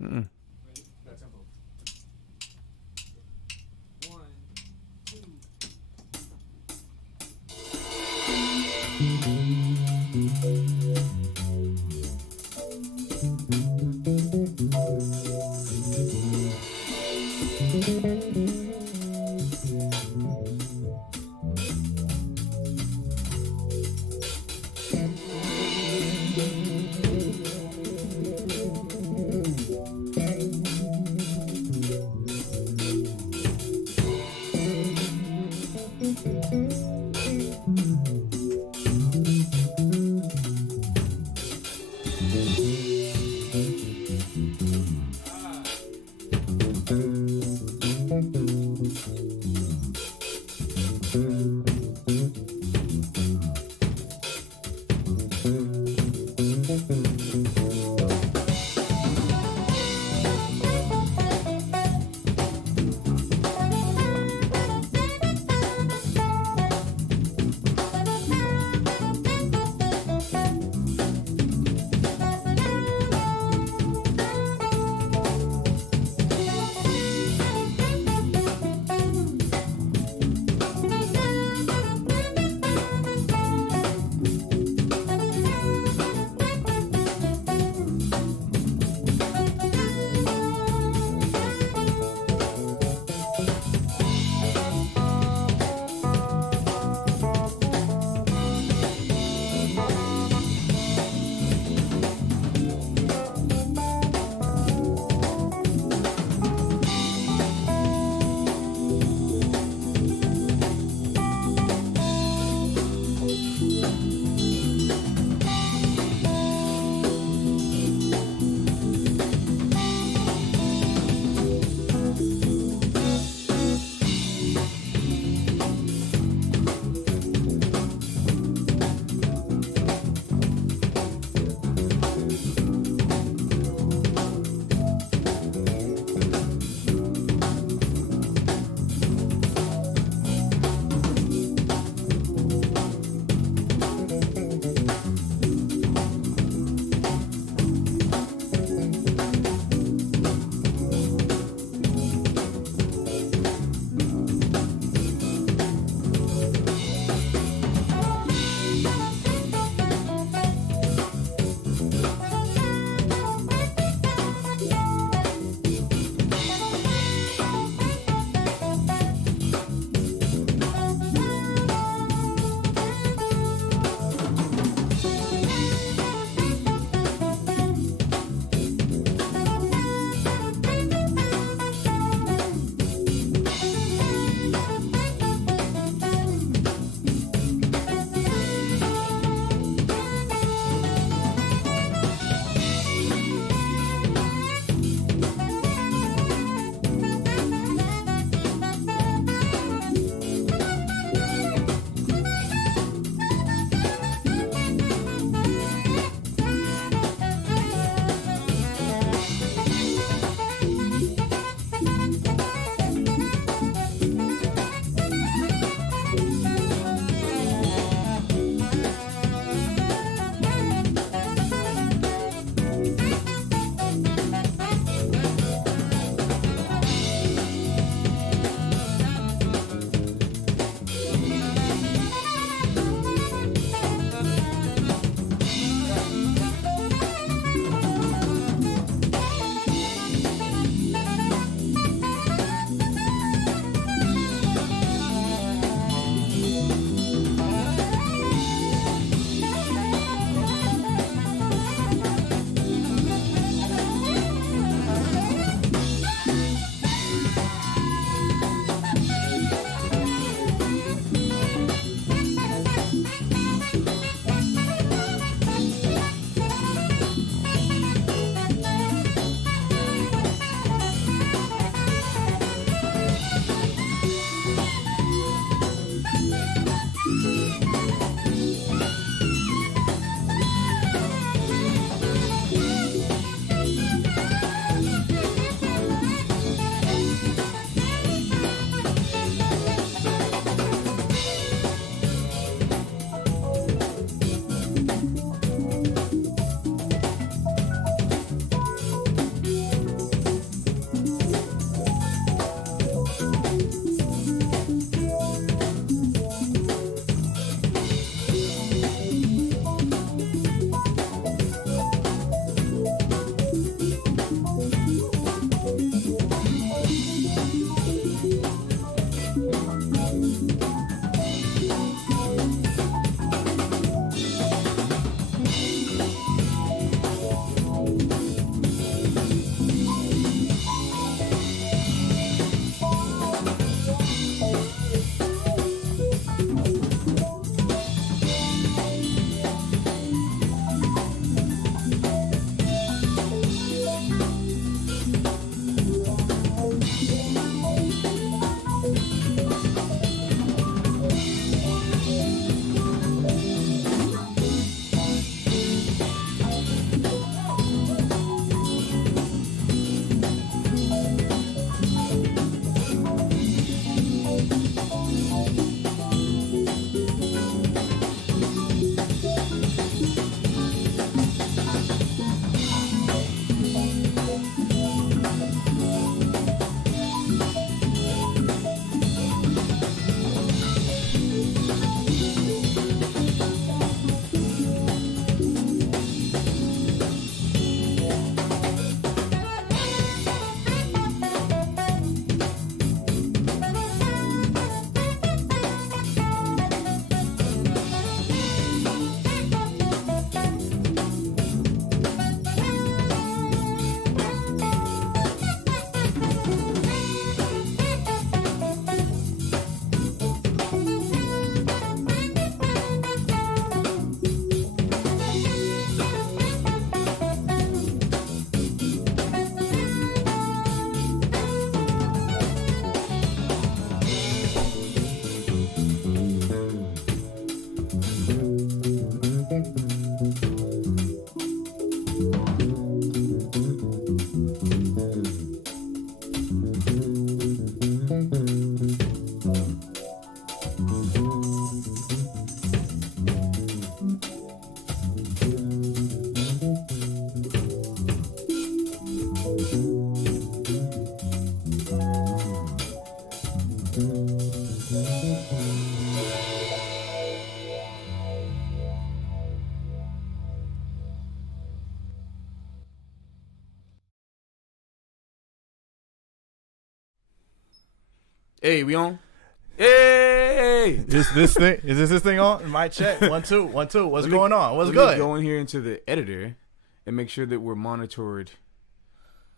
Mm-mm. Ready? Got tempo. One, two. Hey, we on? Hey! Is this thing on? Mic check. 1 2 1 2. What's going on? What's let good? me go in here into the editor and make sure that we're monitored.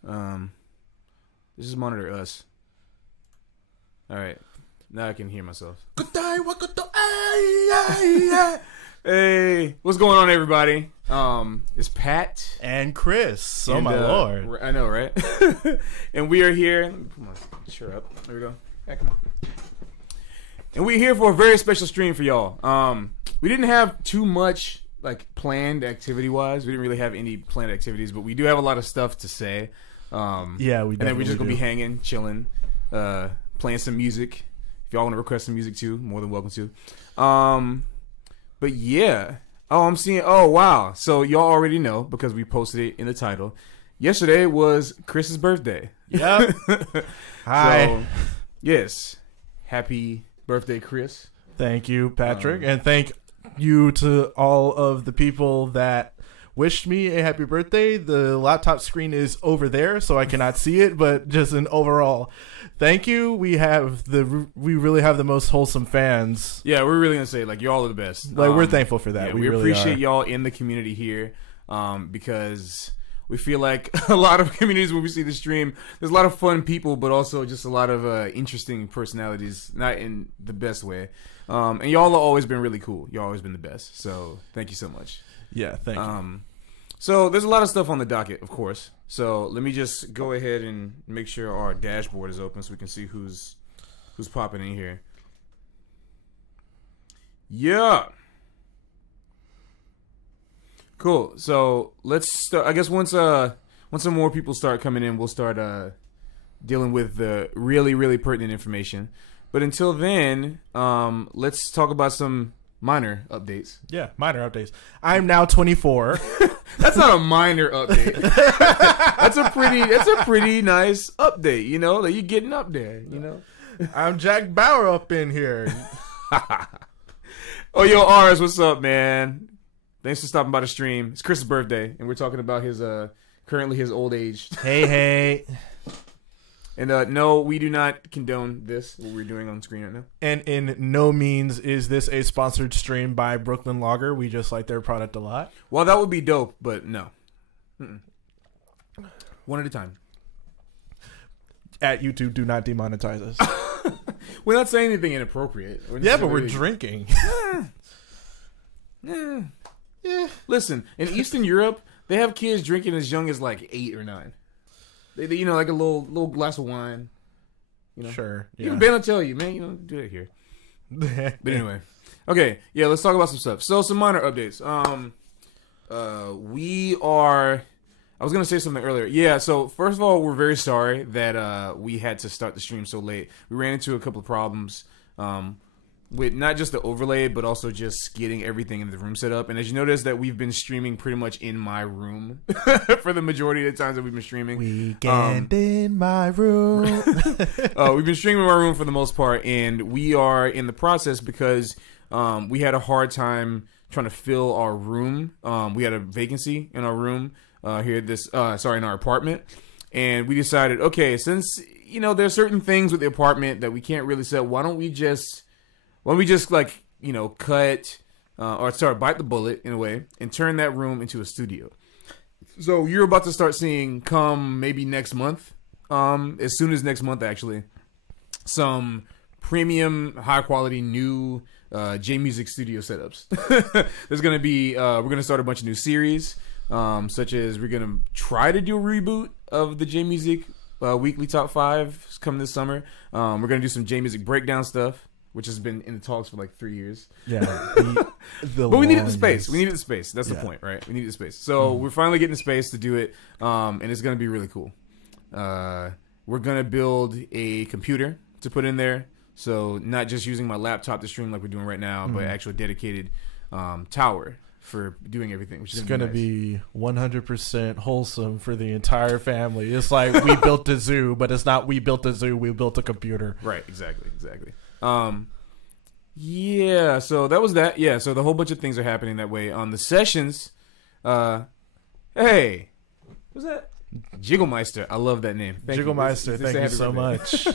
This is monitor us. All right, now I can hear myself. Hey, what's going on, everybody? It's Pat And Khrys. Oh and, my lord! I know, right? And we are here. Let me put my shirt up. There we go. Yeah, come on. And we're here for a very special stream for y'all. We didn't have too much like planned activity wise. We didn't really have any planned activities, but we do have a lot of stuff to say. Yeah, we. And then we're just gonna be hanging, chilling, playing some music. If y'all want to request some music too, more than welcome to. But yeah. Oh, I'm seeing. Oh, wow. So y'all already know because we posted it in the title. Yesterday was Chris's birthday. Yep. Hi. So, yes. Happy birthday, Khrys. Thank you, Patrick, and thank you to all of the people that wished me a happy birthday. The laptop screen is over there, so I cannot see it, but just an overall thank you. We really have the most wholesome fans. Yeah, we're really gonna say like y'all are the best. Like we're thankful for that. Yeah, we really appreciate are. y'all in the community here, because we feel like a lot of communities when we see the stream, there's a lot of fun people, but also just a lot of interesting personalities, not in the best way. And y'all have always been really cool. Y'all always been the best. So thank you so much. Yeah, thank you. So there's a lot of stuff on the docket, of course. So let me just go ahead and make sure our dashboard is open so we can see who's popping in here. Yeah. Cool. So let's start. I guess once some more people start coming in, we'll start dealing with the really, really pertinent information. But until then, let's talk about some minor updates. Yeah, minor updates. I'm now 24. That's not a minor update. That's a pretty nice update. You know, that you're getting up there. You know, I'm Jack Bauer up in here. Oh, yo, Rs, what's up, man? Thanks for stopping by the stream. It's Chris's birthday, and we're talking about his currently his old age. Hey. And no, we do not condone this, what we're doing on screen right now. And in no means is this a sponsored stream by Brooklyn Lager. We just like their product a lot. Well, that would be dope, but no. One at a time. At YouTube, do not demonetize us. We're not saying anything inappropriate. Yeah, but we're drinking. Yeah. Listen, in Eastern Europe, they have kids drinking as young as like 8 or 9. They you know, like a little glass of wine. You know, sure. Yeah. Even Ben will tell you, man. You don't do it here. But anyway, okay. Yeah, let's talk about some stuff. So some minor updates. We are. I was gonna say something earlier. Yeah. So first of all, we're very sorry that we had to start the stream so late. We ran into a couple of problems. With not just the overlay, but also just getting everything in the room set up. And as you notice that we've been streaming pretty much in my room for the majority of the times that we've been streaming. Weekend in my room. We've been streaming in my room for the most part, and we are in the process because we had a hard time trying to fill our room. We had a vacancy in our room here at this, in our apartment. And we decided, okay, since, you know, there's certain things with the apartment that we can't really set, why don't we just like, you know, cut bite the bullet in a way and turn that room into a studio. So you're about to start seeing come maybe next month, as soon as next month actually, some premium high quality new J Music studio setups. There's gonna be we're gonna start a bunch of new series, such as we're gonna try to do a reboot of the J Music weekly top 5 come this summer. We're gonna do some J Music breakdown stuff, which has been in the talks for like 3 years. Yeah. But we needed the space. We needed the space. That's the point, right? We needed the space. So we're finally getting the space to do it, and it's going to be really cool. We're going to build a computer to put in there. So not just using my laptop to stream like we're doing right now, but actual dedicated tower for doing everything. Which is going to be 100% wholesome for the entire family. It's like we built a zoo, but it's not we built a zoo. We built a computer. Right. Exactly. Yeah, so that was that. Yeah, so the whole bunch of things are happening that way. On the sessions, hey, who's that? Jigglemeister. I love that name. Thank Jigglemeister, you. thank you so much.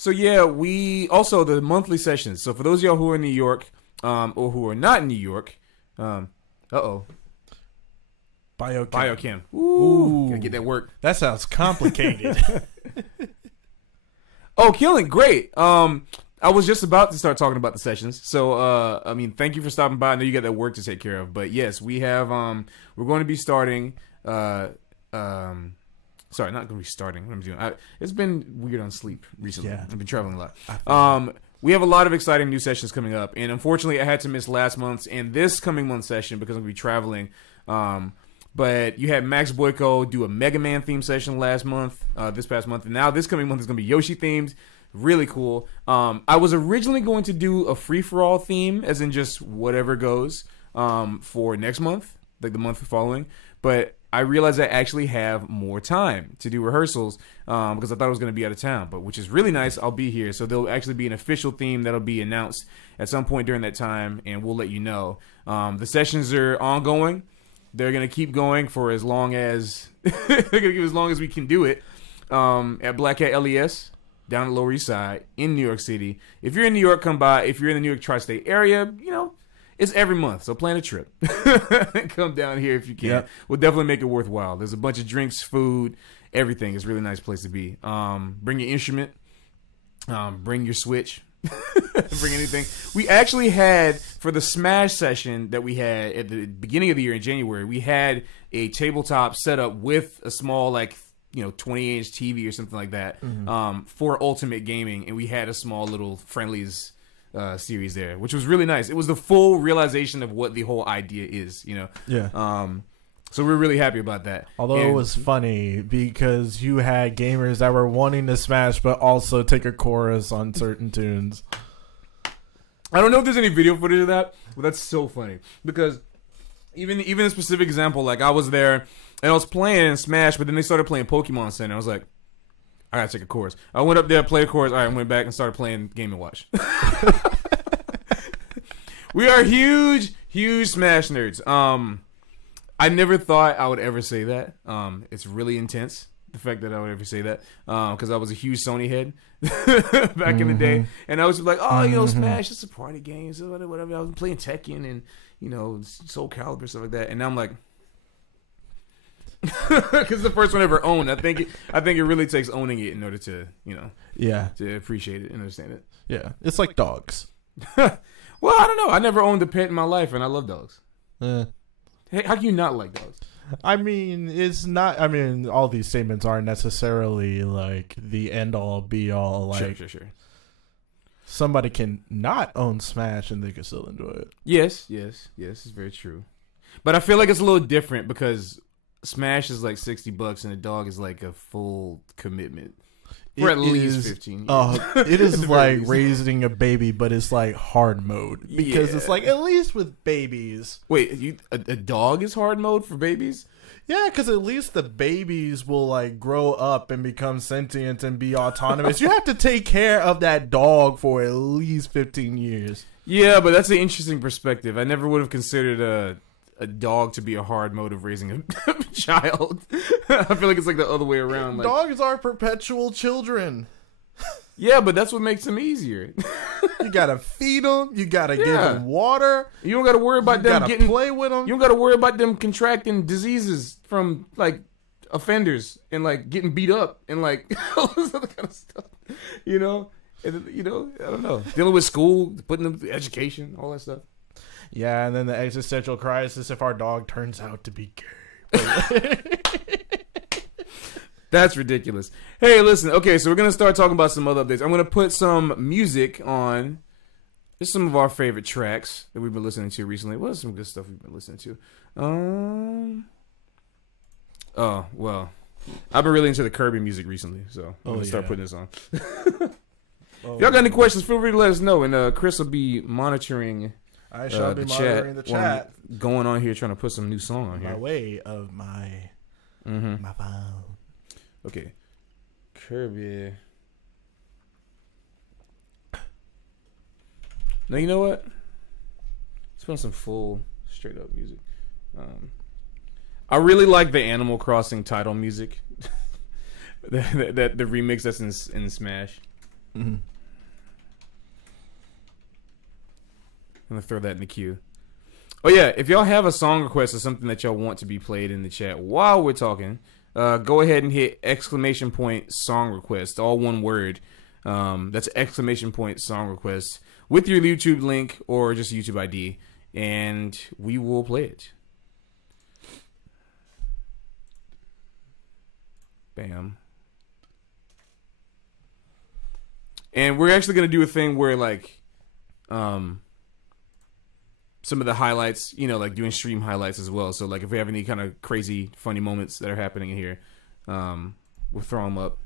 So yeah, we also the monthly sessions. So for those of y'all who are in New York, or who are not in New York, biochem. Ooh, gotta get that work. That sounds complicated. Oh, killing, great. I was just about to start talking about the sessions. So I mean, thank you for stopping by. I know you got that work to take care of, but yes, we have we're going to be starting sorry, not going to be starting. What I'm doing. It's been weird on sleep recently. Yeah. I've been traveling a lot. We have a lot of exciting new sessions coming up, and unfortunately, I had to miss last month's and this coming month's session because I'm going to be traveling. But you had Max Boyko do a Mega Man theme session last month, this past month, and now this coming month is going to be Yoshi themed. Really cool. I was originally going to do a free-for-all theme, as in just whatever goes, for next month, like the month following, but I realized I actually have more time to do rehearsals because I thought I was going to be out of town, but which is really nice. I'll be here, so there'll actually be an official theme that'll be announced at some point during that time, and we'll let you know. The sessions are ongoing. They're going to keep going for as long as they're going to give as long as we can do it at Black Hat LES down the Lower East Side in New York City. If you're in New York, come by. If you're in the New York tri-state area, you know, it's every month, so plan a trip. Come down here if you can. Yep. We'll definitely make it worthwhile. There's a bunch of drinks, food, everything. It's a really nice place to be. Bring your instrument. Bring your Switch. Bring anything. We actually had, for the Smash session that we had at the beginning of the year in January, we had a tabletop set up with a small, like, 20-inch TV or something like that, for Ultimate Gaming, and we had a small little friendlies series there, which was really nice. It was the full realization of what the whole idea is, Yeah. So we're really happy about that. Although it was funny because you had gamers that were wanting to smash but also take a chorus on certain tunes. I don't know if there's any video footage of that, but that's so funny because even a specific example, like I was there and I was playing Smash, but then they started playing Pokemon Center. I was like, I gotta take a chorus. I went up there, played a chorus. All right, I went back and started playing Game & Watch. We are huge Smash nerds. I never thought I would ever say that. It's really intense, the fact that I would ever say that, because I was a huge Sony head back in the day, and I was like, oh, Smash, it's a party game, so whatever. I was playing Tekken and Soul Calibur, stuff like that, and now I'm like, because the first one I ever owned. I think it really takes owning it in order to to appreciate it and understand it. Yeah, it's like dogs. Well, I don't know. I never owned a pet in my life, and I love dogs. Hey, how can you not like dogs? I mean, it's not. I mean, all these statements aren't necessarily like the end all be all. Like, sure. Somebody can not own Smash and they can still enjoy it. Yes, it's very true. But I feel like it's a little different because Smash is like $60 and a dog is like a full commitment. For at least 15 years. It is like raising a baby, but it's like hard mode. Because it's like, at least with babies. Wait, a dog is hard mode for babies? Yeah, because at least the babies will like grow up and become sentient and be autonomous. You have to take care of that dog for at least 15 years. Yeah, but that's an interesting perspective. I never would have considered a dog to be a hard mode of raising a child. I feel like it's like the other way around. Like, dogs are perpetual children. Yeah, but that's what makes them easier. You gotta feed them. You gotta give them water. You don't gotta worry about them getting play with them. You don't gotta worry about them contracting diseases from like offenders and like getting beat up and like all this other kind of stuff. I don't know. Dealing with school, putting them through education, all that stuff. Yeah, and then the existential crisis if our dog turns out to be gay. That's ridiculous. Hey, listen. Okay, so we're going to start talking about some other updates. I'm going to put some music on. Just some of our favorite tracks that we've been listening to recently. What is some good stuff we've been listening to? Oh, well. I've been really into the Kirby music recently, so I'm going to start putting this on. If y'all got any questions, feel free to let us know, and Khrys will be monitoring I shall be monitoring the chat. Going on here trying to put some new song on here. By way of my phone. Okay. Kirby. Now, you know what? Let's put on some full, straight up music. I really like the Animal Crossing title music. The remix that's in Smash. Mm-hmm. I'm gonna throw that in the queue. Oh yeah, if y'all have a song request or something that y'all want to be played in the chat while we're talking, go ahead and hit ! Song request, all one word. That's ! Song request with your YouTube link or just YouTube ID, and we will play it. Bam. And we're actually gonna do a thing where like, some of the highlights, you know, like doing stream highlights as well. So like if we have any kind of crazy funny moments that are happening in here, we'll throw them up.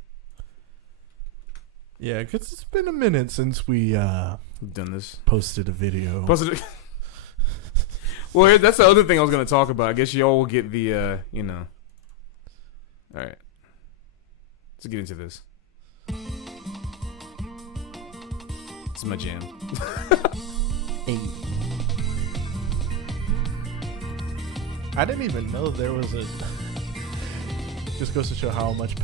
Yeah, because it's been a minute since we've done this. Posted a video. Well, that's the other thing I was going to talk about. I guess y'all will get the, you know. All right. Let's get into this. It's my jam. Hey. I didn't even know there was a... Just goes to show how much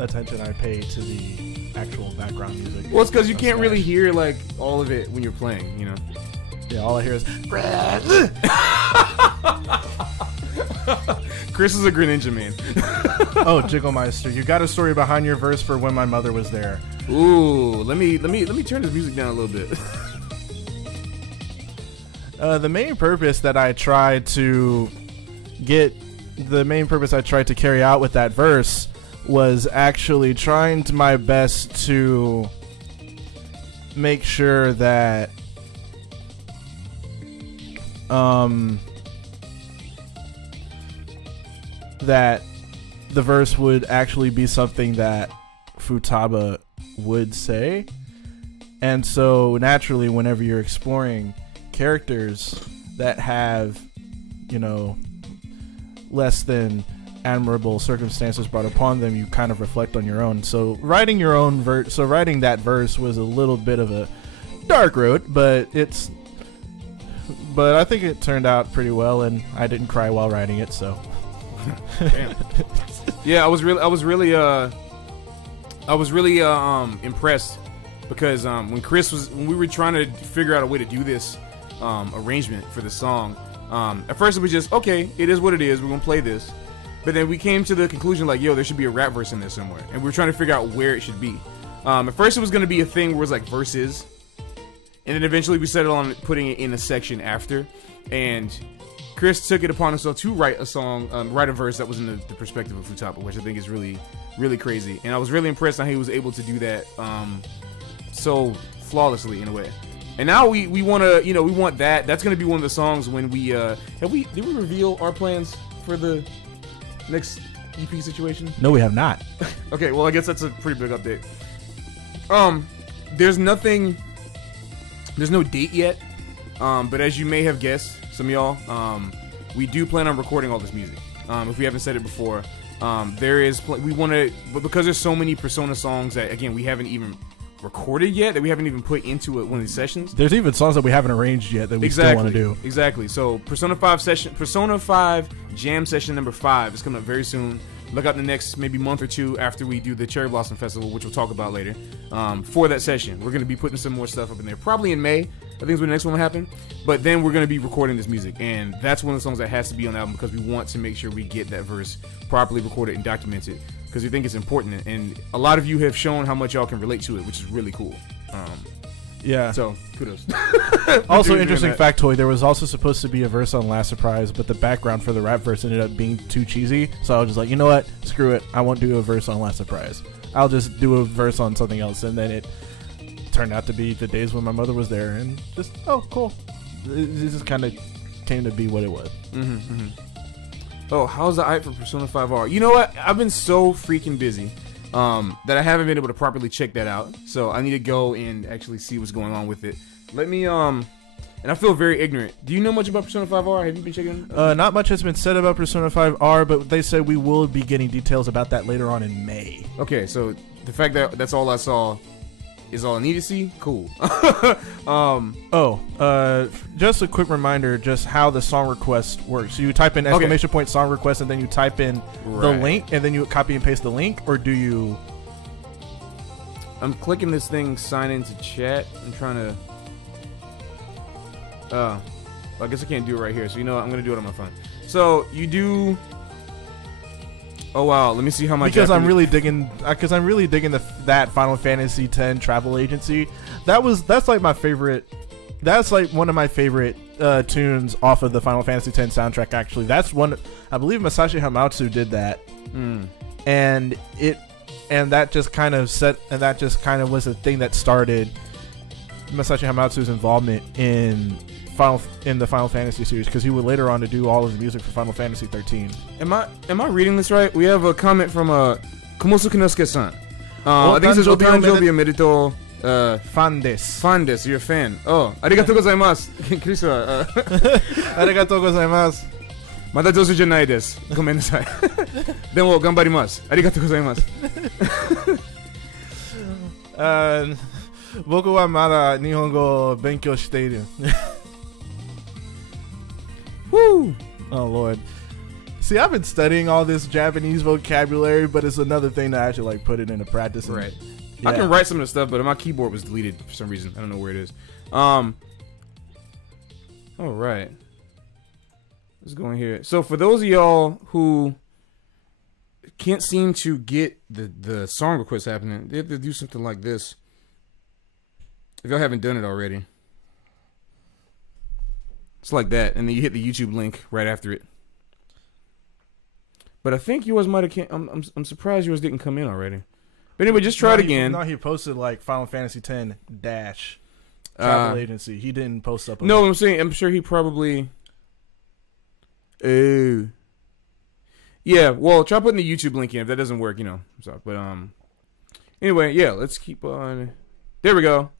attention I pay to the actual background music. Well, it's because you can't really hear, like, all of it when you're playing, you know? Yeah, all I hear is... Khrys is a Greninja man. Oh, Jigglemeister, you got a story behind your verse for When My Mother Was There. Ooh, let me turn this music down a little bit. The main purpose that I tried to carry out with that verse was actually trying to my best to make sure that that the verse would actually be something that Futaba would say. And so naturally, whenever you're exploring characters that have, you know, less than admirable circumstances brought upon them, you kind of reflect on your own. So writing that verse was a little bit of a dark road, but I think it turned out pretty well, and I didn't cry while writing it. So damn. Yeah, I was really impressed because when we were trying to figure out a way to do this arrangement for the song, at first it was just, okay, it is what it is, we're gonna play this. But then we came to the conclusion like, yo, there should be a rap verse in there somewhere, and we were trying to figure out where it should be. At first it was gonna be a thing where it was like verses, and then eventually we settled on putting it in a section after, and Khrys took it upon himself to write a verse that was in the perspective of Futaba, which I think is really, really crazy. And I was really impressed on how he was able to do that so flawlessly in a way. And now we want to, you know, we want that. That's going to be one of the songs when we did we reveal our plans for the next EP situation? No, we have not. Okay, well, I guess that's a pretty big update. There's no date yet. But as you may have guessed, some of y'all, we do plan on recording all this music. If we haven't said it before, we want to, but because there's so many Persona songs that, again, we haven't even recorded yet, that we haven't even put into one of these sessions. There's even songs that we haven't arranged yet that we still want to do. Exactly. So Persona 5 Jam Session number 5 is coming up very soon. Look out the next maybe month or two after we do the Cherry Blossom Festival, which we'll talk about later. For that session, we're going to be putting some more stuff up in there, probably in May. I think is when the next one will happen. But then we're going to be recording this music, and that's one of the songs that has to be on the album because we want to make sure we get that verse properly recorded and documented because we think it's important. And a lot of you have shown how much y'all can relate to it, which is really cool. Yeah. So, kudos. Also, interesting factoid, there was also supposed to be a verse on Last Surprise, but the background for the rap verse ended up being too cheesy. So I was just like, you know what? Screw it. I won't do a verse on Last Surprise. I'll just do a verse on something else. And then it turned out to be The Days When My Mother Was There. And just, oh, cool. It just kind of came to be what it was. Mm-hmm, mm-hmm. Oh, how's the hype for Persona 5R? You know what? I've been so freaking busy that I haven't been able to properly check that out. So I need to go and actually see what's going on with it. Let me, and I feel very ignorant. Do you know much about Persona 5R? Have you been checking? Not much has been said about Persona 5R, but they said we will be getting details about that later on in May. Okay, so the fact that that's all I saw is all I need to see? Cool. Just a quick reminder just how the song request works. So you type in ! Song request, and then you type in the link, and then you copy and paste the link, or do you... I'm clicking this thing, sign into chat. I'm trying to. Well, I guess I can't do it right here. So you know what? I'm gonna do it on my phone. So you do. Oh wow! Let me see how much. Because I'm really digging. Because I'm really digging that Final Fantasy X travel agency. That's like my favorite. That's like one of my favorite tunes off of the Final Fantasy X soundtrack. Actually, that's one. I believe Masashi Hamauzu did that, and that just kind of was the thing that started Masashi Hamauzu's involvement in the Final Fantasy series, because he would later on to do all of the music for Final Fantasy 13. Am I reading this right? We have a comment from Kumosuke Nosuke-san. I think it says Otanjobi omedetou. Fan desu. You're a fan. Oh, arigatou gozaimasu. Khrys wa Arigatou gozaimasu. Mata josu janai desu. Gomen nasai. Demo ganbarimasu. Arigatou gozaimasu. 僕はまだ日本語を勉強している。Woo! Oh Lord. See, I've been studying all this Japanese vocabulary, but it's another thing to actually like put it into practice. Right. Yeah. I can write some of the stuff, but my keyboard was deleted for some reason. I don't know where it is. All right. Let's go in here. So for those of y'all who can't seem to get the song request happening, they have to do something like this. If y'all haven't done it already. It's like that, and then you hit the YouTube link right after it. But I think yours might have. I'm surprised yours didn't come in already. But anyway, just try it again. No, he posted like Final Fantasy X dash travel agency. He didn't post up. No, I'm saying I'm sure he probably. Oh. Yeah, well, try putting the YouTube link in. If that doesn't work, sorry. But anyway, yeah, let's keep on. There we go.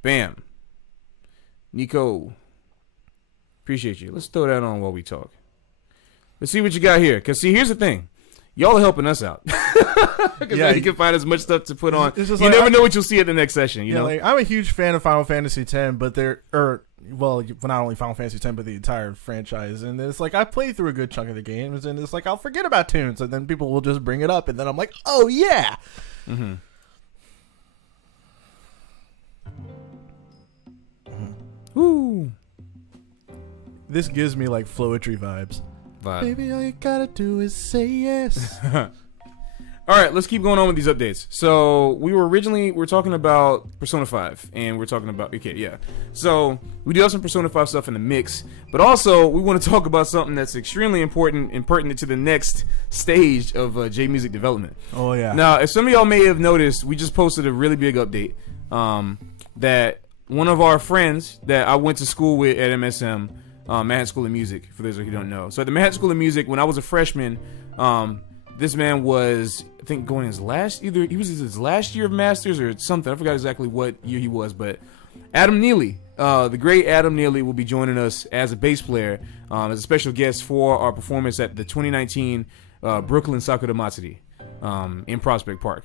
Bam. Nico. Appreciate you. Let's throw that on while we talk. Let's see what you got here. Because, see, here's the thing. Y'all are helping us out. Because you can find as much stuff to put on. You like, never know what you'll see at the next session, you know? Like, I'm a huge fan of Final Fantasy X, but well, not only Final Fantasy X, but the entire franchise. And it's like, I played through a good chunk of the games, and it's like, I'll forget about tunes, and then people will just bring it up, and then I'm like, oh, yeah! Mm-hmm. Woo! This gives me like Floetry vibes. Baby, all you gotta do is say yes. All right, let's keep going on with these updates. So we're talking about Persona 5, and we're talking about So we do have some Persona 5 stuff in the mix, but also we want to talk about something that's extremely important and pertinent to the next stage of J Music development. Oh yeah. Now, if some of y'all may have noticed, we just posted a really big update that one of our friends that I went to school with at MSM. Manhattan School of Music, for those of you who don't know. So at the Manhattan School of Music, when I was a freshman, this man was, I think, going his last year of masters or something. I forgot exactly what year he was, but Adam Neely, the great Adam Neely, will be joining us as a bass player, as a special guest for our performance at the 2019 Brooklyn Sakura Matsuri in Prospect Park.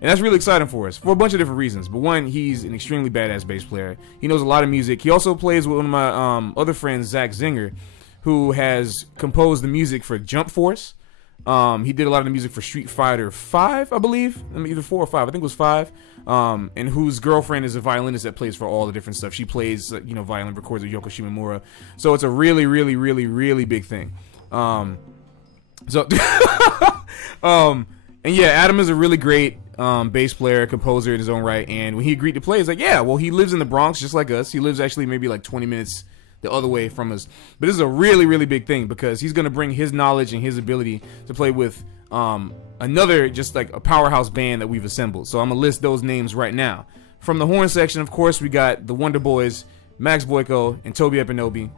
And that's really exciting for us for a bunch of different reasons. But one, he's an extremely badass bass player. He knows a lot of music. He also plays with one of my other friends, Zach Zinger, who has composed the music for Jump Force. He did a lot of the music for Street Fighter 5, I believe. Either 4 or 5. I think it was 5. And whose girlfriend is a violinist that plays for all the different stuff. She plays, violin, records with Yoko Shimomura. So it's a really, really, really, really big thing. And yeah, Adam is a really great bass player, composer in his own right. And when he agreed to play, he's like, yeah, well, he lives in the Bronx just like us. He lives actually maybe like 20 minutes the other way from us. But this is a really, really big thing because he's going to bring his knowledge and his ability to play with another, just like a powerhouse band that we've assembled. So I'm going to list those names right now. From the horn section, of course, we got the Wonder Boys, Max Boyko, and Toby Epinobi.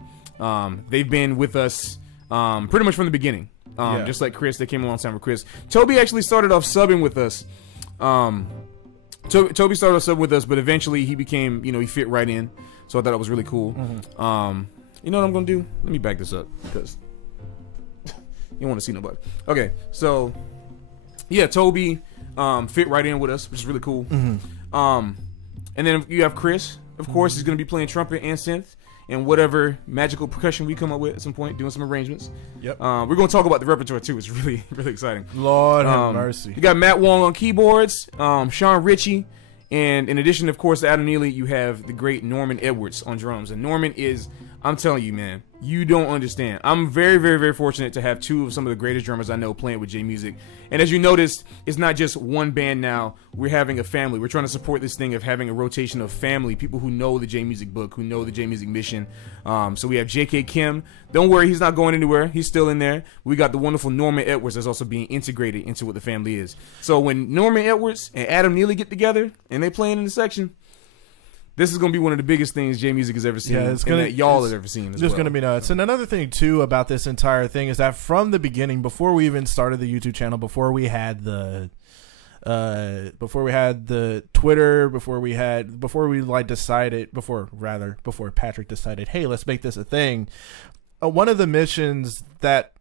They've been with us pretty much from the beginning. Just like Khrys, they came alongside with Khrys. Toby actually started off subbing with us. Toby started off subbing with us, but eventually he became, he fit right in. So I thought it was really cool. Mm-hmm. You know what I'm gonna do? Let me back this up because you don't want to see nobody. Okay, so yeah, Toby fit right in with us, which is really cool. Mm-hmm. And then you have Khrys. Of course, he's gonna be playing trumpet and synth. and whatever magical percussion we come up with at some point, doing some arrangements. Yep. We're going to talk about the repertoire too. It's really, really exciting. Lord have mercy. You got Matt Wong on keyboards, Sean Ritchie, and in addition, of course, to Adam Neely, you have the great Norman Edwards on drums. And Norman is, I'm telling you, man, you don't understand. I'm very, very, very fortunate to have two of some of the greatest drummers I know playing with J Music. And as you noticed, it's not just one band now. We're having a family. We're trying to support this thing of having a rotation of family, people who know the J Music book, who know the J Music mission. So we have J.K. Kim. Don't worry, he's not going anywhere. He's still in there. We got the wonderful Norman Edwards that's also being integrated into what the family is. So when Norman Edwards and Adam Neely get together and they playing in the section, this is going to be one of the biggest things J Music has ever seen. Yeah, it's gonna, and that y'all have ever seen as well. It's going to be nuts. And another thing, too, about this entire thing is that from the beginning, before we even started the YouTube channel, before we had the Twitter, before Patrick decided, hey, let's make this a thing, one of the missions that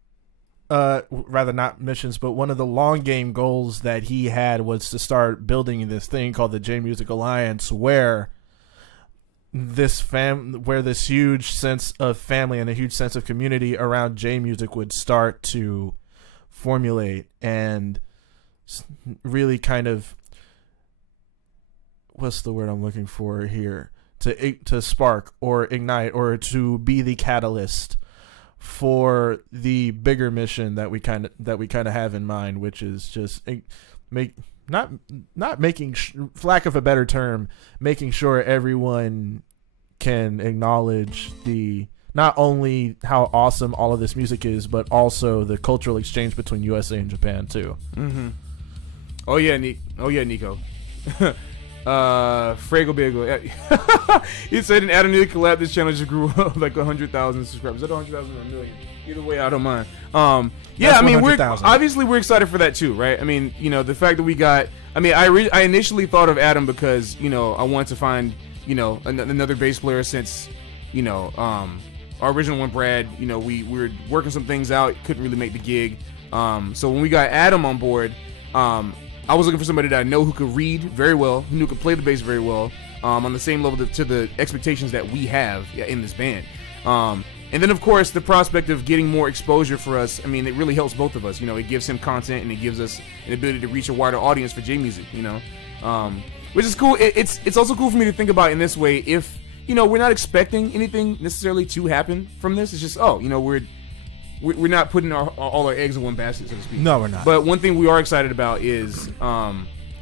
rather not missions, but one of the long game goals that he had was to start building this thing called the J Music Alliance, where this huge sense of family and a huge sense of community around J Music would start to formulate and really kind of, what's the word I'm looking for here, to spark or ignite or to be the catalyst for the bigger mission that we kind of have in mind, which is just not making, for lack of a better term, making sure everyone can acknowledge not only how awesome all of this music is, but also the cultural exchange between USA and Japan too. Mm-hmm. Oh yeah, Nico. Frago Bagel. He said in Adam Neely collab, this channel just grew up like 100,000 subscribers. Is that 100,000 or a million? Either way, I don't mind. Yeah, that's I mean, we're excited for that too, right? I mean, the fact that we got. I mean, I initially thought of Adam because I wanted to find another bass player since our original one, Brad. We were working some things out, couldn't really make the gig. So when we got Adam on board, I was looking for somebody that I know who could read very well, who could play the bass very well, on the same level to the expectations that we have in this band. And then, of course, the prospect of getting more exposure for us, I mean, it really helps both of us. It gives him content, and it gives us an ability to reach a wider audience for J Music, which is cool. It's also cool for me to think about in this way. If, we're not expecting anything necessarily to happen from this. It's just, we're not putting all our eggs in one basket, so to speak. No, we're not. But one thing we are excited about is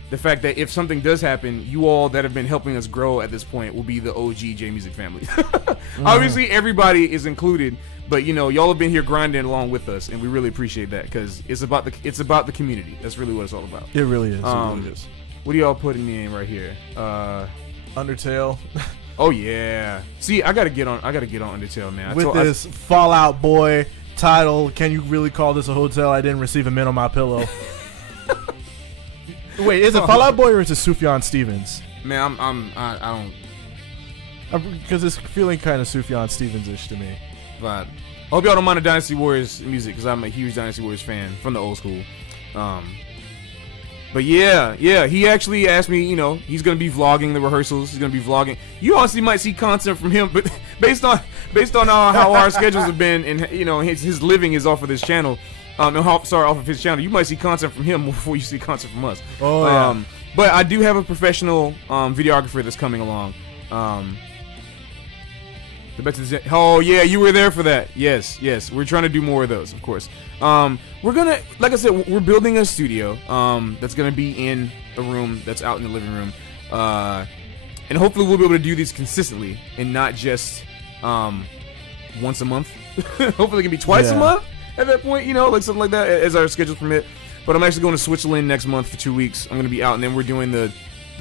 the fact that if something does happen, you all that have been helping us grow at this point will be the OG J Music family. Obviously, everybody is included, but y'all have been here grinding along with us, and we really appreciate that because it's about the community. That's really what it's all about. It really is. It really is. What are y'all putting me in right here? Undertale. Oh yeah. See, I gotta get on Undertale, man. With this Fallout Boy title, can you really call this a hotel? I didn't receive a mint on my pillow. Wait, is it Fallout Boy or is it Sufjan Stevens? Man, I don't. Because it's feeling kind of Sufjan Stevens-ish to me. But I hope y'all don't mind the Dynasty Warriors music because I'm a huge Dynasty Warriors fan from the old school. But yeah, he actually asked me, he's going to be vlogging the rehearsals. He's going to be vlogging. You honestly might see content from him, but based on how our schedules have been and, his living is off of this channel, off of his channel, you might see content from him before you see content from us. Oh, yeah. But I do have a professional videographer that's coming along. Oh yeah, you were there for that. Yes. We're trying to do more of those, of course. We're gonna, like I said, we're building a studio that's gonna be in a room that's out in the living room, and hopefully we'll be able to do these consistently and not just once a month. Hopefully it can be twice a month at that point, like something like that as our schedules permit. But I'm actually going to Switzerland next month for 2 weeks. I'm gonna be out, and then we're doing the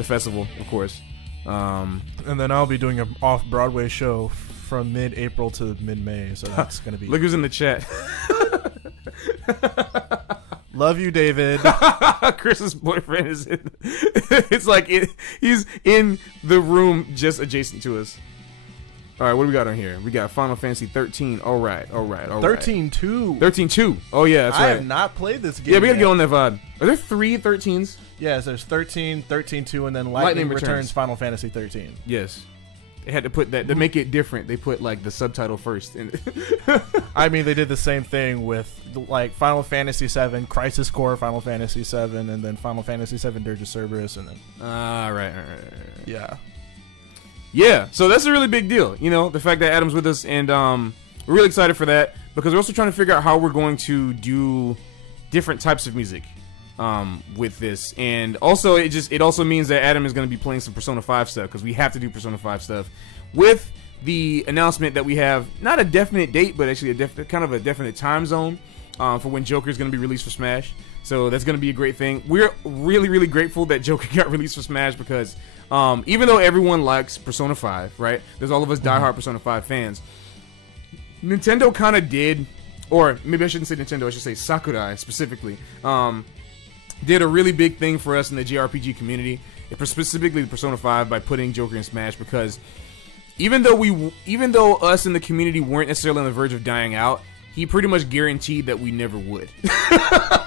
festival, of course. And then I'll be doing an off-Broadway show from mid-April to mid-May, so that's gonna be. Look who's in the chat. Love you, David. Chris's boyfriend is in. It's like he's in the room just adjacent to us. All right, what do we got on here? We got Final Fantasy 13. All right. 13-2. 13-2. Oh yeah, that's right. I have not played this game. Yeah, we gotta get on that vibe. Are there 3 13s? Yes, there's 13, 13-2, and then Lightning Returns Final Fantasy 13. Yes. They had to put that to make it different. They put like the subtitle first. And I mean, they did the same thing with like Final Fantasy VII, Crisis Core, Final Fantasy VII, and then Final Fantasy VII Dirge of Cerberus, and then right. yeah. Yeah, so that's a really big deal, you know, the fact that Adam's with us, and we're really excited for that, because we're also trying to figure out how we're going to do different types of music with this, and also it also means that Adam is going to be playing some Persona 5 stuff, because we have to do Persona 5 stuff, with the announcement that we have, not a definite date, but actually kind of a definite time zone for when Joker is going to be released for Smash, so that's going to be a great thing. We're really, really grateful that Joker got released for Smash, because even though everyone likes Persona 5, right? There's all of us diehard Persona 5 fans. Nintendo kind of did, or maybe I shouldn't say Nintendo, I should say Sakurai specifically, did a really big thing for us in the JRPG community, specifically the Persona 5, by putting Joker in Smash, because even though us in the community weren't necessarily on the verge of dying out, he pretty much guaranteed that we never would.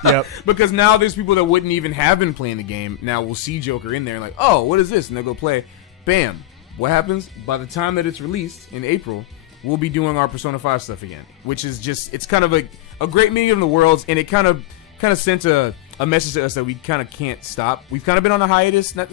Yep. Because now there's people that wouldn't even have been playing the game. Now we'll see Joker in there and like, oh, what is this? And they'll go play. Bam. What happens? By the time that it's released in April, we'll be doing our Persona 5 stuff again. Which is just, it's kind of a great meeting of the worlds, and it kind of sent a message to us that we kind of can't stop. We've kind of been on a hiatus, not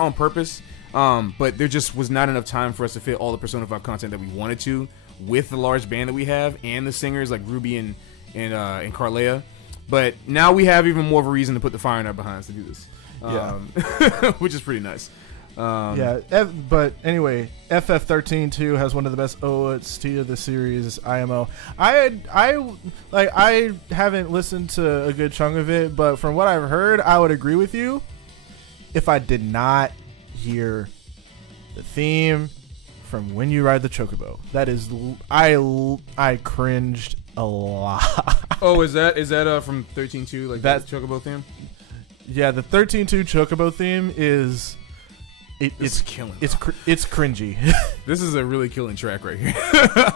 on purpose, but there just was not enough time for us to fit all the Persona 5 content that we wanted to, with the large band that we have and the singers like Ruby and Carlea. But now we have even more of a reason to put the fire in our behinds to do this. Which is pretty nice. But anyway, FF13 too has one of the best OST of the series, IMO. I haven't listened to a good chunk of it, but from what I've heard, I would agree with you if I did not hear the theme from When You Ride the Chocobo. That is, I cringed a lot. Oh, is that from 13.2, like that Chocobo theme? Yeah, the 13.2 Chocobo theme is it's killing. It's cringy. This is a really killing track right here.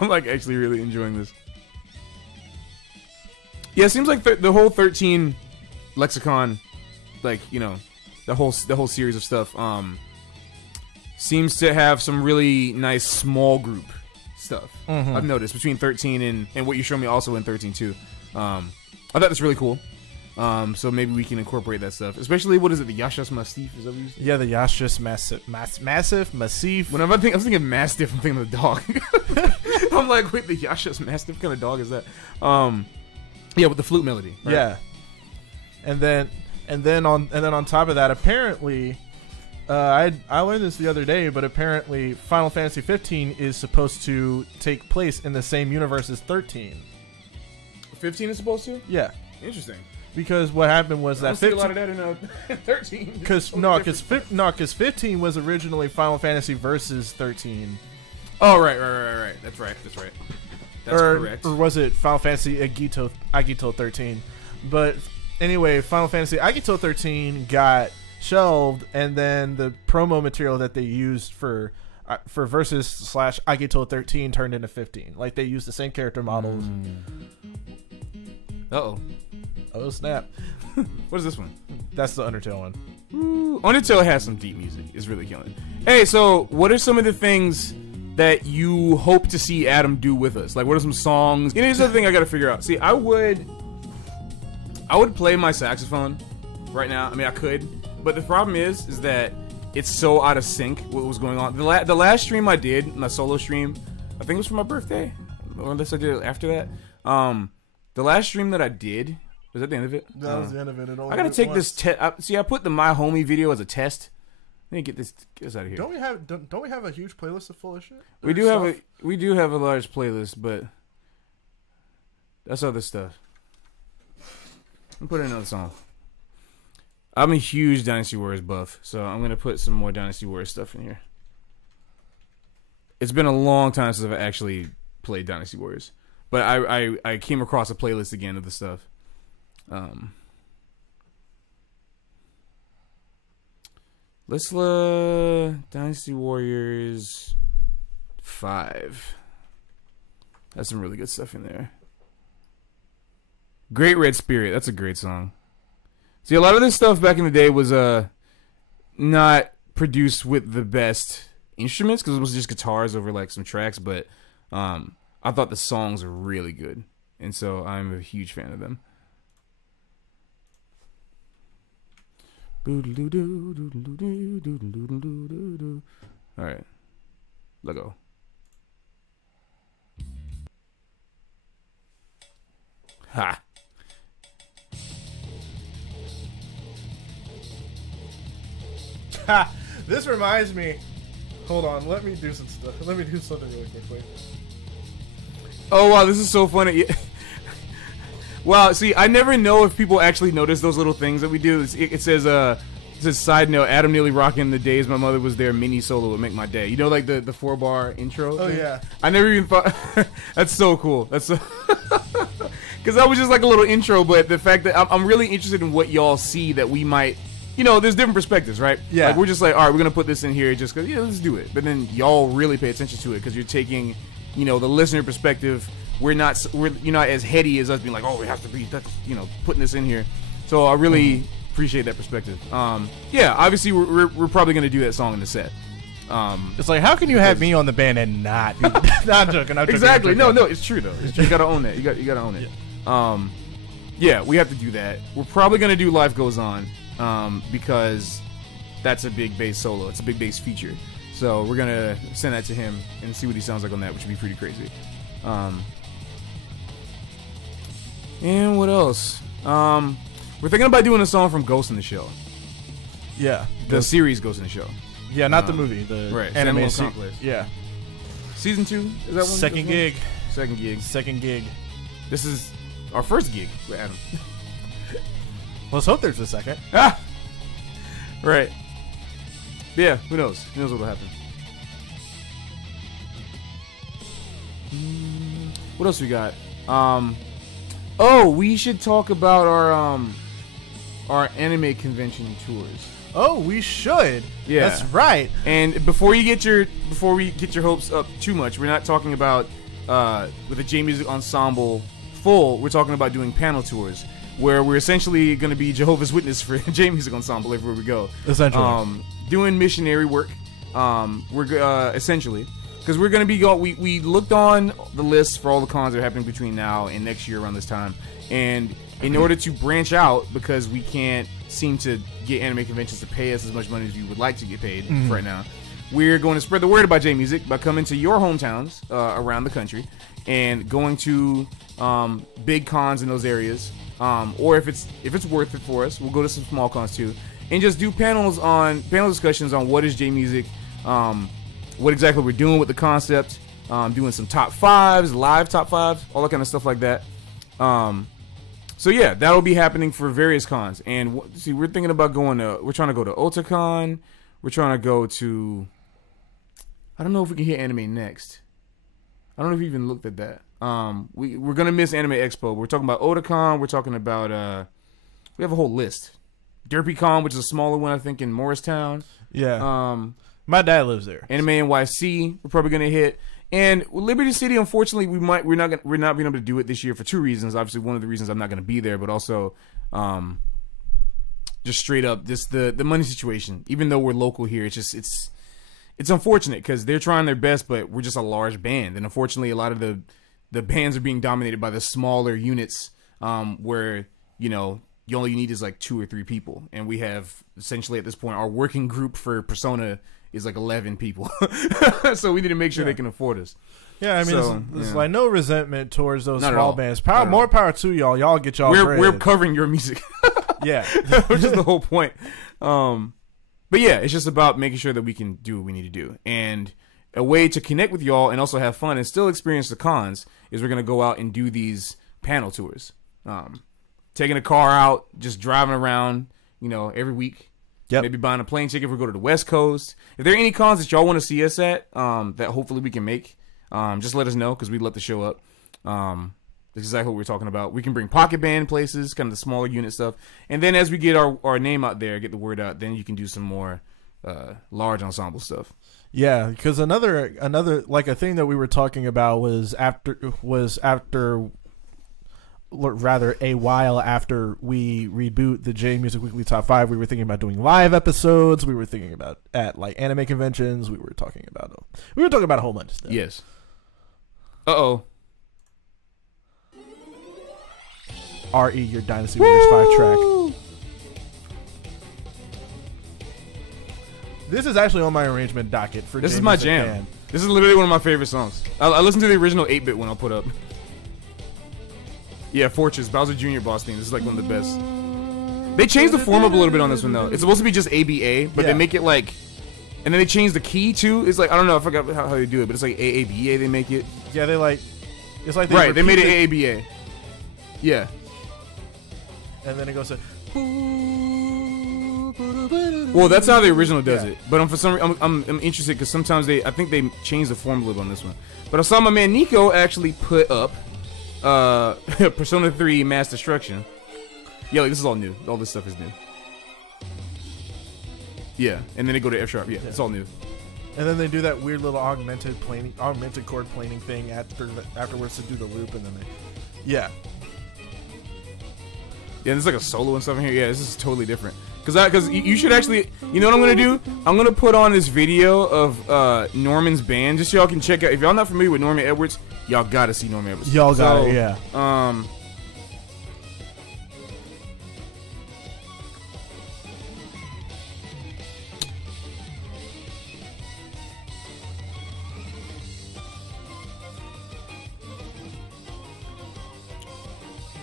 I'm like actually really enjoying this. Yeah, it seems like the whole 13 lexicon, like, you know, the whole series of stuff seems to have some really nice small group stuff. I've noticed between 13 and what you showed me also in 13.2. I thought that's really cool. So maybe we can incorporate that stuff. Especially, what is it, the Yashas Massif? Is that what you said? Yeah, the Yashas Massif. Whenever I was thinking Mastiff, I'm thinking of the dog. I'm like, wait, the Yashas Mastiff? What kind of dog is that? Yeah, with the flute melody. Right? Yeah. And then on top of that, apparently, I learned this the other day, but apparently Final Fantasy 15 is supposed to take place in the same universe as 13. 15 is supposed to? Yeah. Interesting. Because what happened was that 15, see a lot of that in 13. Because 15 was originally Final Fantasy versus 13. Oh, right. That's right. That's correct. Or was it Final Fantasy Agito 13? But anyway, Final Fantasy Agito 13 got shelved, and then the promo material that they used for Versus / Agito 13 turned into 15. Like, they used the same character models. Uh-oh. Oh, snap. What is this one? That's the Undertale one. Ooh, Undertale has some deep music. It's really killing. Hey, so what are some of the things that you hope to see Adam do with us? Like, what are some songs? You know, here's the other thing I gotta figure out. See, I would play my saxophone right now. I mean, I could. But the problem is that it's so out of sync what was going on. The last stream I did, my solo stream, I think it was for my birthday. Or unless I did it after that. The last stream that I did, was that the end of it? That was the end of it. I gotta take this test. See, I put the My Homie video as a test. Let me get this out of here. Don't we have a huge playlist full of shit? We do have a large playlist, but that's other stuff. I'm putting another song. I'm a huge Dynasty Warriors buff, so I'm gonna put some more Dynasty Warriors stuff in here. It's been a long time since I've actually played Dynasty Warriors. But I came across a playlist again of the stuff. Let's Dynasty Warriors 5. That's some really good stuff in there. Great Red Spirit. That's a great song. See, a lot of this stuff back in the day was not produced with the best instruments because it was just guitars over like some tracks, but I thought the songs were really good, and so I'm a huge fan of them. All right, let go. Ha. This reminds me. Hold on, let me do some stuff. Let me do something really quickly. Oh wow, this is so funny. Wow, see, I never know if people actually notice those little things that we do. It says, side note, Adam nearly rocking the days my mother was there, mini solo would make my day. You know, like the 4-bar intro Oh, thing? yeah. I never even thought, that's so cool. That's so, because that was just like a little intro, but the fact that I'm really interested in what y'all see that we might, you know, there's different perspectives, right? Yeah. Like, we're just like, all right, we're going to put this in here just because, yeah, let's do it. But then y'all really pay attention to it because you're taking, you know, the listener perspective. We're you're not as heady as us being like, oh, it has to be, you know, putting this in here. So I really appreciate that perspective. Yeah, obviously we're probably gonna do that song in the set. It's like, how can you have me on the band and not? No, I'm joking. Exactly. No, it's true though. It's true. You gotta own that. You gotta own it. Yeah. Yeah, we have to do that. We're probably gonna do Life Goes On, because that's a big bass solo. It's a big bass feature. So we're gonna send that to him and see what he sounds like on that, which would be pretty crazy. And what else? We're thinking about doing a song from Ghost in the Shell. Yeah. The series Ghost in the Shell. Yeah, not the movie. The right, anime series. Yeah. Season 2? Is that one? Second gig. Second gig. Second gig. This is our first gig with Adam. Let's hope there's a second. Ah! Right. Yeah, who knows? Who knows what will happen. What else we got? Oh, we should talk about our anime convention tours. Oh, we should. Yeah, that's right. And before we get your hopes up too much, we're not talking about with the J Music Ensemble full. We're talking about doing panel tours where we're essentially going to be Jehovah's Witness for J Music Ensemble everywhere we go. Essentially, doing missionary work. We're essentially. Because we're going to be we looked on the list for all the cons that are happening between now and next year around this time. And in order to branch out, because we can't seem to get anime conventions to pay us as much money as we would like to get paid right now, we're going to spread the word about J-Music by coming to your hometowns around the country and going to big cons in those areas. Or if it's worth it for us, we'll go to some small cons too. And just do panel discussions on what is J-Music, what exactly we're doing with the concept, doing some top 5s, live top 5s, all that kind of stuff like that. So yeah, that'll be happening for various cons. And see, we're thinking about we're trying to go to Otakon. We're trying to go to, I don't know if we can hit Anime Next. I don't know if we even looked at that. We're going to miss Anime Expo. We're talking about Otakon. We're talking about, we have a whole list. DerpyCon, which is a smaller one, I think, in Morristown. Yeah. My dad lives there. Anime NYC, we're probably gonna hit, and Liberty City. Unfortunately, we're not being able to do it this year for 2 reasons. Obviously, one of the reasons I'm not gonna be there, but also, just straight up, the money situation. Even though we're local here, it's unfortunate because they're trying their best, but we're just a large band, and unfortunately, a lot of the bands are being dominated by the smaller units, where you know. All you need is like 2 or 3 people, and we have essentially at this point our working group for Persona is like 11 people. So we need to make sure they can afford us. Yeah, I mean, it's like no resentment towards those Not small bands. More power to y'all. Y'all get y'all. We're covering your music. Yeah, which is the whole point. But yeah, it's just about making sure that we can do what we need to do, and a way to connect with y'all and also have fun and still experience the cons is we're gonna go out and do these panel tours. Taking a car out, just driving around, you know, every week. Yep. Maybe buying a plane ticket if we go to the West Coast. If there are any cons that y'all want to see us at, that hopefully we can make, just let us know because we'd love to show up. That's exactly what we're talking about. We can bring pocket band places, kind of the smaller unit stuff. And then as we get our name out there, get the word out, then you can do some more large ensemble stuff. Yeah, because another like a thing that we were talking about was after rather a while after we reboot the J Music Weekly Top 5, we were thinking about doing live episodes. We were thinking about at like anime conventions. We were talking about a whole bunch of stuff. Yes. Uh-oh. RE, your Dynasty Warriors 5 track. This is actually on my arrangement docket for This J is my Music jam. Band. This is literally one of my favorite songs. I listened to the original 8-bit one I'll put up. Yeah, Fortress, Bowser Jr. boss theme. This is like one of the best. They changed the form up a little bit on this one though. It's supposed to be just ABA, but they make it like, and then they changed the key too. It's like, I don't know, I forgot how they do it, but it's like AABA they make it. Yeah, they like, it's like they made it AABA. Yeah. And then it goes to. Well, that's how the original does it. But I'm interested because sometimes I think they changed the form a little on this one. But I saw my man Nico actually put up Persona 3 Mass Destruction. Yeah, like, this is all new. All this stuff is new. Yeah, and then they go to F sharp. Yeah, it's all new. And then they do that weird little augmented chord planing thing afterwards to do the loop, and then yeah, there's like a solo and stuff in here. Yeah, this is totally different. Because you should actually, you know what I'm gonna do? I'm gonna put on this video of Norman's band, just so y'all can check out. If y'all not familiar with Norman Edwards, y'all gotta see Norman Edwards. Y'all got it, yeah.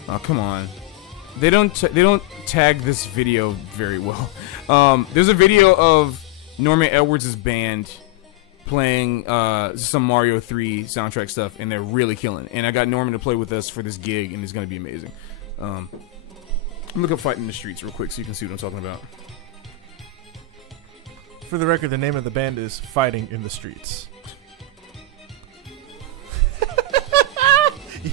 Oh, come on. They don't tag this video very well. There's a video of Norman Edwards' band playing some Mario 3 soundtrack stuff, and they're really killing. And I got Norman to play with us for this gig, and it's gonna be amazing. Look up "Fighting in the Streets" real quick so you can see what I'm talking about. For the record, the name of the band is Fighting in the Streets.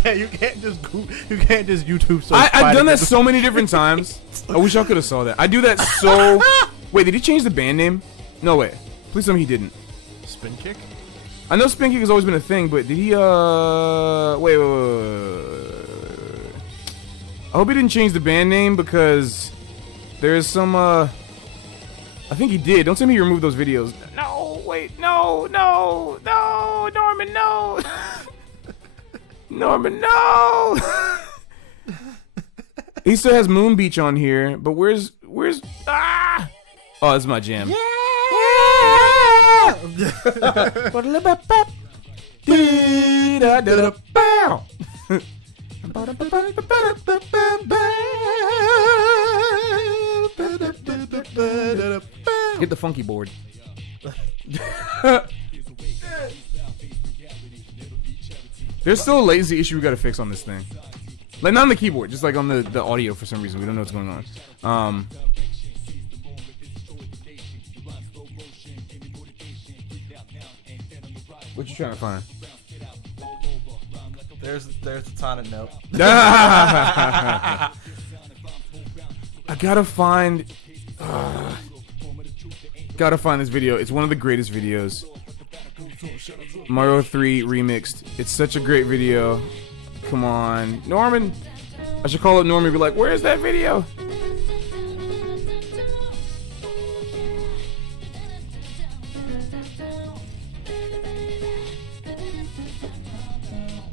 Yeah, you can't just YouTube. I've done that so many different times. I wish I could have saw that. I do that so. Wait, did he change the band name? No way. Please tell me he didn't. Spin Kick? I know Spin Kick has always been a thing, but did he? Wait. I hope he didn't change the band name because there's some. I think he did. Don't tell me he removed those videos. No, wait, no, Norman, no. Norman, no! He still has Moon Beach on here, but where's ah? Oh, that's my jam. Yeah! Get the funky board. There's still a latency issue we gotta fix on this thing. Like, not on the keyboard, just like on the audio for some reason. We don't know what's going on. What you trying to find? There's the tonic note. I gotta find this video. It's one of the greatest videos. Mario 3 remixed. It's such a great video. Come on, Norman. I should call up Norman and be like, where's that video?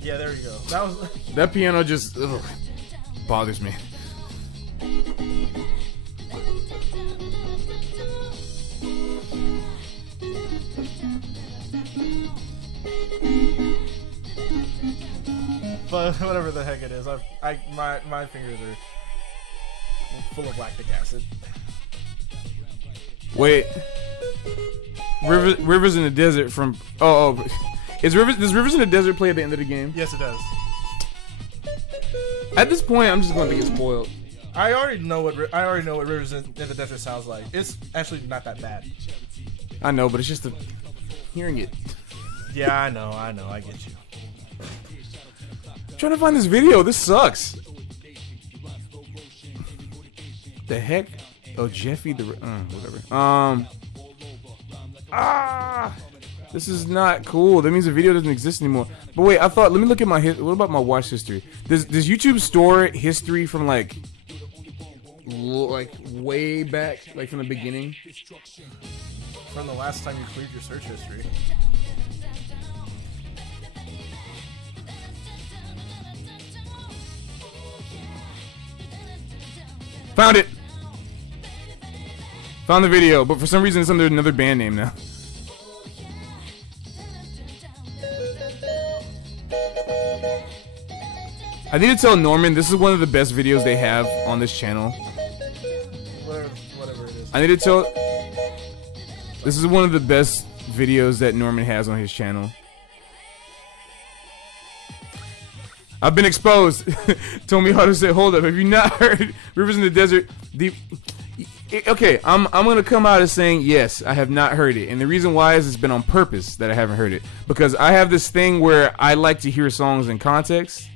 Yeah, there you go. That piano just bothers me. But whatever the heck it is, my fingers are full of lactic acid. Wait, Rivers in the Desert from does Rivers in the Desert play at the end of the game? Yes, it does. At this point, I'm just going to get spoiled. I already know what Rivers in the Desert sounds like. It's actually not that bad. I know, but it's just hearing it. Yeah, I know, I get you. Trying to find this video. This sucks. The heck? Oh, Jeffy the whatever. This is not cool. That means the video doesn't exist anymore. But wait, I thought. Let me look at my. What about my watch history? Does YouTube store history from like way back, like from the beginning? From the last time you cleared your search history. Found it. Found the video, but for some reason it's under another band name now. I need to tell Norman this is one of the best videos they have on this channel. Whatever it is. I need to tell. This is one of the best videos that Norman has on his channel. I've been exposed. Told me how to say. Hold up. Have you not heard Rivers in the Desert? Okay, I'm gonna come out as saying yes. I have not heard it, and the reason why is it's been on purpose that I haven't heard it, because I have this thing where I like to hear songs in context.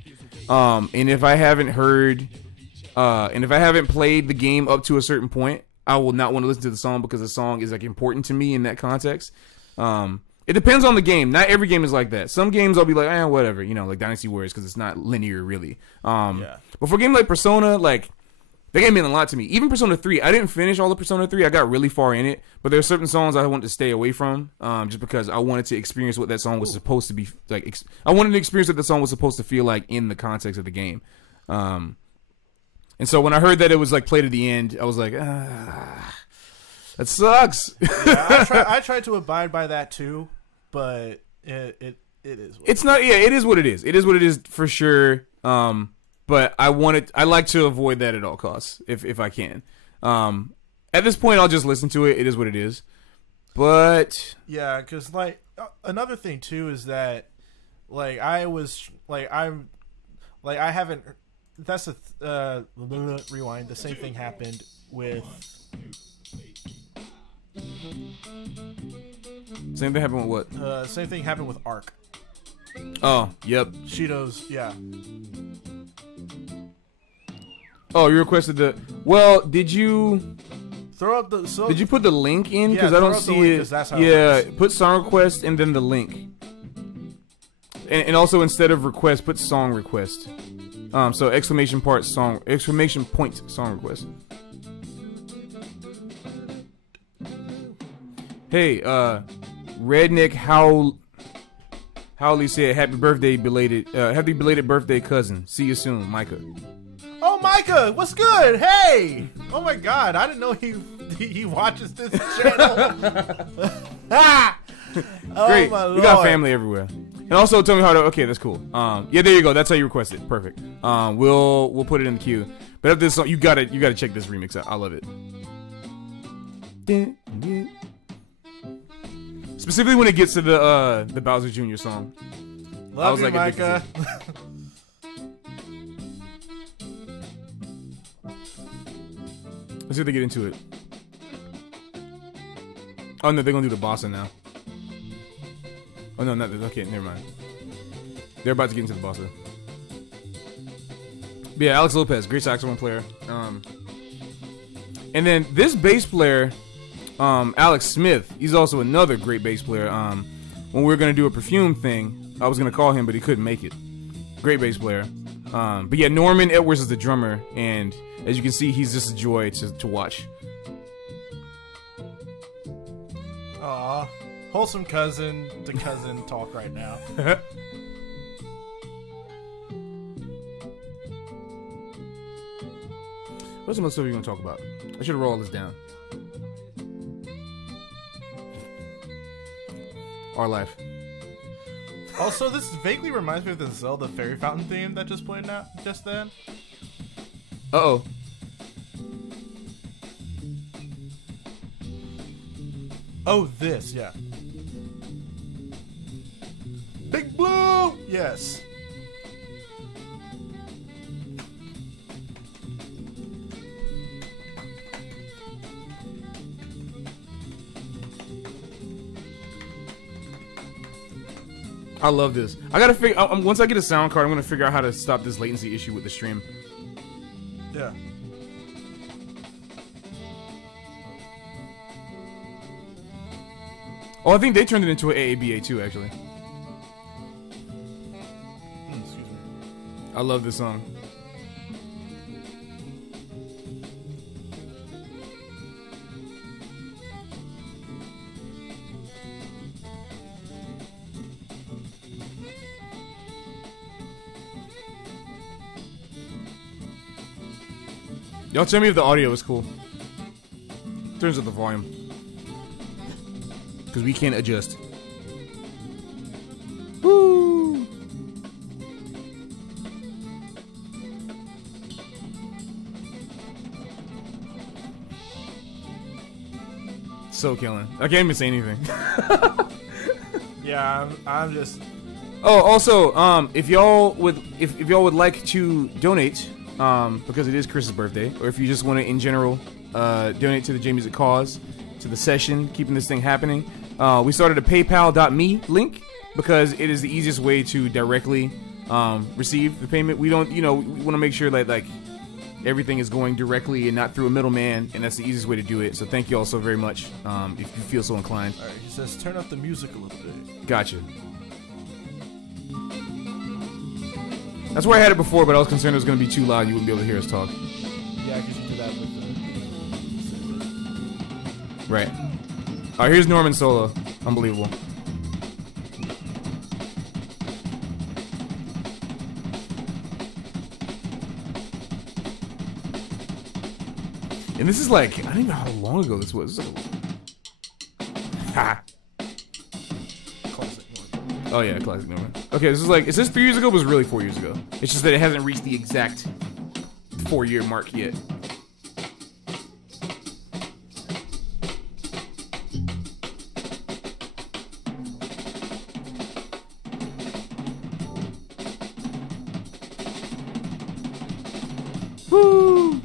And if I haven't heard, and if I haven't played the game up to a certain point, I will not want to listen to the song because the song is like important to me in that context. It depends on the game. Not every game is like that. Some games I'll be like, whatever, you know, like Dynasty Warriors, because it's not linear really. But for a game like Persona, like that game meant a lot to me. Even Persona 3, I didn't finish all of Persona 3. I got really far in it, but there are certain songs I wanted to stay away from, just because I wanted to experience what that song was supposed to be like. I wanted to experience what the song was supposed to feel like in the context of the game. And so when I heard that it was like played at the end, I was like, that sucks. Yeah, I tried to abide by that too, but it is. It's not. Yeah, it is what it is. It is what it is for sure. But I like to avoid that at all costs if I can. At this point, I'll just listen to it. It is what it is. But yeah, because like another thing too is that like I haven't. That's a rewind. The same thing happened with. Same thing happened with what? Same thing happened with Ark. Oh, yep. Shido's, yeah. Oh, you requested the. Well, did you throw up the? Did you put the link in? Because yeah, I don't see it. That's how yeah, it put song request and then the link. And also instead of request, put song request. So exclamation point song request. Hey, Redneck Howley said happy belated birthday cousin. See you soon, Micah. Oh, Micah, what's good? Hey! Oh my God, I didn't know he watches this channel. Oh, great, my Lord. We got family everywhere. And also tell me how to. Okay, that's cool. Yeah, there you go. That's how you request it. Perfect. We'll put it in the queue. But if this song, you gotta check this remix out. I love it. Specifically when it gets to the Bowser Jr. song. Love you, Micah. Let's see if they get into it. Oh no, they're gonna do the bossa now. Oh no, not okay. Never mind. They're about to get into the bossa. But yeah, Alex Lopez, great saxophone player. And then this bass player, Alex Smith, he's also another great bass player. When we were gonna do a Perfume thing, I was gonna call him, but he couldn't make it. Great bass player. But yeah, Norman Edwards is the drummer, and as you can see, he's just a joy to watch. Aw, wholesome cousin to cousin talk right now. What's some other stuff you want to talk about? I should roll all this down. Our life. Also, this vaguely reminds me of the Zelda Fairy Fountain theme that just played out just then. Uh-oh. Oh, this, yeah. Big Blue! Yes. I love this. I gotta figure. Once I get a sound card, I'm gonna figure out how to stop this latency issue with the stream. Yeah. Oh, I think they turned it into an AABA too, actually. Excuse me. I love this song. Y'all tell me if the audio is cool. Turns up the volume. Because we can't adjust. Woo! So killing. I can't even say anything. Yeah, I'm just. Oh, also, if y'all would like to donate, because it is Chris's birthday, or if you just want to in general donate to the J Music cause, to the session, keeping this thing happening, we started a PayPal.me link because it is the easiest way to directly receive the payment. We don't, we want to make sure that like everything is going directly and not through a middleman, and that's the easiest way to do it. So thank you all so very much. If you feel so inclined. All right, he says turn up the music a little bit. Gotcha. That's where I had it before, but I was concerned it was going to be too loud. You wouldn't be able to hear us talk. Yeah, because you do that with the. Right. All right, here's Norman solo. Unbelievable. And this is like, I don't even know how long ago this was. Ha. Classic Norman. Oh yeah, classic Norman. Okay, this is like, it says 3 years ago, but it was really 4 years ago. It's just that it hasn't reached the exact 4-year mark yet. Woo!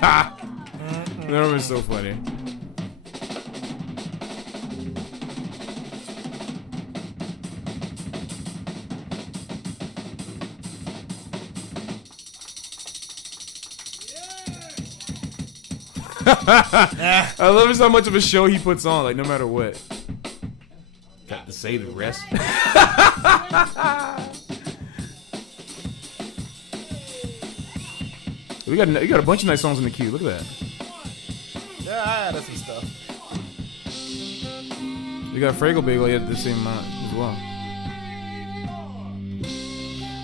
Ha! That was so funny. I love just how much of a show he puts on, like no matter what. Got to say the rest. You got a bunch of nice songs in the queue. Look at that. Yeah, I added some stuff. We got Fraggle Bagel at the same amount as well.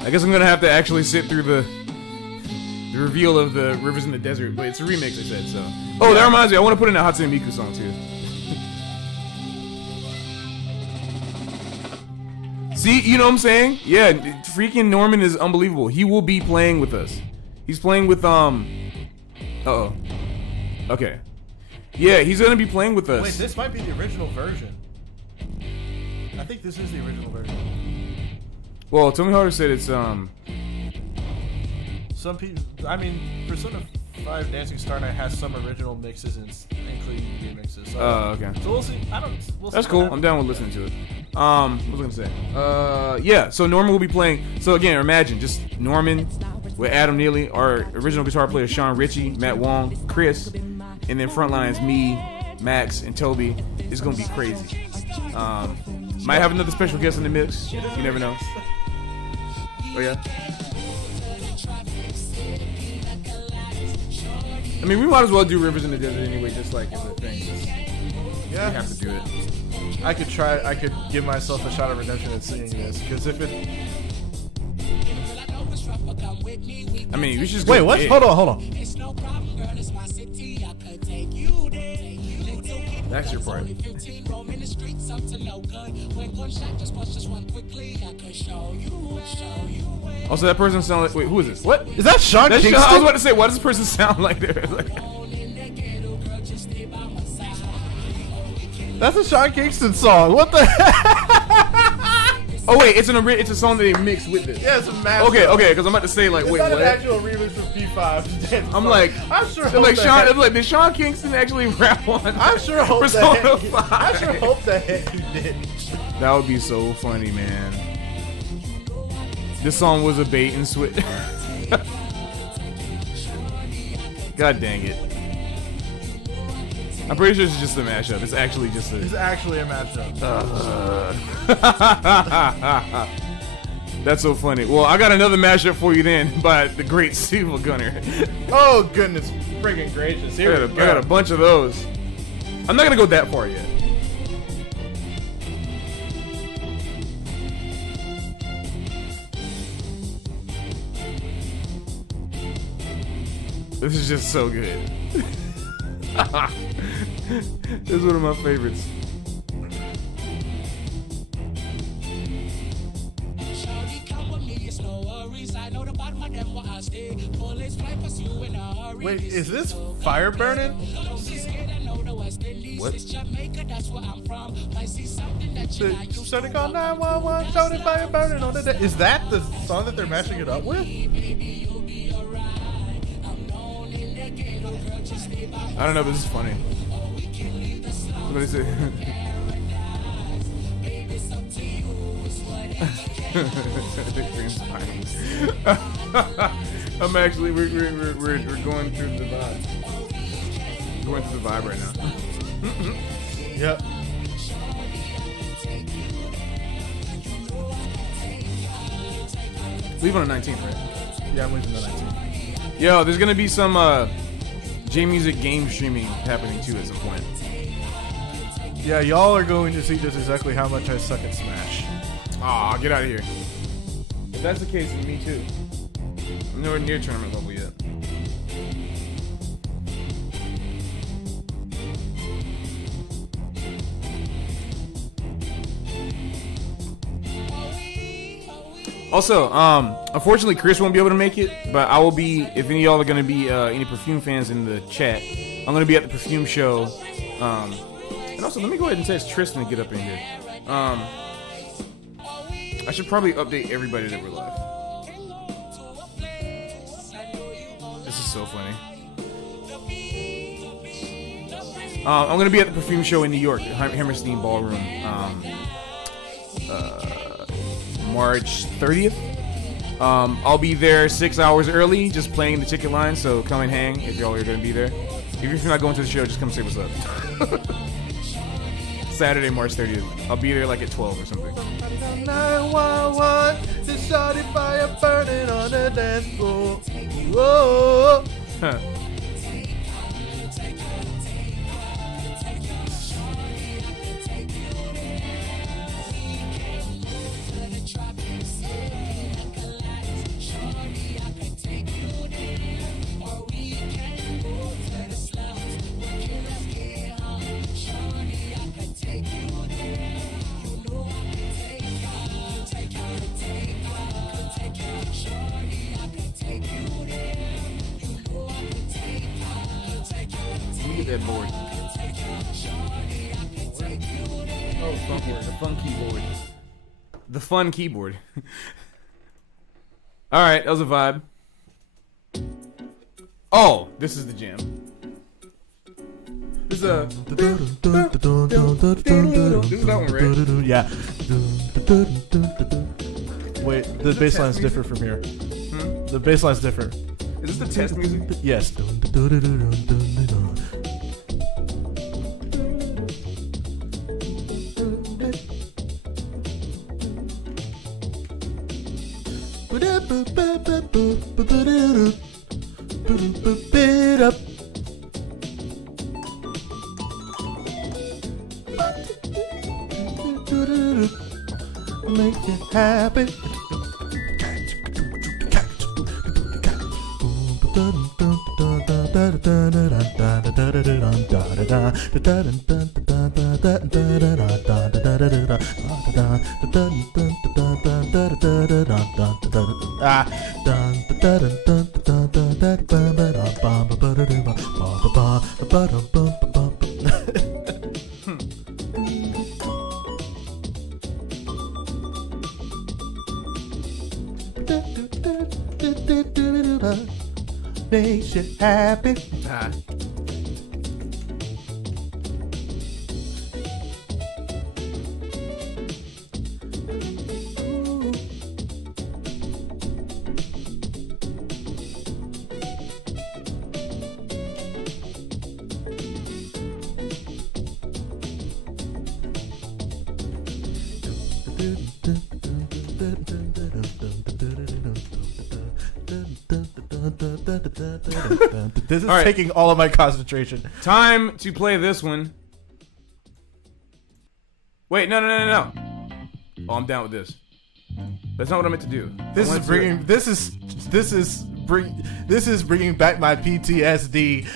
I guess I'm gonna have to actually sit through the reveal of the Rivers in the Desert, but it's a remix, I said, so. Oh, that reminds me, I want to put in a Hatsune Miku song too. See, you know what I'm saying? Yeah, freaking Norman is unbelievable. He will be playing with us. He's playing with, uh-oh. Okay. Yeah, he's gonna be playing with us. Wait, this might be the original version. I think this is the original version. Well, Tommy Harder said it's, Some people, I mean, Persona 5 Dancing Star Night has some original mixes including remixes. So, okay. So we'll see. We'll see. That's cool. I'm down with listening to it. What was I gonna say? Yeah. So Norman will be playing. So again, imagine just Norman with Adam Neely, our original guitar player Sean Ritchie, Matt Wong, Chris, and then front lines me, Max, and Toby. It's gonna be crazy. Might have another special guest in the mix. You never know. Oh yeah. I mean, we might as well do Rivers in the Desert anyway, just like as a thing. Yeah. We have to do it. I could give myself a shot of redemption at singing this, because if it... I mean, we should just Wait, go what? big. Hold on. That's your part. Also, that person sounds like... Wait, who is this? What? Is that Sean That's Kingston? I was about to say, why does this person sound like they're like... That's a Sean Kingston song. What the Oh, wait, it's a song that they mixed with this. Yeah, it's a mashup. Okay, because I'm about to say, like, It's wait, not what? an actual remix from P5. I'm like, I'm sure. like Sean, I'm like, did Sean Kingston actually rap on? I sure hope Persona that. 5? I sure hope that he did. That would be so funny, man. This song was a bait and switch. God dang it. I'm pretty sure it's just a mashup. It's actually just a... It's actually a matchup. That's so funny. Well, I got another mashup for you then by the great Steve Gunner. Oh, goodness friggin' gracious. Here I got a bunch of those. I'm not going to go that far yet. This is just so good. This is one of my favorites. Wait, is this fire burning? What? Somebody call 911, shouting fire burning on the day. Is that the song that they're mashing it up with? I don't know, but this is funny. What is it? I'm actually we're going through the vibe. We're going through the vibe right now. Yep. Leave on the 19th, right? Yeah, I'm leaving the 19th. Yo, there's gonna be some J-Music game streaming happening too at some point. Yeah, y'all are going to see just exactly how much I suck at Smash. Aw, get out of here. If that's the case, then me too. I'm nowhere near tournament level yet. Also, unfortunately, Khrys won't be able to make it, but I will be. If any of y'all are gonna be any Perfume fans in the chat, I'm gonna be at the Perfume show. And also, let me go ahead and text Tristan to get up in here. I should probably update everybody that we're live. This is so funny. I'm gonna be at the Perfume show in New York, Hammerstein Ballroom. March 30th. I'll be there 6 hours early, just playing the ticket line, so come and hang if y'all are going to be there. Even if you're not going to the show, just come say what's up. Saturday, March 30th. I'll be there like at 12 or something. 911, the shawty fire burning on the dance floor. Whoa. Huh. That board. Oh, the fun keyboard. The fun keyboard. Alright, that was a vibe. Oh, this is the jam. This is a... This is that one, right? Yeah. Wait, the bass line's different from here. The bass line's different. Is this the test music? Yes. Make you happy. Makes you happy. This is All right. taking all of my concentration. Time to play this one. Wait, no. Oh, I'm down with this. That's not what I meant to do. This is bringing back my PTSD.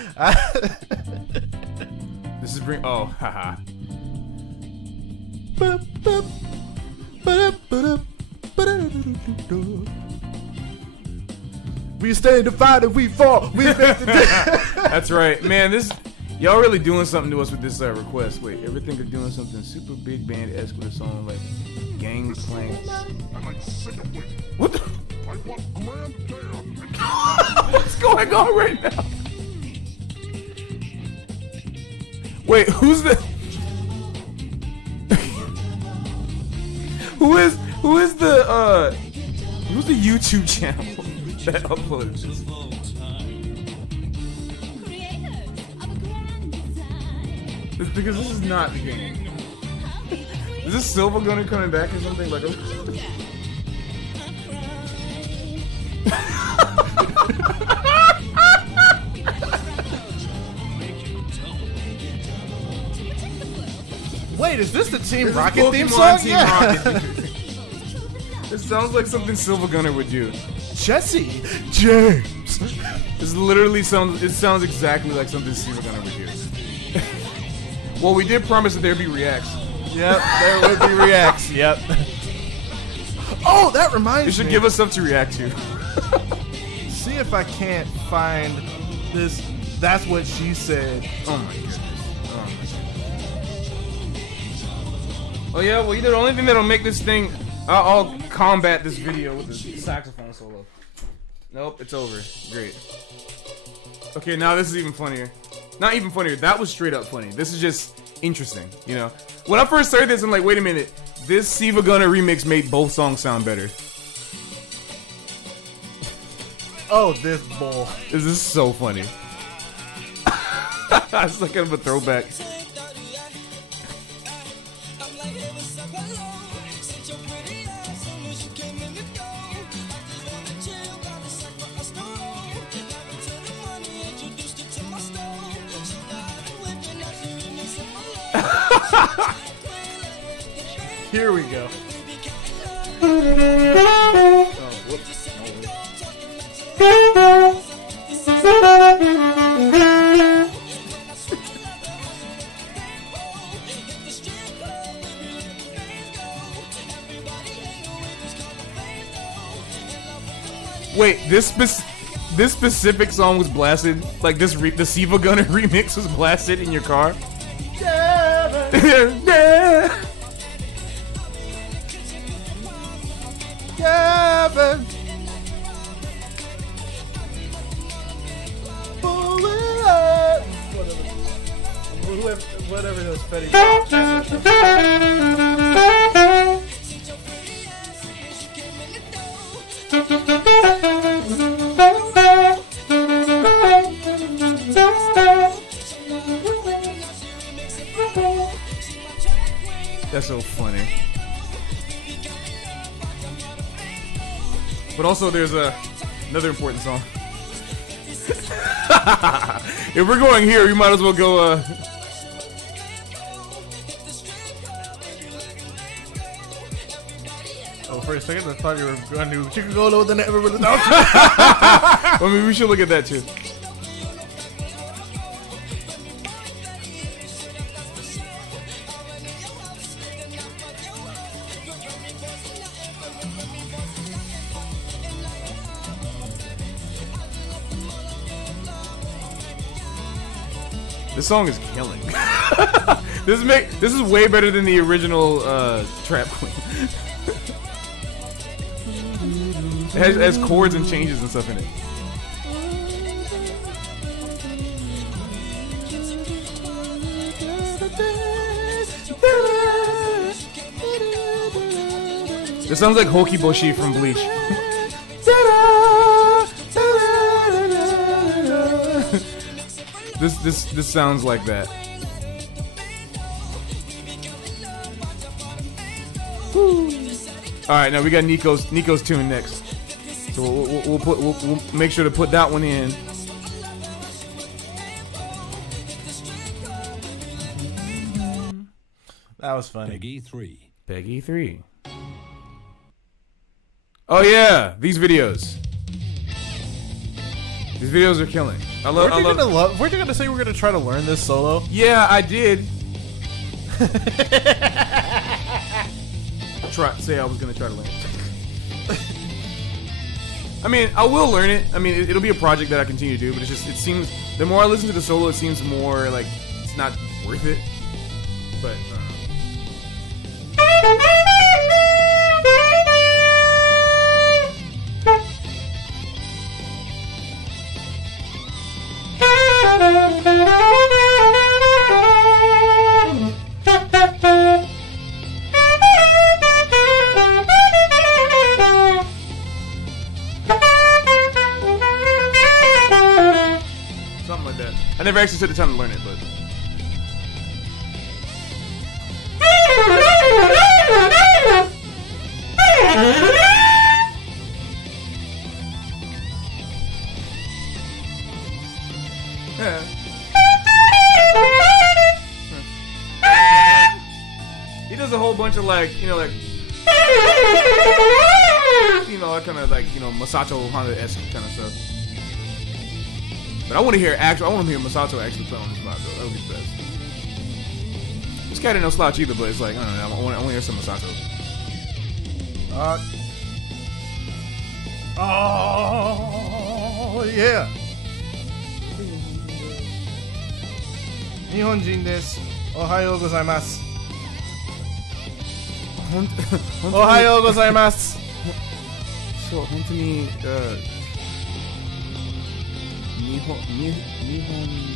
This is bring. Oh, haha. We stay divided, we fall. We That's right, man. This y'all really doing something to us with this request. Wait, ever think of doing something super big band-esque with a song like Gang Planks? What the? What's going on right now? Wait, who's the? Who's the YouTube channel that uploaded this? It's because this is not the game. Is this Silva Gunner coming back or something? Like, Wait, is this the Team this is Rocket theme Pokemon song? Team Yeah. Rocket. It sounds like something Silva Gunner would do. Jesse James. This literally sounds. It sounds exactly like something Silva Gunner would do. Well, we did promise that there'd be reacts. Yep, there would be reacts. Yep. Oh, that reminds me. You should give us stuff to react to. See if I can't find this. That's what she said. Oh my goodness. Oh my goodness. Oh yeah, well, you know, the only thing that'll make this thing, I'll combat this video with the saxophone solo. Nope, it's over. Great. Okay, now this is even funnier. Not even funnier. That was straight up funny. This is just interesting, you know? When I first heard this, I'm like, wait a minute. This Siva Gunner remix made both songs sound better. Oh, this bull. This is so funny. It's like kind of a throwback. Here we go. Oh, whoops. Wait, this specific song was blasted? Like the Siva Gunner remix was blasted in your car? Yeah. Gavin. Whatever those petty. That's so funny. But also, there's another important song. If we're going here, we might as well go. Oh, for a second, I thought you were going to Chicken Golo, then everybody. No. I mean, we should look at that too. This song is killing. This is way better than the original Trap Queen. It has chords and changes and stuff in it. This sounds like Hoki Boshi from Bleach. This sounds like that. All right, now we got Nico's tune next. So we'll make sure to put that one in. That was funny. Peggy 3. Oh yeah, these videos. These videos are killing. Weren't you gonna say we're gonna try to learn this solo? Yeah, I did. Say I was gonna try to learn it. I mean, I will learn it. I mean, it'll be a project that I continue to do, but it seems, the more I listen to the solo, it seems more like it's not worth it. But, something like that. I never actually took the time to learn it, but. Yeah. He does a whole bunch of like, that kind of like, Masato Honda-esque kind of stuff. But I want to hear Masato actually play on this spot though. That would be the best. This cat ain't no slouch either, but it's like, I don't know, I want to hear some Masato. Oh yeah. 日本人です。おはようございます。おはようございます。そう、本当に、日本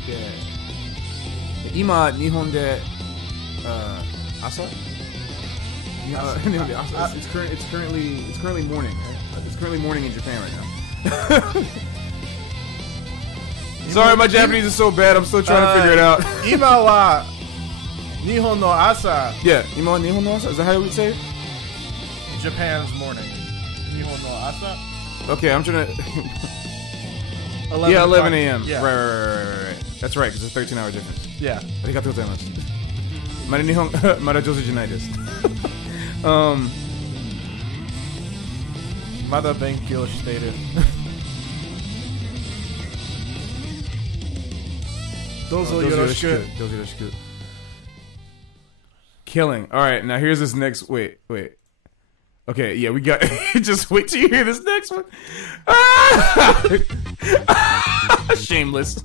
で、今、日本で、朝? It's currently morning. It's currently morning in Japan right now. Sorry, my Japanese is so bad. I'm still trying to figure it out. 今は日本の朝。Yeah, 今は日本の朝. Is that how you would say it? Japan's morning. 日本の朝. Okay, I'm trying to. 11 a.m. Yeah. Right. That's right, because it's a 13-hour difference. Yeah. ありがとうございます。まだ日本まだ上手じゃないです。まだ勉強している。どうぞよろしく。どうぞよろしく。Killing. All right, now here's this next. Wait. Okay, yeah, we got. Just wait till you hear this next one. Shameless.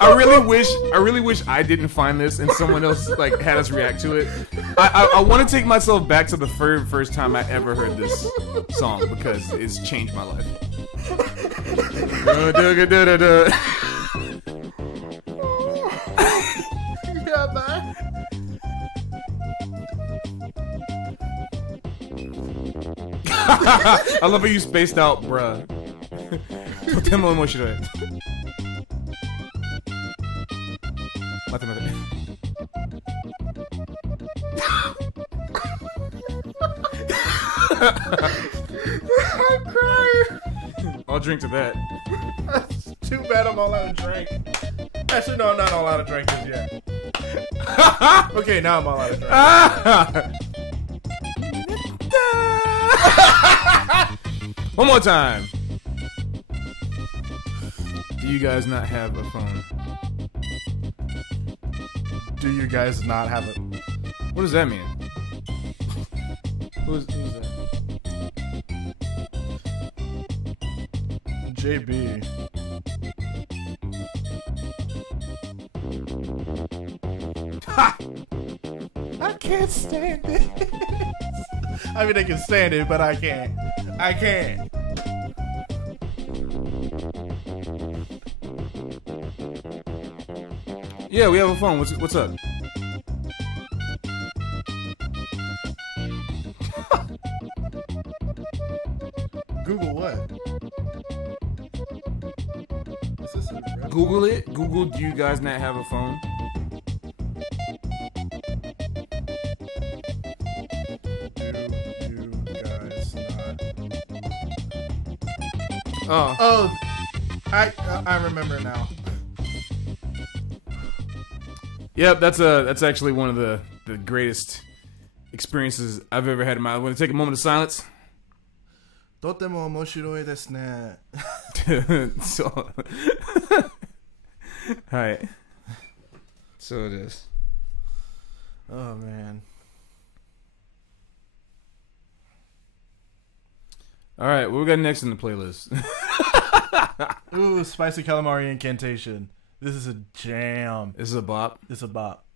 I really wish I didn't find this and someone else like had us react to it. I want to take myself back to the first time I ever heard this song because it's changed my life. Yeah, man. I love how you spaced out, bruh. とても面白い。待って。I'm crying. I'll drink to that. Too bad I'm all out of drink. Actually, no, I'm not all out of drink just yet. Okay, now I'm all out of drink. One more time. Do you guys not have a phone? Do you guys not have it? What does that mean? Who's that? JB. Ha! I can't stand it. I mean, I can stand it, but I can't. I can't. Yeah, we have a phone. What's up? Google what? Is this Google it. Google, do you guys not have a phone? Oh. Oh, I remember now. Yep, that's actually one of the greatest experiences I've ever had in my life. I'm going to take a moment of silence. とても面白いですね。そう。はい。そうです。Oh man. All right, what we got next in the playlist? Ooh, spicy calamari incantation. This is a jam. This is a bop. It's a bop.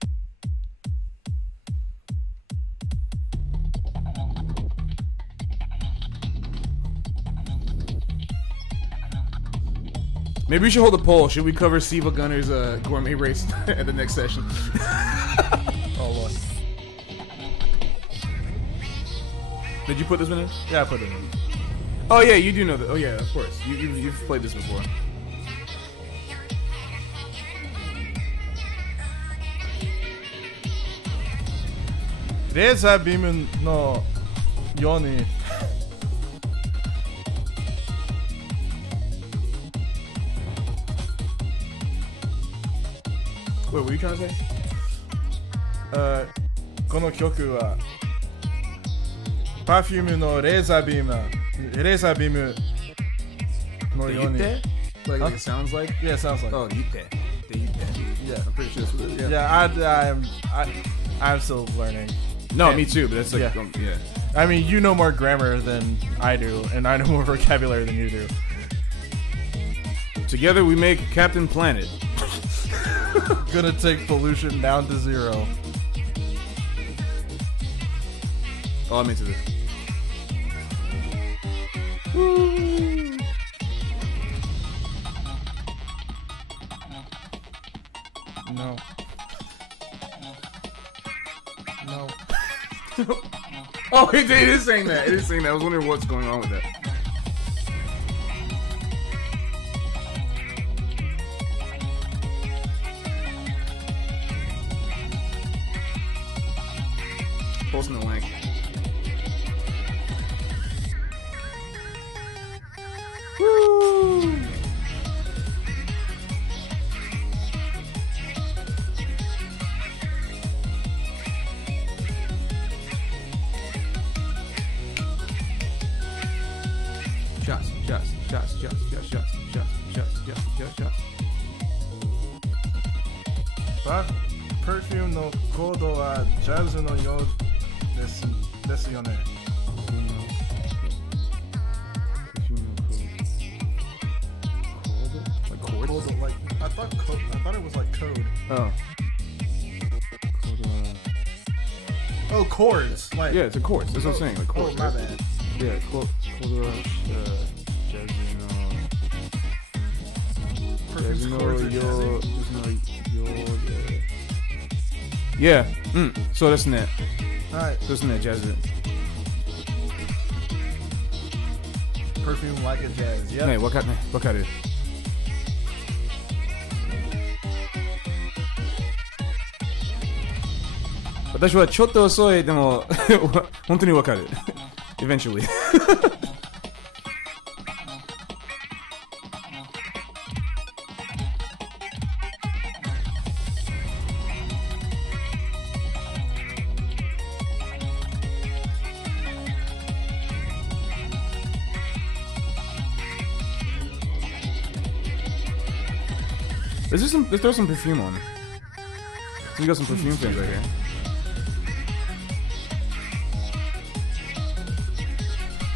Maybe we should hold a poll. Should we cover Siva Gunner's gourmet race at the next session? Oh Lord. Did you put this one in? Yeah, I put it in. Oh yeah, you do know that. Oh yeah, of course. You've played this before. Laser beam no yoni. Wait, what were you trying to say? この曲は Perfume のレーザービームのように Like it sounds like? Yeah, it sounds like Oh, Yite. Yeah. I'm pretty sure that's what it is. Yeah, I'm still learning. No, Yeah. me too, but that's like, Yeah. yeah. I mean, you know more grammar than I do, and I know more vocabulary than you do. Together we make Captain Planet. Gonna take pollution down to 0. Oh, I'm into this. No. No. Oh, it is saying that. It is saying that. I was wondering what's going on with that. Posting the link. Woo! Shots. Perfume のコードはジャズのようですよね。Like chords? Code, like I thought it was like code. Oh. Oh, chords. Like Yeah, it's a chords. That's what I'm saying. Like chords. Oh, my right? bad. Yeah, Perfume's chords are jazzy. Yeah. So that's net. Alright. So that's net jazz. Perfume like a jazz. Yep. ね、わかる。私はちょっと遅いでも本当にわかる。Eventually. Let's throw some perfume on. So we got some perfume fans right here.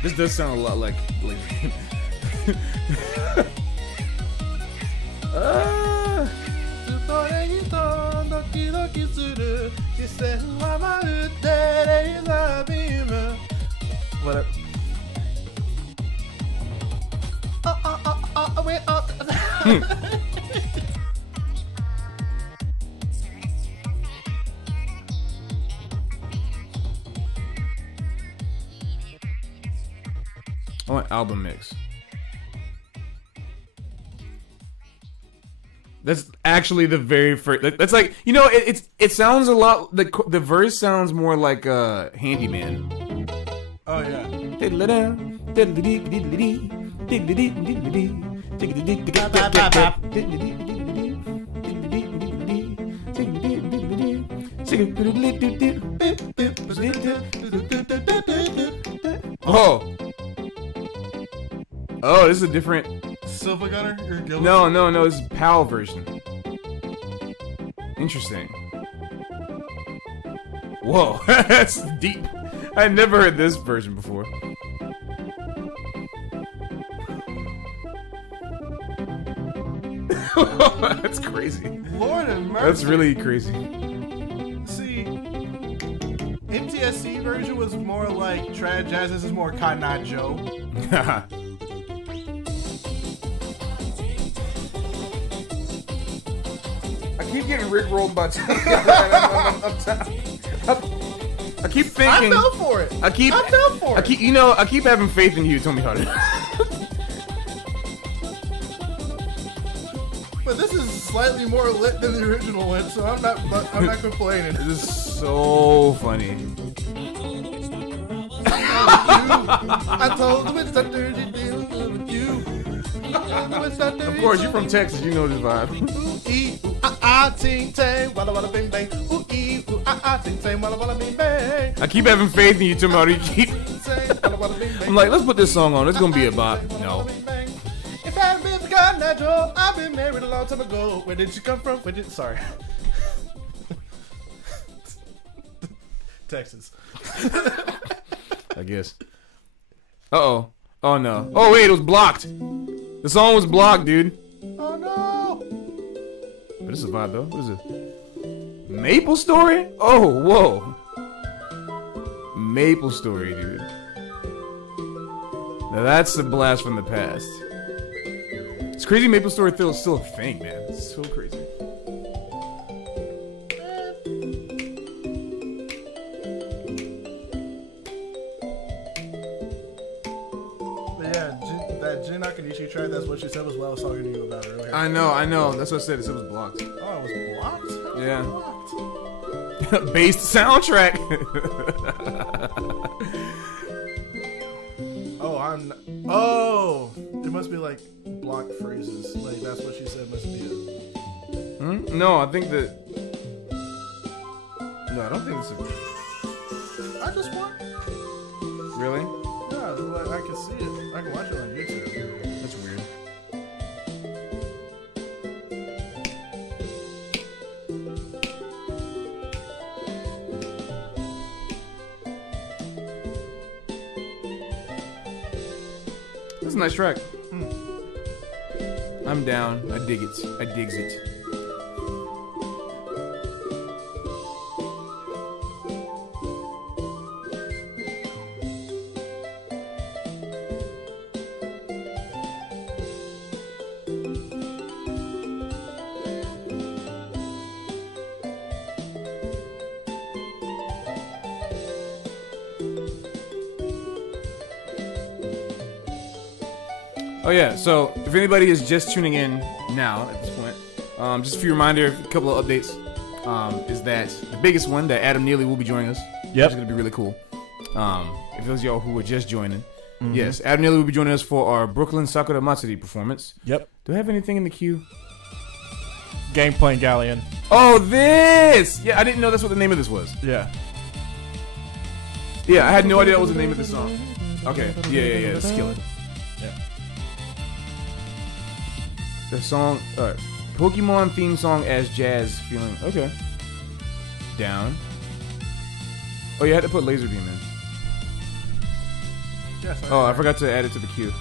This does sound a lot like Whatever. I want album mix. That's actually the very first. That's like, you know, it sounds a lot. The verse sounds more like Handyman. Oh yeah. Oh. Oh, this is a different. Silva Gunner or Gillis? No, it's PAL version. Interesting. Whoa, that's deep. I never heard this version before. That's crazy. Lord have mercy. That's really crazy. See, MTSC version was more like trad jazz. This is more Cotton Eye Joe. I keep getting rickrolled by I keep thinking. I fell for it. I fell for it. I keep having faith in you. Tell me how to. But this is slightly more lit than the original one, so I'm not complaining. This is so funny. I told them it's not dirty deal with you. Of course, you're from Texas. You know this vibe. Ooh ee ooh ting tang walla walla bing bang. Ooh ee ooh ting tang walla walla bing bang. I keep having faith in you. Tell me how to keep. I'm like, let's put this song on. It's gonna be a bop. No. If I hadn't been for God natural, I've been married a long time ago. Where did you come from? Sorry. Texas. I guess. Uh-oh. Oh, no. Oh, wait, it was blocked. The song was blocked, dude. Oh, no. But this is a vibe, though. What is it? Maple Story? Oh, whoa. Maple Story, dude. Now, that's a blast from the past. It's crazy Maple Story is still a thing, man. It's so crazy. Jin Nakanishi track, that's what she said was what I was talking to you about earlier. I know. That's what I said. It was blocked. Oh, it was blocked? How was Yeah. it blocked? Based soundtrack. Oh, it must be like blocked phrases. Like, that's what she said must be it. No, I think that... No, I don't think it's a... I just want... Really? Yeah, like, I can see it. I can watch it on YouTube. That's weird. That's a nice track. I'm down. I dig it. I digs it. Oh yeah, so if anybody is just tuning in now at this point, just a few reminder, a couple of updates, is that the biggest one, that Adam Neely will be joining us. Yep. Which is going to be really cool. If those of y'all who are just joining, yes, Adam Neely will be joining us for our Brooklyn Sakura Matsuri performance. Yep. Do I have anything in the queue? Game playing Galleon. Oh, this! Yeah, I didn't know that's what the name of this was. Yeah. Yeah, I had no idea that was the name of the song. Okay, yeah, the skillet. Yeah. The song, Pokemon theme song as jazz feeling. Okay. Down. Oh, you had to put Laser Beam in. Yes, Oh, I forgot to add it to the queue.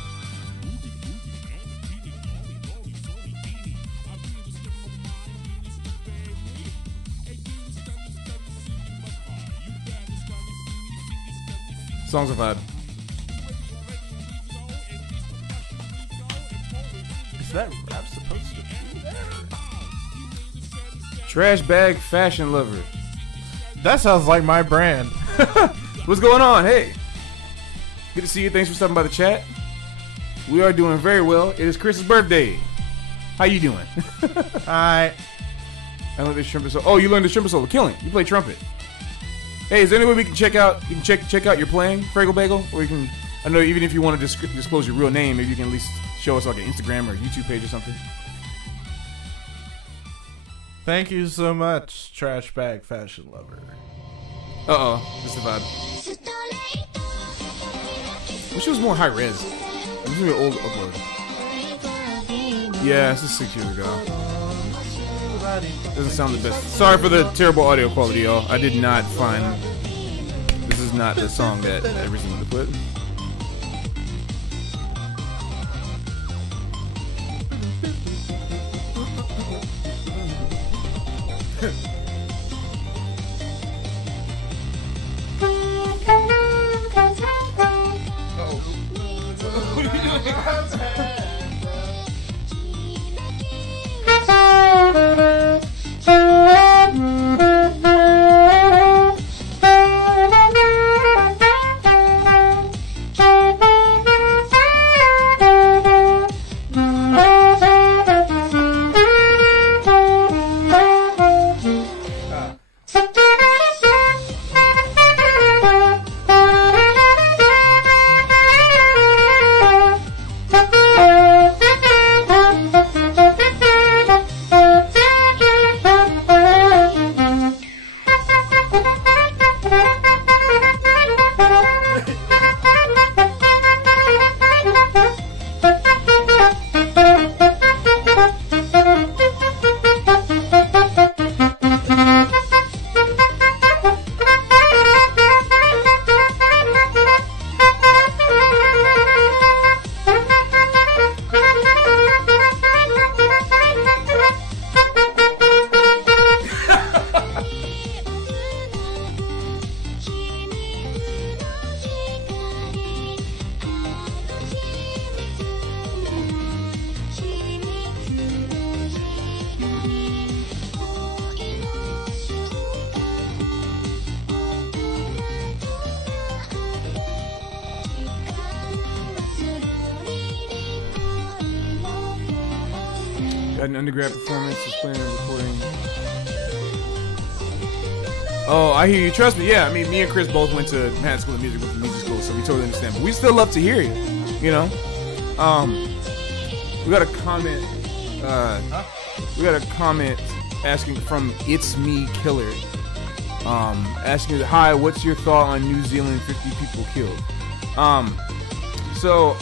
Song's a vibe. Is that rap supposed to be there? Trash bag fashion lover. That sounds like my brand. What's going on? Hey. Good to see you. Thanks for stopping by the chat. We are doing very well. It is Chris's birthday. How you doing? Alright. I learned the trumpet solo. Oh, you learned the trumpet solo. Killing. You play trumpet. Hey, is there any way we can check out? You can check out your playing, Fraggle Bagel, or you can I know even if you want to disclose your real name, maybe you can at least show us like an Instagram or YouTube page or something. Thank you so much, Trash Bag Fashion Lover. This is the vibe. Wish it was more high res. This is an old upload. Yeah, this is 6 years ago. Doesn't sound the best. Sorry for the terrible audio quality, y'all. I did not find. This is not the song that I originally put. Got an undergrad performance, was playing and recording. Oh, I hear you. Trust me. Yeah, I mean, me and Khrys both went to Manhattan School of Music with the music school, so we totally understand. But we still love to hear you. You know, we got a comment. We got a comment asking from It's Me Killer. Asking, hi, what's your thought on New Zealand 50 people killed? So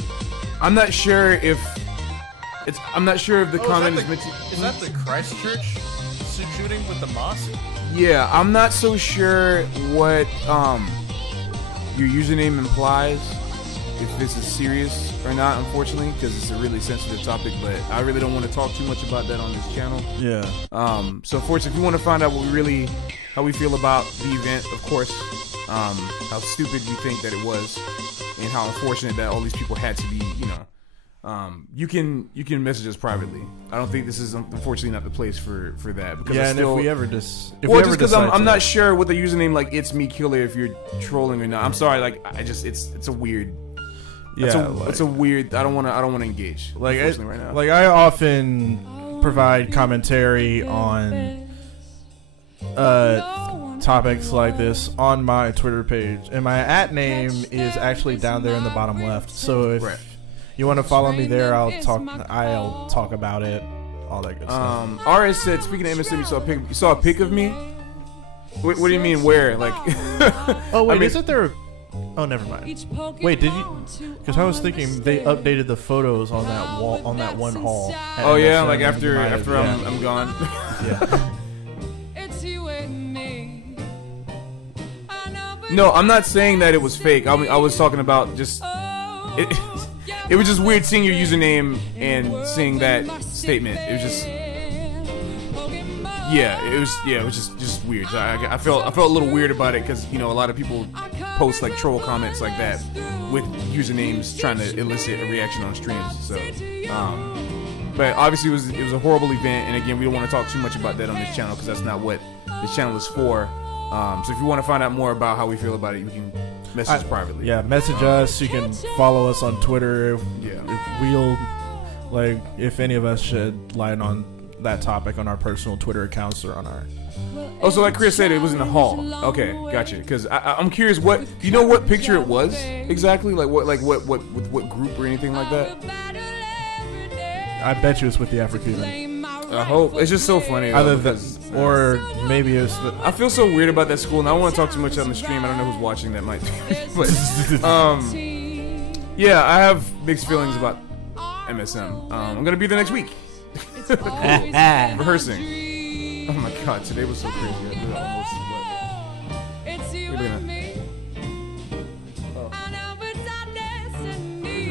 I'm not sure if the comment is meant to. Is that the Christchurch shooting with the mosque? Yeah, I'm not so sure what your username implies, if this is serious or not, unfortunately, because it's a really sensitive topic, but I really don't want to talk too much about that on this channel. Yeah. So, unfortunately, if you want to find out how we feel about the event, of course, how stupid we think that it was, and how unfortunate that all these people had to be, you can message us privately. I don't think this is unfortunately not the place for that. Because yeah, and still, if we ever just because I'm not sure with the username like It's Me Killer if you're trolling or not. I'm sorry, like it's a weird. It's a weird. I don't want to engage. Like right now. Like I often provide commentary on topics like this on my Twitter page, and my @name is actually down there in the bottom left. So if you want to follow me there, I'll talk about it, all that good stuff. RS said, speaking of MSM, you saw a pic of me. What do you mean where? Like, oh wait, isn't there? Oh, never mind. Wait, did you? Because I was thinking they updated the photos on that wall, on that one hall. Oh yeah, like after I'm gone. Yeah. No, I'm not saying that it was fake. I was talking about just it was just weird seeing your username and seeing that statement. It was just it was just weird. I felt a little weird about it because a lot of people post like troll comments like that with usernames trying to elicit a reaction on streams. So, but obviously it was a horrible event, and again, we don't want to talk too much about that on this channel because that's not what this channel is for. So if you want to find out more about how we feel about it, you can message us privately. Yeah, message us. You can follow us on Twitter. If any of us shed light on that topic on our personal Twitter accounts or on our. Oh, so like Khrys said, it was in the hall. Okay, gotcha. Because I'm curious, what you know, what picture it was exactly? Like what group or anything like that? I bet you it's with the Afro-Cuban. I hope. It's just so funny. Either Though, that, or maybe it's. I feel so weird about that school, and I don't want to talk too much on the stream. I don't know who's watching that might. But yeah, I have mixed feelings about MSM. I'm gonna be there next week. Cool. Rehearsing. Oh my god, today was so crazy. I really almost. What are you looking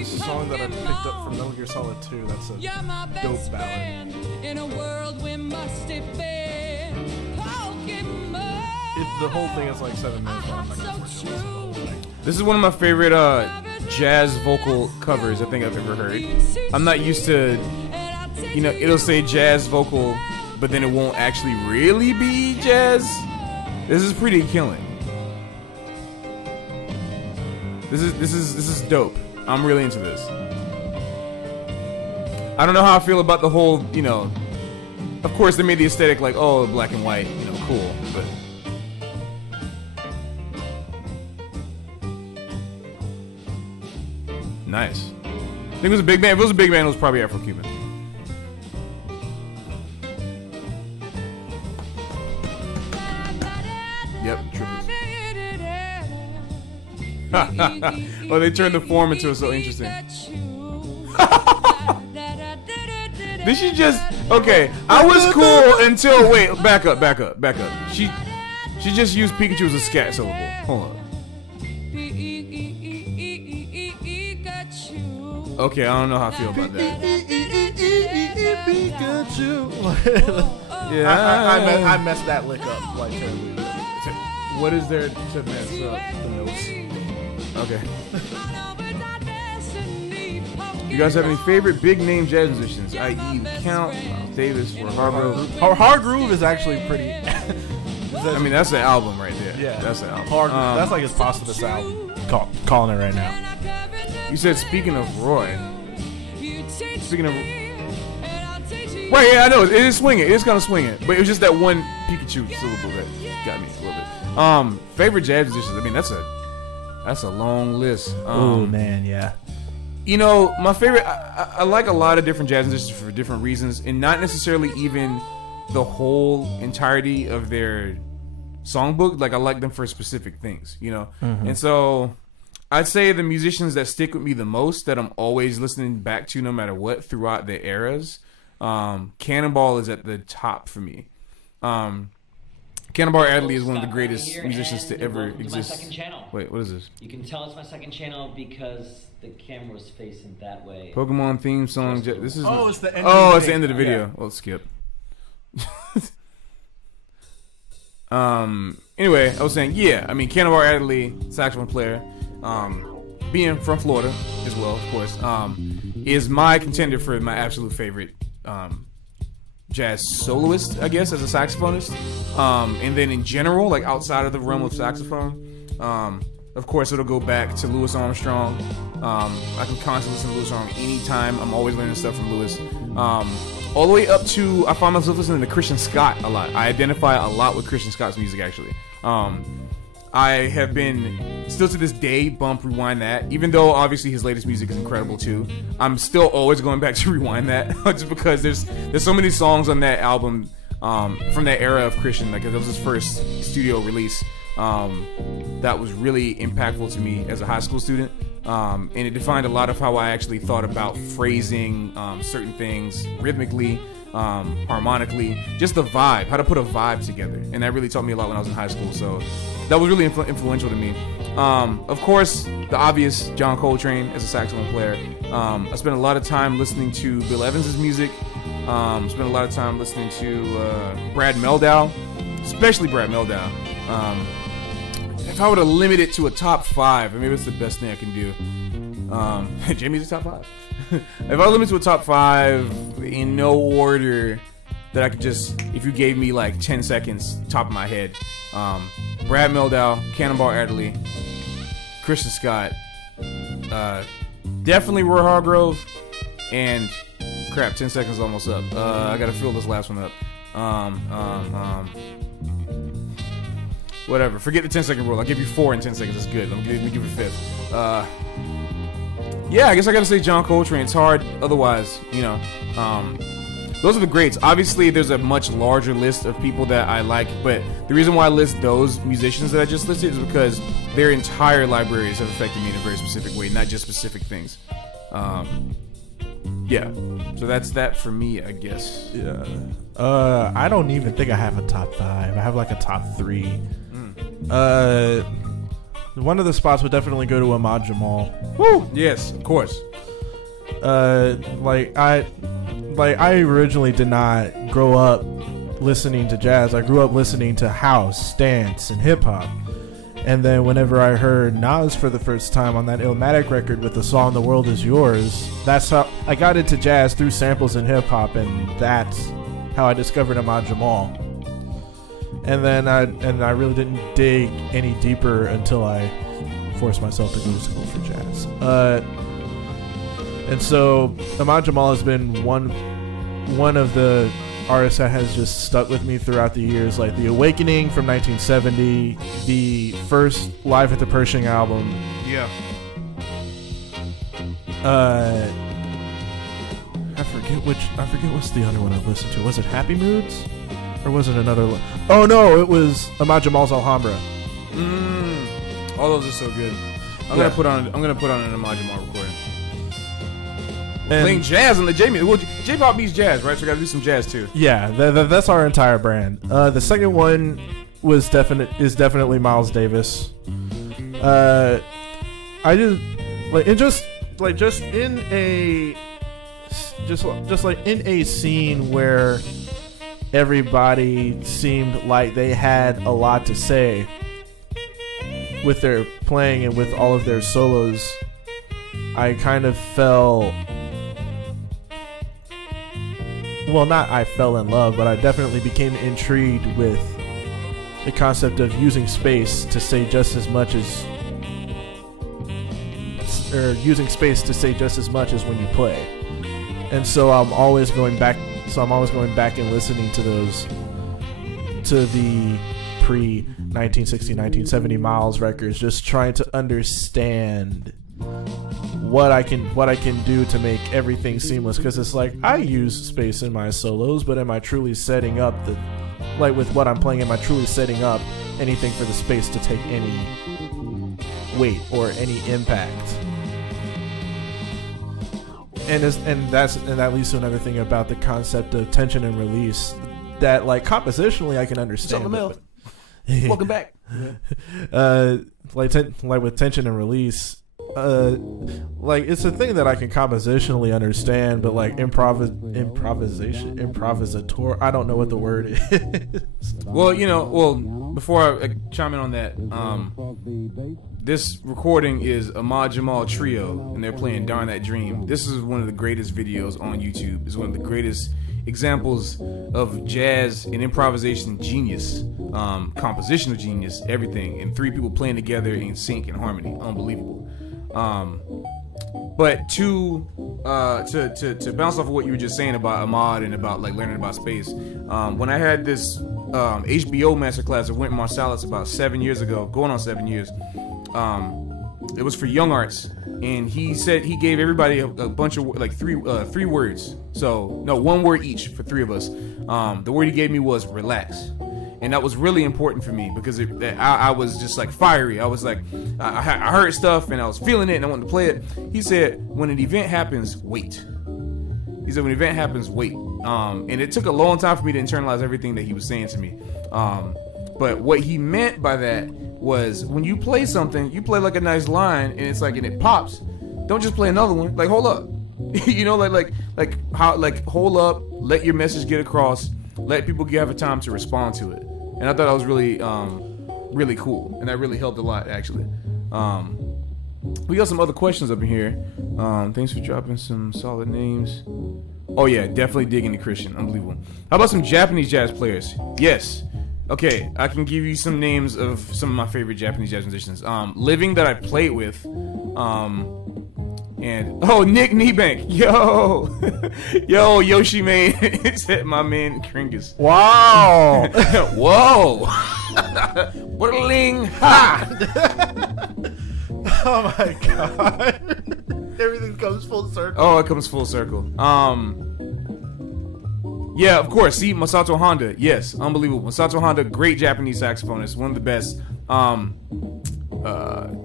It's a song that I picked up from Metal Gear Solid 2. That's a dope ballad. The whole thing is like 7 minutes long. I'm not gonna force it. This is one of my favorite jazz vocal covers I think I've ever heard. I'm not used to, you know, it'll say jazz vocal, but then it won't actually really be jazz. This is pretty killing. This is dope. I'm really into this. I don't know how I feel about the whole, you know, of course they made the aesthetic like, oh, black and white, you know, cool, but nice. I think it was a big band. If it was a big band, it was probably Afro-Cuban. Yep, triples. Oh, they turned the form into it so interesting. Did she just... Okay, I was cool until... Wait, back up. She just used Pikachu as a scat syllable. Hold on. Okay, I don't know how I feel about that. Pikachu. Yeah, I messed that lick up like terribly. what is there to mess up? The notes. Okay. You guys have any favorite big name jazz musicians? I.e. Count, Miles Davis, or Hargrove? Hargrove is actually pretty. I mean, that's the album right there. Yeah, that's the album. Hargrove. That's like his posthumous album. Calling it right now. You said speaking of Roy. Speaking of. Right, yeah, I know. It is swinging. It is kind of swinging. But it was just that one Pikachu syllable that got me a little bit. Favorite jazz musicians. I mean, that's a long list. Oh man, yeah. You know, my favorite. I like a lot of different jazz musicians for different reasons, and not necessarily even the whole entirety of their songbook. Like I like them for specific things, you know. And so I'd say the musicians that stick with me the most, that I'm always listening back to no matter what throughout the eras, Cannonball is at the top for me. Cannonball Adderley is one of the greatest musicians to ever exist. My second channel. Wait, what is this? You can tell it's my second channel because the camera was facing that way. Pokemon theme song. This is. Oh, it's the end. Oh, it's the end of the video. Yeah. Well, skip. Anyway, I was saying, yeah. I mean, Cannonball Adderley, saxophone player, being from Florida as well, of course, is my contender for my absolute favorite jazz soloist, I guess, as a saxophonist. And then in general, like outside of the realm of saxophone, of course, it'll go back to Louis Armstrong. I can constantly listen to Louis Armstrong anytime. I'm always learning stuff from Louis. All the way up to, I find myself listening to Christian Scott a lot. I identify a lot with Christian Scott's music, actually. I have been, still to this day, bump Rewind That. Even though, obviously, his latest music is incredible, too. I'm still always going back to Rewind That. Just because there's so many songs on that album from that era of Christian. Like, that was his first studio release. That was really impactful to me as a high school student. And it defined a lot of how I actually thought about phrasing certain things rhythmically, harmonically, just the vibe, how to put a vibe together. And that really taught me a lot when I was in high school. So that was really influential to me. Of course, the obvious, John Coltrane as a saxophone player. I spent a lot of time listening to Bill Evans' music. Spent a lot of time listening to Brad Mehldau, especially Brad Mehldau. If I were to limit it to a top 5, maybe it's the best thing I can do. Jamie's a top 5. If I limit it to a top 5 in no order that I could just, if you gave me like 10 seconds, top of my head, Brad Mehldau, Cannonball Adderley, Christian Scott, definitely Roy Hargrove, and crap, 10 seconds is almost up. I gotta fill this last one up. Whatever. Forget the 10-second rule. I'll give you 4 in 10 seconds. That's good. Let me give you 5th. Yeah, I guess I gotta say John Coltrane. It's hard. Otherwise, you know, those are the greats. Obviously, there's a much larger list of people that I like, but the reason why I list those musicians that I just listed is because their entire libraries have affected me in a very specific way, not just specific things. Yeah. So that's that for me, I guess. Yeah. I don't even think I have a top 5. I have like a top 3. One of the spots would definitely go to Ahmad Jamal. Woo! Yes, of course. I originally did not grow up listening to jazz. I grew up listening to house, dance, and hip hop. And then whenever I heard Nas for the first time on that Illmatic record with the song "The World Is Yours," that's how I got into jazz, through samples and hip hop, and that's how I discovered Ahmad Jamal. And then I really didn't dig any deeper until I forced myself to go to school for jazz. And so Ahmad Jamal has been one of the artists that has just stuck with me throughout the years. Like The Awakening from 1970, the first Live at the Pershing album. Yeah. I forget what's the other one I listened to. Was it Happy Moods? Or was it another one? Oh no, it was Ahmad Jamal's Alhambra. All those are so good. I'm gonna put on an Ahmad Jamal recording. Playing jazz on the J-Music. Well, J-pop meets jazz, right? So we gotta do some jazz too. Yeah, that's our entire brand. The second one is definitely Miles Davis. I just in a scene where everybody seemed like they had a lot to say with their playing and with all of their solos. I kind of fell. Well, not I fell in love, but I definitely became intrigued with the concept of using space to say just as much as, or using space to say just as much as when you play. And so I'm always going back and listening to those, to the pre-1960, 1970 Miles records, just trying to understand what I can do to make everything seamless, because it's like I use space in my solos, but am I truly setting up with what I'm playing, am I truly setting up anything for the space to take any weight or any impact? And that leads to another thing about the concept of tension and release that, like, compositionally I can understand. Welcome back. Like with tension and release, like it's a thing that I can compositionally understand, but like improvisator, I don't know what the word is. Well, before I chime in on that, this recording is Ahmad Jamal Trio, and they're playing "Darn That Dream." This is one of the greatest videos on YouTube. It's one of the greatest examples of jazz and improvisation genius, compositional genius, everything, and 3 people playing together in sync and harmony. Unbelievable. But to bounce off of what you were just saying about Ahmad and about like learning about space, when I had this HBO masterclass at Wynton Marsalis about 7 years ago, going on 7 years, it was for Young Arts, and he said he gave everybody a bunch of like three words. So no, 1 word each for 3 of us. The word he gave me was relax. And that was really important for me because I was just like fiery. I was like, I heard stuff and I was feeling it and I wanted to play it. He said, when an event happens, wait. He said, when an event happens, wait. And it took a long time for me to internalize everything that he was saying to me. But what he meant by that was when you play something, you play like a nice line and it's like, and it pops. Don't just play another one. Like, hold up. Hold up, let your message get across. Let people have a time to respond to it. And I thought that was really, really cool. And that really helped a lot, actually. We got some other questions up in here. Thanks for dropping some solid names. Oh, yeah, definitely digging the Christian. Unbelievable. How about some Japanese jazz players? Yes. Okay, I can give you some names of some of my favorite Japanese jazz musicians. Living that I played with. And Nick Kneebank, yo Yoshi man, it's my man Kringus. Wow. Whoa, whirling ha. Oh my god. Everything comes full circle. Oh, it comes full circle. Yeah, of course. See, Masato Honda. Yes, unbelievable. Masato Honda, great Japanese saxophonist, one of the best.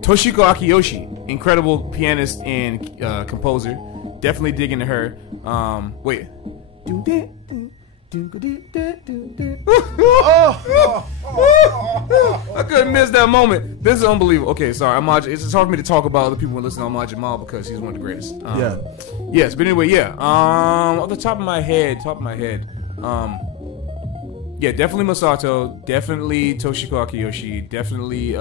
Toshiko Akiyoshi, incredible pianist and composer. Definitely digging to her. Wait. I couldn't miss that moment. This is unbelievable. Okay, sorry. It's just hard for me to talk about other people and listen to Ahmad Jamal because he's one of the greatest. Yeah. Yes, but anyway, yeah. On the top of my head. Yeah, definitely Masato. Definitely Toshiko Akiyoshi. Definitely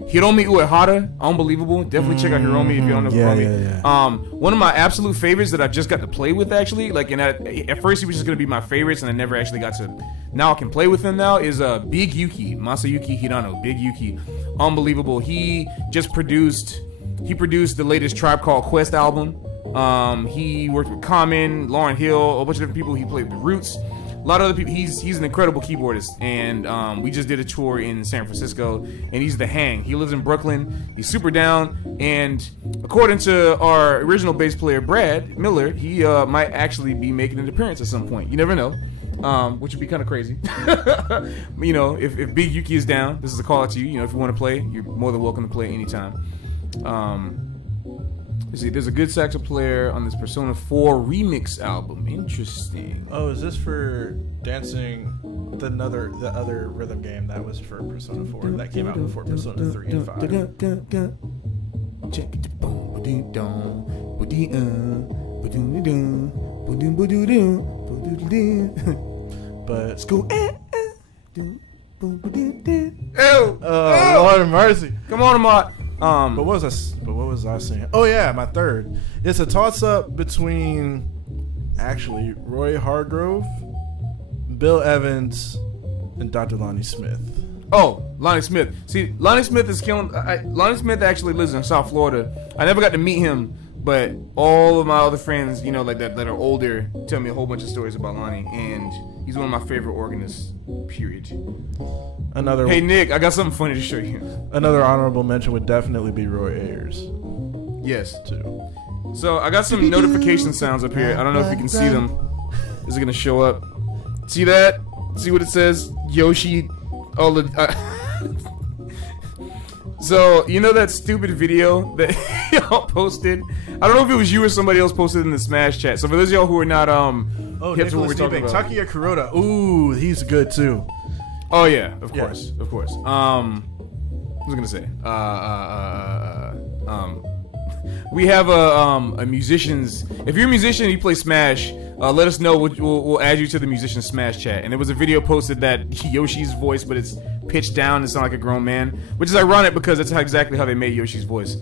Hiromi Uehara, unbelievable. Definitely check out Hiromi if you don't know Hiromi. One of my absolute favorites that I just got to play with actually, like at first he was just gonna be my favorites, and I never actually got to. Now I can play with him now. Is Big Yuki, Masayuki Hirano. Big Yuki, unbelievable. He produced the latest Tribe Called Quest album. He worked with Common, Lauryn Hill, a bunch of different people. He played with Roots. A lot of other people. He's an incredible keyboardist, and we just did a tour in San Francisco, and he's the hang. He lives in Brooklyn. He's super down, and according to our original bass player Brad Miller, he might actually be making an appearance at some point. You never know, which would be kind of crazy. You know, if Big Yuki is down, this is a call out to you. You know, if you want to play, you're more than welcome to play anytime. Let's see, there's a good saxo player on this Persona 4 remix album. Interesting. Oh, is this for dancing the other rhythm game that was for Persona 4 that came out before Persona 3 and 5? Check it. But school. Oh, Lord have mercy. Come on, Ahmad. But what was I saying? Oh yeah, my third. It's a toss up between actually Roy Hargrove, Bill Evans, and Dr. Lonnie Smith. Oh, Lonnie Smith. See, Lonnie Smith is killing. Lonnie Smith actually lives in South Florida. I never got to meet him, but all of my other friends, you know, like that are older, tell me a whole bunch of stories about Lonnie, and he's one of my favorite organists. Period. Hey Nick, I got something funny to show you. Another honorable mention would definitely be Roy Ayers. Yes. Too. So I got some notification sounds up here. I don't know if you can see them. Is it gonna show up? See that? See what it says? Yoshi. All the. So you know that stupid video that y'all posted? I don't know if it was you or somebody else posted in the Smash chat. So for those of y'all who are not hip to what we're talking about, Takuya Kuroda. Ooh, he's good too. Oh yeah, of course. What was I gonna say? We have a musicians. If you're a musician and you play Smash, let us know. We'll add you to the musician Smash chat. And there was a video posted that Yoshi's voice, but it's pitched down and sound like a grown man, which is ironic because that's exactly how they made Yoshi's voice.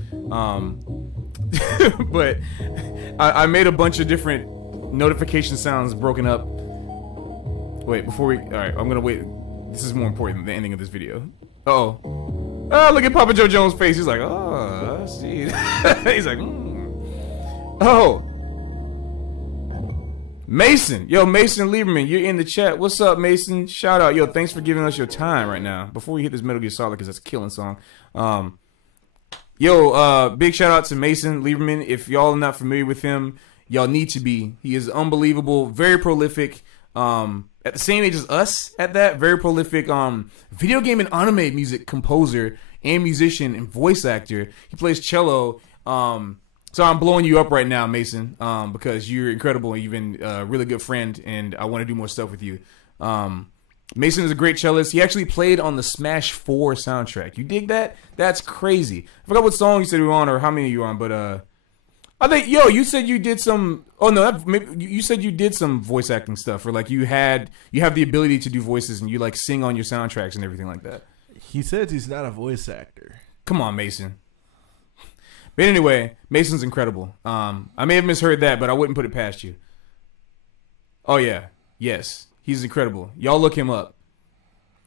But I made a bunch of different notification sounds broken up. Wait, all right, I'm gonna wait. This is more important than the ending of this video. Oh, look at Papa Joe Jones' face. He's like, oh, I see. He's like, Oh, Mason. Yo, Mason Lieberman, you're in the chat. What's up, Mason? Shout out. Yo, thanks for giving us your time right now. Before we hit this Metal Gear Solid, because that's a killing song. Big shout out to Mason Lieberman. If y'all are not familiar with him, y'all need to be. He is unbelievable, very prolific. At the same age as us, at that, very prolific video game and anime music composer and musician and voice actor. He plays cello. So I'm blowing you up right now, Mason, because you're incredible and you've been a really good friend, and I want to do more stuff with you. Mason is a great cellist. He actually played on the Smash 4 soundtrack. You dig that? That's crazy. I forgot what song you said you were on or how many you were on, but I think, you said you did some. Oh no, you said you did some voice acting stuff, or like you have the ability to do voices and you like sing on your soundtracks and everything like that. He says he's not a voice actor. Come on, Mason. But anyway, Mason's incredible. I may have misheard that, but I wouldn't put it past you. Oh yeah, yes, he's incredible. Y'all look him up.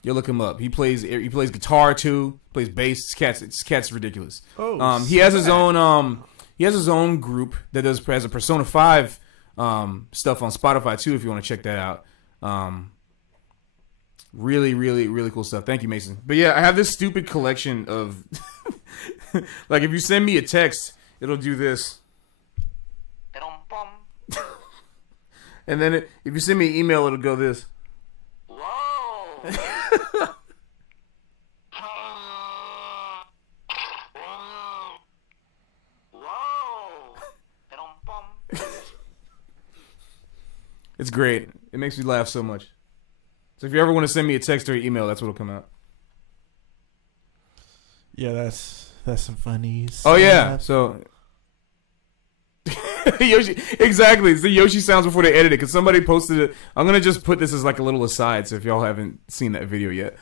He plays guitar too. Plays bass. This cat's ridiculous. Oh, he has his own. He has his own group that has a Persona 5 stuff on Spotify too. If you want to check that out. Really, really, really cool stuff. Thank you, Mason. But yeah, I have this stupid collection of like if you send me a text, it'll do this. And then if you send me an email, it'll go this. Whoa. It's great. It makes me laugh so much. So if you ever want to send me a text or an email, that's what'll come out. Yeah, that's some funny stuff. Oh yeah, so Yoshi, exactly. It's the Yoshi sounds before they edit it. Because somebody posted it. I'm gonna just put this as like a little aside. So if y'all haven't seen that video yet,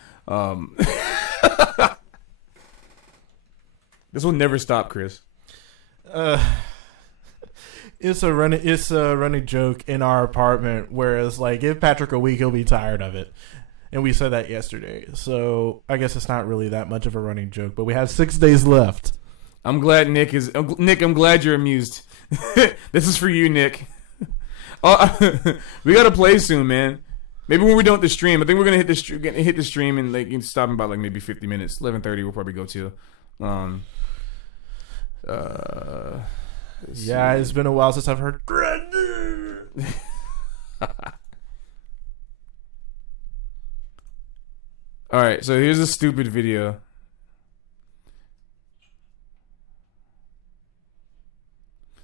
this will never stop, Chris. It's a running joke in our apartment. Whereas, like, give Patrick a week, he'll be tired of it. And we said that yesterday. So I guess it's not really that much of a running joke. But we have 6 days left. I'm glad Nick. I'm glad you're amused. This is for you, Nick. We gotta play soon, man. Maybe when we're done with the stream. I think we're gonna hit the stream and like stop in about like maybe 50 minutes. 11:30 we'll probably go to. Yeah, it's been a while since I've heard. All right, so here's a stupid video.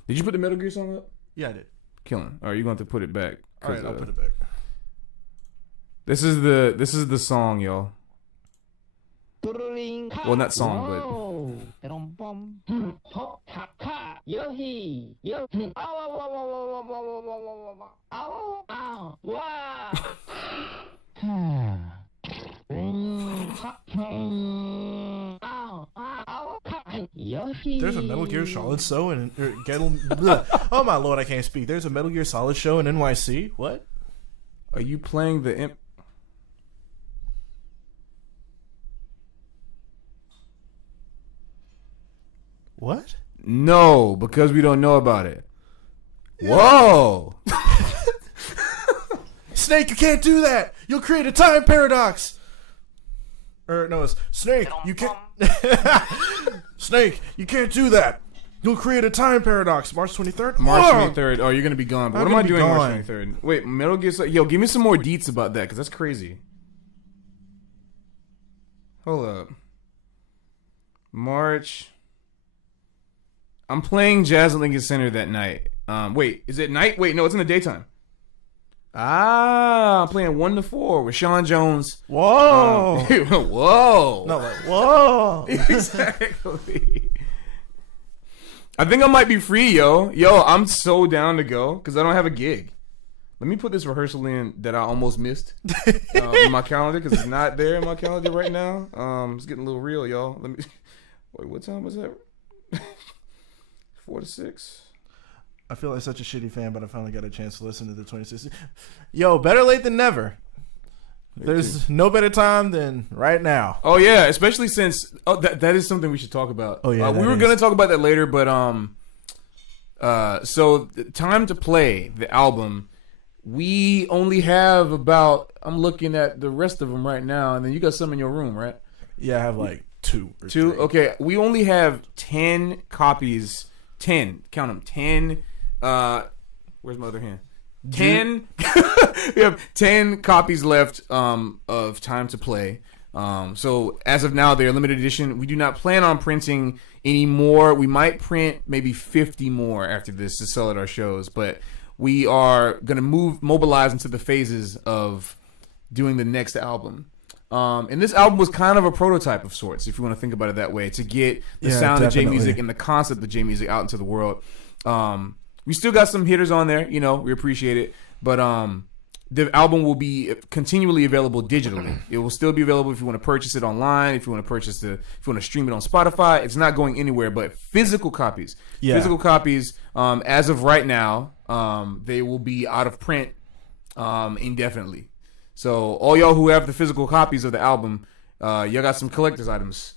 Did you put the Metal Gear song up? Yeah, I did. Killing. All right, you're going to have to put it back. All right, I'll put it back. This is the song, y'all. Well, not song, but there's a Metal Gear Solid show in oh my lord, I can't speak. There's a Metal Gear Solid show in NYC. What? Are you playing the What? No, because we don't know about it. Yeah. Whoa. Snake, you can't do that. You'll create a time paradox. Or no, it's Snake, you can't Snake, you can't do that. You'll create a time paradox. March 23rd? March 23rd. Oh, you're going to be gone. But what am I doing March 23rd? Wait, Metal Gear Solid. Yo, give me some more deets about that, because that's crazy. Hold up. March. I'm playing Jazz at Lincoln Center that night. Wait, is it night? Wait, no, it's in the daytime. I'm playing 1 to 4 with Sean Jones. Whoa. Whoa. No, like, whoa. Exactly. I think I might be free, yo. Yo, I'm so down to go because I don't have a gig. Let me put this rehearsal in that I almost missed in my calendar because it's not there in my calendar right now. It's getting a little real, y'all. Let me. Wait, what time was that? 4 to 6. I feel like such a shitty fan, but I finally got a chance to listen to the 2016. Yo, better late than never. There's no better time than right now. Oh yeah, especially since that is something we should talk about. Oh yeah, we were gonna talk about that later, but so Time to Play the album. We only have about. I'm looking at the rest of them right now, and then you got some in your room, right? Yeah, I have like 2 or 2. 3. Okay, we only have 10 copies. 10. Count them. 10. Where's my other hand? 10. We have 10 copies left of Time to Play. So as of now, they're limited edition. We do not plan on printing any more. We might print maybe 50 more after this to sell at our shows, but we are going to mobilize into the phases of doing the next album. And this album was kind of a prototype of sorts, if you want to think about it that way, to get the sound of J Music and the concept of J Music out into the world. We still got some hitters on there, you know, we appreciate it, but the album will be continually available digitally. It will still be available if you want to purchase it online, if you want to stream it on Spotify. It's not going anywhere, but physical copies. Yeah. Physical copies, as of right now, they will be out of print indefinitely. So all y'all who have the physical copies of the album, y'all got some collector's items.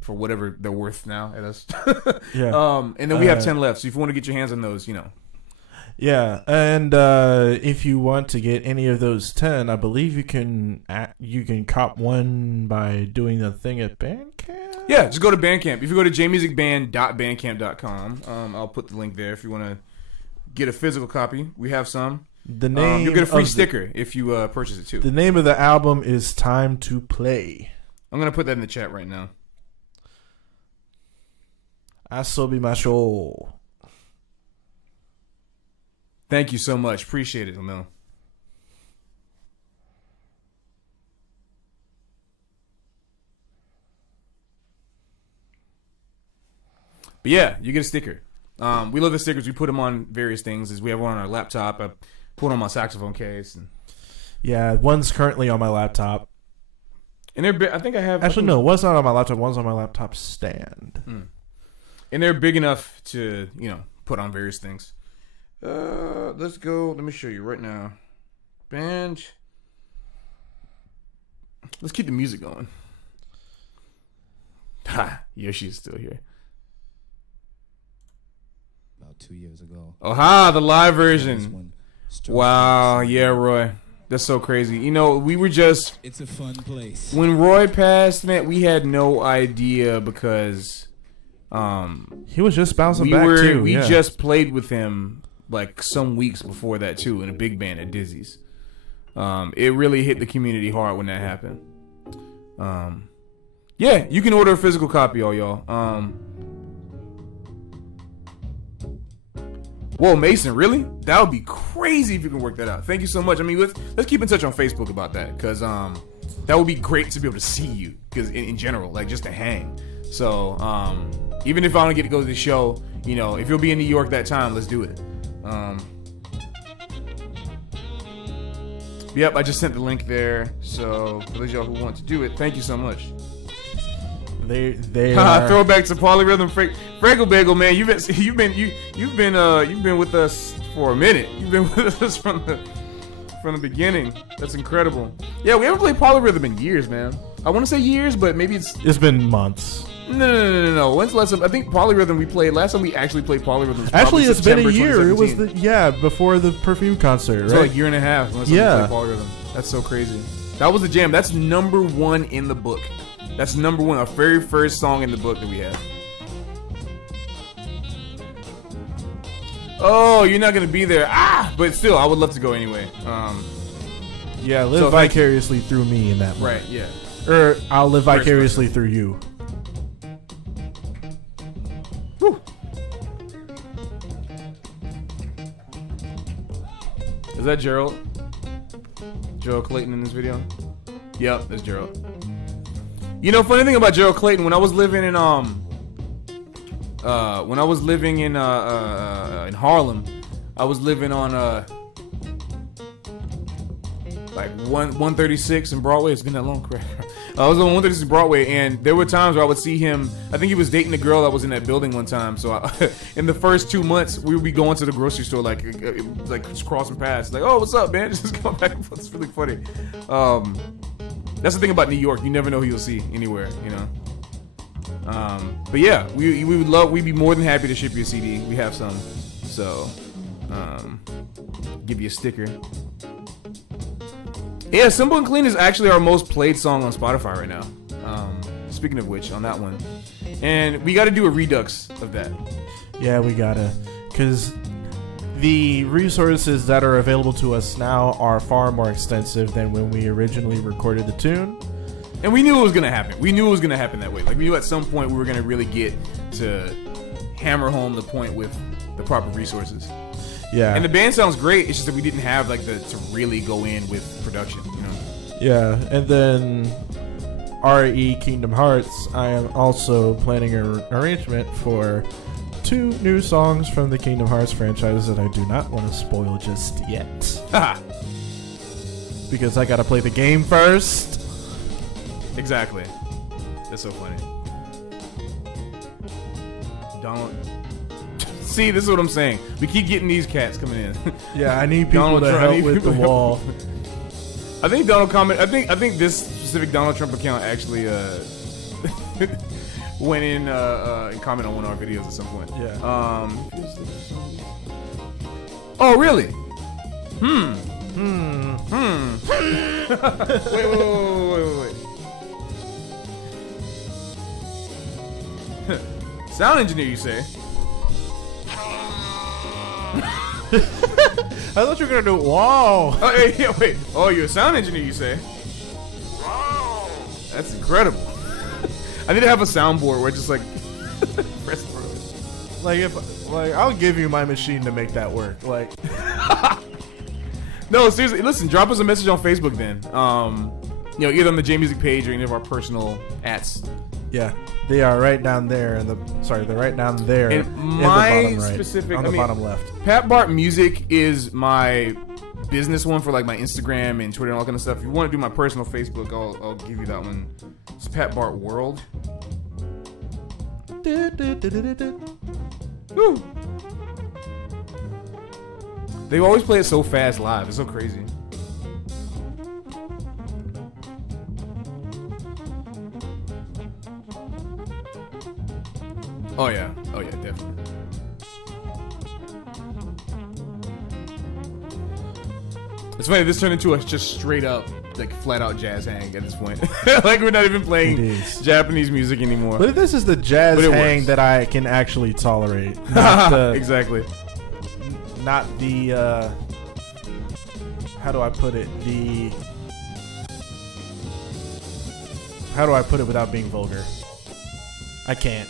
for whatever they're worth now at us. Yeah. And then we have 10 left. So if you want to get your hands on those, you know. Yeah, and if you want to get any of those 10, I believe you can cop one by doing the thing at Bandcamp. Yeah, just go to Bandcamp. If you go to jmusicband.bandcamp.com, I'll put the link there if you want to get a physical copy. We have some. The name you'll get a free sticker if you purchase it too. The name of the album is Time to Play. I'm gonna put that in the chat right now. Asobi Masho. Thank you so much. Appreciate it, Emil. But yeah, you get a sticker. We love the stickers. We put them on various things. As we have one on our laptop. I put one on my saxophone case. And yeah, one's currently on my laptop. And they're I think I have... Actually, no, one's not on my laptop. One's on my laptop stand. And they're big enough to, you know, put on various things. Let's go. Let me show you right now. Band. Let's keep the music going. Ha! Yoshi's still here. About 2 years ago. Oh, ha! The live version. Wow. Yeah, Roy. That's so crazy. You know, we were just... It's a fun place. When Roy passed, man, we had no idea because... he was just bouncing back, too. We just played with him... like some weeks before that too in a big band at Dizzy's. It really hit the community hard when that happened. Yeah, you can order a physical copy, all y'all. Whoa, Mason, really? That would be crazy if you can work that out. Thank you so much. I mean, let's keep in touch on Facebook about that because that would be great to be able to see you because in general, like just to hang. So even if I don't get to go to the show, you know, if you'll be in New York that time, let's do it. Yep, I just sent the link there. So for those of y'all who want to do it, thank you so much. They are... Throwback to Polyrhythm, Frankel Bagel, man. You've been with us for a minute. You've been with us from the beginning. That's incredible. Yeah, we haven't played Polyrhythm in years, man. I want to say years, but maybe it's been months. No. When's the last time? I think Polyrhythm we played. Last time we actually played Polyrhythm. Actually, it's been a year. It was 2017. before the Perfume concert, right? So like a year and a half. Last time we played Polyrhythm. That's so crazy. That was the jam. That's #1 in the book. That's #1, our very first song in the book that we have. Oh, you're not gonna be there. But still, I would love to go anyway. Yeah, live vicariously through me in that moment. Right, yeah. Or I'll live vicariously through you. Woo. Is that Gerald? Gerald Clayton in this video? Yep, that's Gerald. You know, funny thing about Gerald Clayton, when I was living in Harlem, I was living on like 136 in Broadway. It's been that long, crap. I was on 136 Broadway, and there were times where I would see him. I think he was dating a girl that was in that building one time. So in the first 2 months, we would be going to the grocery store, like just crossing paths, like, "Oh, what's up, man?" Just going back and forth. It's really funny. That's the thing about New York. You never know who you'll see anywhere, you know. But yeah, we'd be more than happy to ship you a CD. We have some, so give you a sticker. Yeah, Simple and Clean is actually our most played song on Spotify right now. Speaking of which, on that one, and we got to do a redux of that. Yeah, we gotta, because the resources that are available to us now are far more extensive than when we originally recorded the tune. And we knew it was gonna happen. We knew it was gonna happen that way. Like, we knew at some point we were gonna really get to hammer home the point with the proper resources. Yeah. And the band sounds great. It's just that we didn't have like to really go in with production, you know. Yeah, and then RE Kingdom Hearts, I am also planning an arrangement for 2 new songs from the Kingdom Hearts franchise that I do not want to spoil just yet. Because I gotta play the game first. Exactly. That's so funny. Donald. See, this is what I'm saying. We keep getting these cats coming in. Yeah, I need people to help with the wall. I think Donald comment. I think this specific Donald Trump account actually went in and commented on one of our videos at some point. Yeah. Oh, really? Wait. Sound engineer, you say? I thought you were gonna do. Whoa. Oh, hey, yeah, wait. Oh, you're a sound engineer, you say? That's incredible. I need to have a soundboard where I just like press through. Like I'll give you my machine to make that work. Like. No, seriously. Listen, drop us a message on Facebook then. Either on the J Music page or any of our personal @s. Yeah, they are right down there. They're right down there. And in my the bottom right, specific, on the bottom left. Pat Bart Music is my business one for like my Instagram and Twitter and all kind of stuff. If you want to do my personal Facebook, I'll give you that one. It's Pat Bart World. Woo. They always play it so fast live. It's so crazy. Oh yeah, definitely. It's funny, this turned into a just straight up, like flat out jazz hang at this point. Like we're not even playing Japanese music anymore. But this is the jazz hang works. that I can actually tolerate. Not the, exactly. Not the, how do I put it? How do I put it without being vulgar? I can't.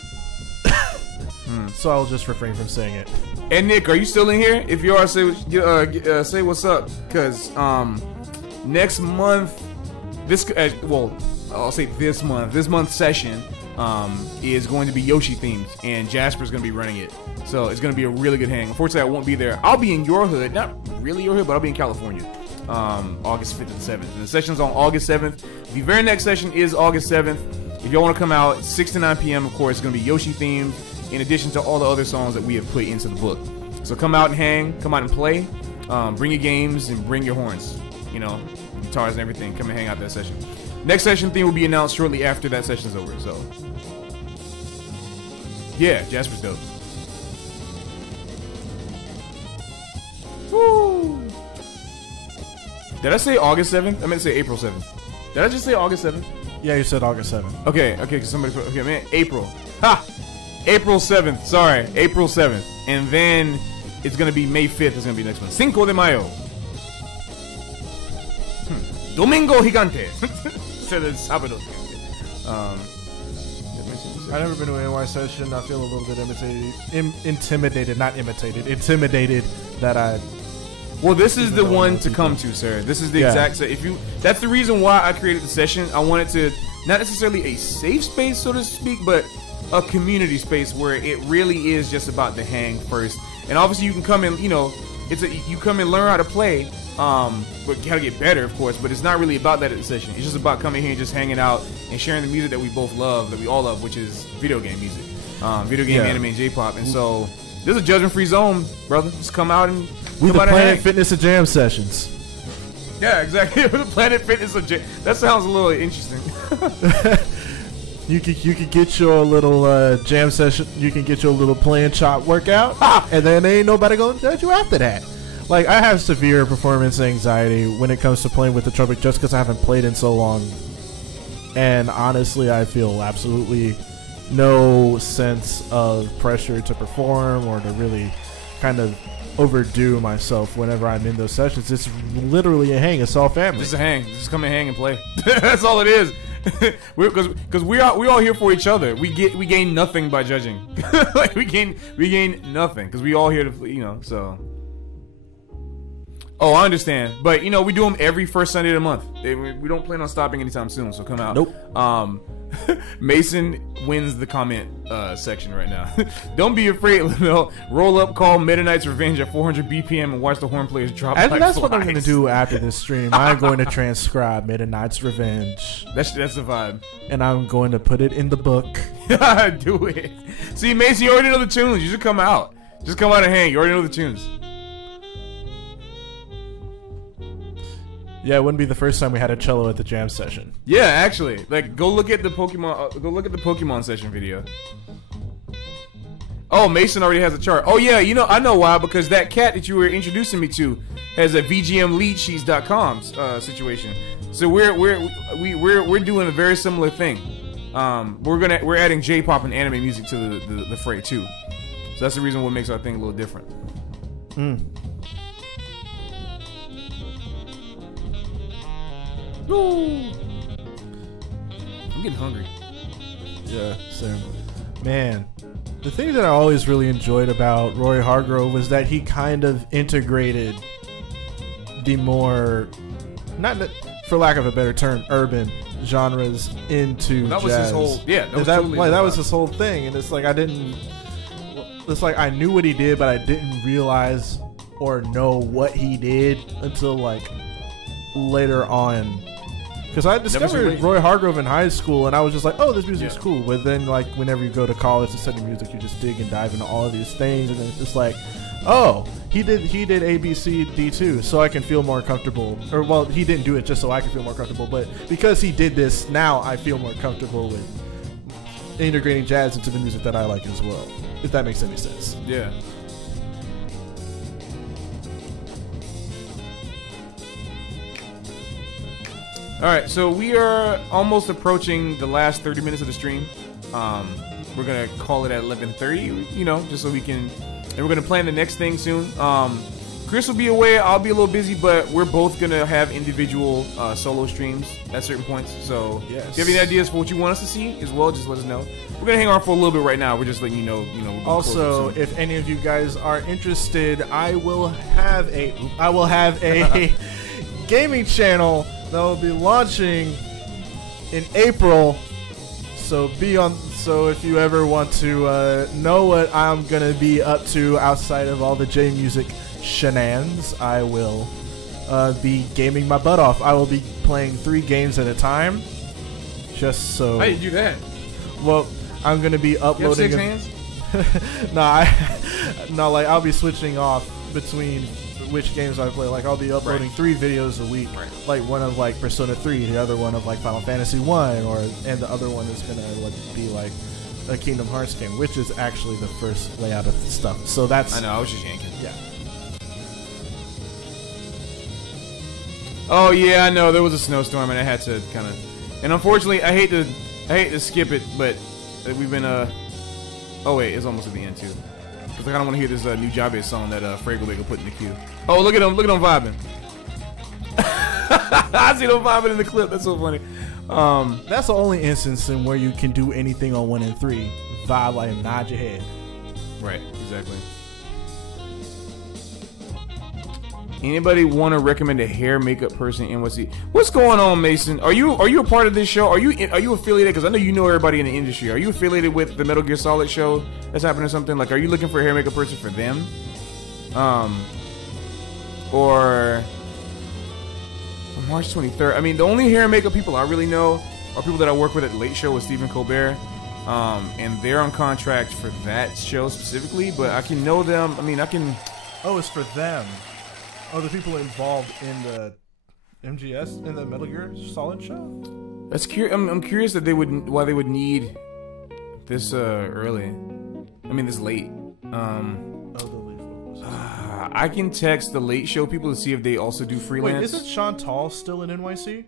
So I'll just refrain from saying it. And Nick, are you still in here? If you are, say what's up. Because next month, I'll say this month. This month's session is going to be Yoshi themed, and Jasper's going to be running it. So it's going to be a really good hang. Unfortunately, I won't be there. I'll be in your hood, not really your hood, but I'll be in California, August 5th and 7th. And the session's on August 7th. The very next session is August 7th. If y'all want to come out, 6 to 9 p.m. Of course, it's going to be Yoshi themed, in addition to all the other songs that we have put into the book. So come out and hang, come out and play, bring your games and bring your horns, guitars and everything. Come and hang out that session. Next session theme will be announced shortly after that session's over. So yeah, Jasper's dope. Woo! Did I say August 7th? I meant to say April 7th. Did I just say August 7th? Yeah, you said August 7th. Okay, cause somebody put, okay, man, April. Ha! April 7th, sorry, April 7th. And then it's gonna be May 5th, it's gonna be next one. Cinco de Mayo. Domingo Gigante. Instead of Sábado. I've never been to an NY session. I feel a little bit intimidated that I... Well, this is the one to come to, sir. This is the exact set. That's the reason why I created the session. I wanted to, not necessarily a safe space, so to speak, but a community space where it really is just about the hang first. And obviously you can come in, you come and learn how to play, but how to get better, of course, but it's not really about that at the session. It's just about coming here and just hanging out and sharing the music that we both love, that we all love, which is video game music. Video game, anime, and J-pop. And so this is a judgment-free zone, brother. Just come out and we the Planet Fitness and Jam sessions. Yeah, exactly. The Planet Fitness and Jam. That sounds a little interesting. You could get your little jam session. You can get your little playing chop workout, and then ain't nobody gonna judge you after that. Like, I have severe performance anxiety when it comes to playing with the trumpet, just because I haven't played in so long. And honestly, I feel absolutely no sense of pressure to perform or to really kind of overdo myself whenever I'm in those sessions. It's literally a hang. It's all family. Just a hang. Just come and hang and play. That's all it is. Because we all here for each other. We gain nothing by judging. Like we gain nothing because we all here to so. Oh, I understand, but we do them every first Sunday of the month. We don't plan on stopping anytime soon, so come out. Nope. Mason wins the comment section right now. Don't be afraid, roll up, call Meta Knight's Revenge at 400 BPM and watch the horn players drop. And like that's flies. what I'm going to do after this stream. I'm going to transcribe Meta Knight's Revenge. That's the vibe. And I'm going to put it in the book. Do it. See, Mason, you already know the tunes. You should come out. Just come out and hang. You already know the tunes. Yeah, it wouldn't be the first time we had a cello at the jam session. Yeah, actually, like go look at the Pokemon. Go look at the Pokemon session video. Oh, Mason already has a chart. Oh yeah, you know I know why, because that cat that you were introducing me to has a VGMLeadsheets.com situation. So we're doing a very similar thing. We're adding J-pop and anime music to the fray too. So that's the reason what makes our thing a little different. Woo! I'm getting hungry. Yeah, same. Man, the thing that I always really enjoyed about Roy Hargrove was that he kind of integrated the more, not for lack of a better term, urban genres into That was jazz. his whole, yeah. That was that, totally like, that his was his whole thing, and it's like it's like I knew what he did, but I didn't realize or know what he did until like later on. Because I discovered Roy Hargrove in high school, and I was just like, "Oh, this music's cool." But then, like, whenever you go to college to study music, you just dig and dive into all of these things, and then it's just like, "Oh, he did A, B, C, D too," so I can feel more comfortable. Or, well, he didn't do it just so I can feel more comfortable, but because he did this, now I feel more comfortable with integrating jazz into the music that I like as well. If that makes any sense. Yeah. All right, so we are almost approaching the last 30 minutes of the stream. We're gonna call it at 11:30, you know, just so we can, and we're gonna plan the next thing soon. Khrys will be away, I'll be a little busy, but we're both gonna have individual solo streams at certain points. So yes. If you have any ideas for what you want us to see as well, just let us know. We're gonna hang on for a little bit right now. We're just letting you know. We're gonna also, if any of you guys are interested, I will have a gaming channel that will be launching in April. So if you ever want to know what I'm gonna be up to outside of all the J Music shenanigans, I will be gaming my butt off. I will be playing 3 games at a time. Just so. How do you do that? Well, I'm gonna be uploading. You have 6 hands? Like I'll be switching off between which games I play. Like I'll be uploading 3 videos a week. Right. Like one of like Persona 3, the other one of like Final Fantasy 1, and the other one is gonna be like a Kingdom Hearts game, which is actually the first layout of the stuff. So that's. I know. I was just yanking. Yeah. Oh yeah, I know. There was a snowstorm, and I had to kind of. And unfortunately, I hate to skip it, but we've been Oh wait, it's almost at the end too. Cause I kind of want to hear this new Jabez song that Fragolego put in the queue. Oh, look at him vibing. I see them vibing in the clip. That's so funny. That's the only instance in where you can do anything on 1 and 3. Vibe like nod your head. Right, exactly. Anybody want to recommend a hair makeup person in NYC? What's going on, Mason? Are you a part of this show? Are you affiliated? Because I know you know everybody in the industry. Are you affiliated with the Metal Gear Solid show that's happening or something? Like, are you looking for a hair makeup person for them? Or on March 23rd? I mean, the only hair and makeup people I really know are people that I work with at the Late Show with Stephen Colbert. And they're on contract for that show specifically, but I can know them. I mean, I can. Oh, it's for them. Oh, the people involved in the MGS in the Metal Gear Solid show. That's curious. I'm curious that why they would need this early. I mean, this late. I can text the Late Show people to see if they also do freelance. Wait, isn't Chantal still in NYC?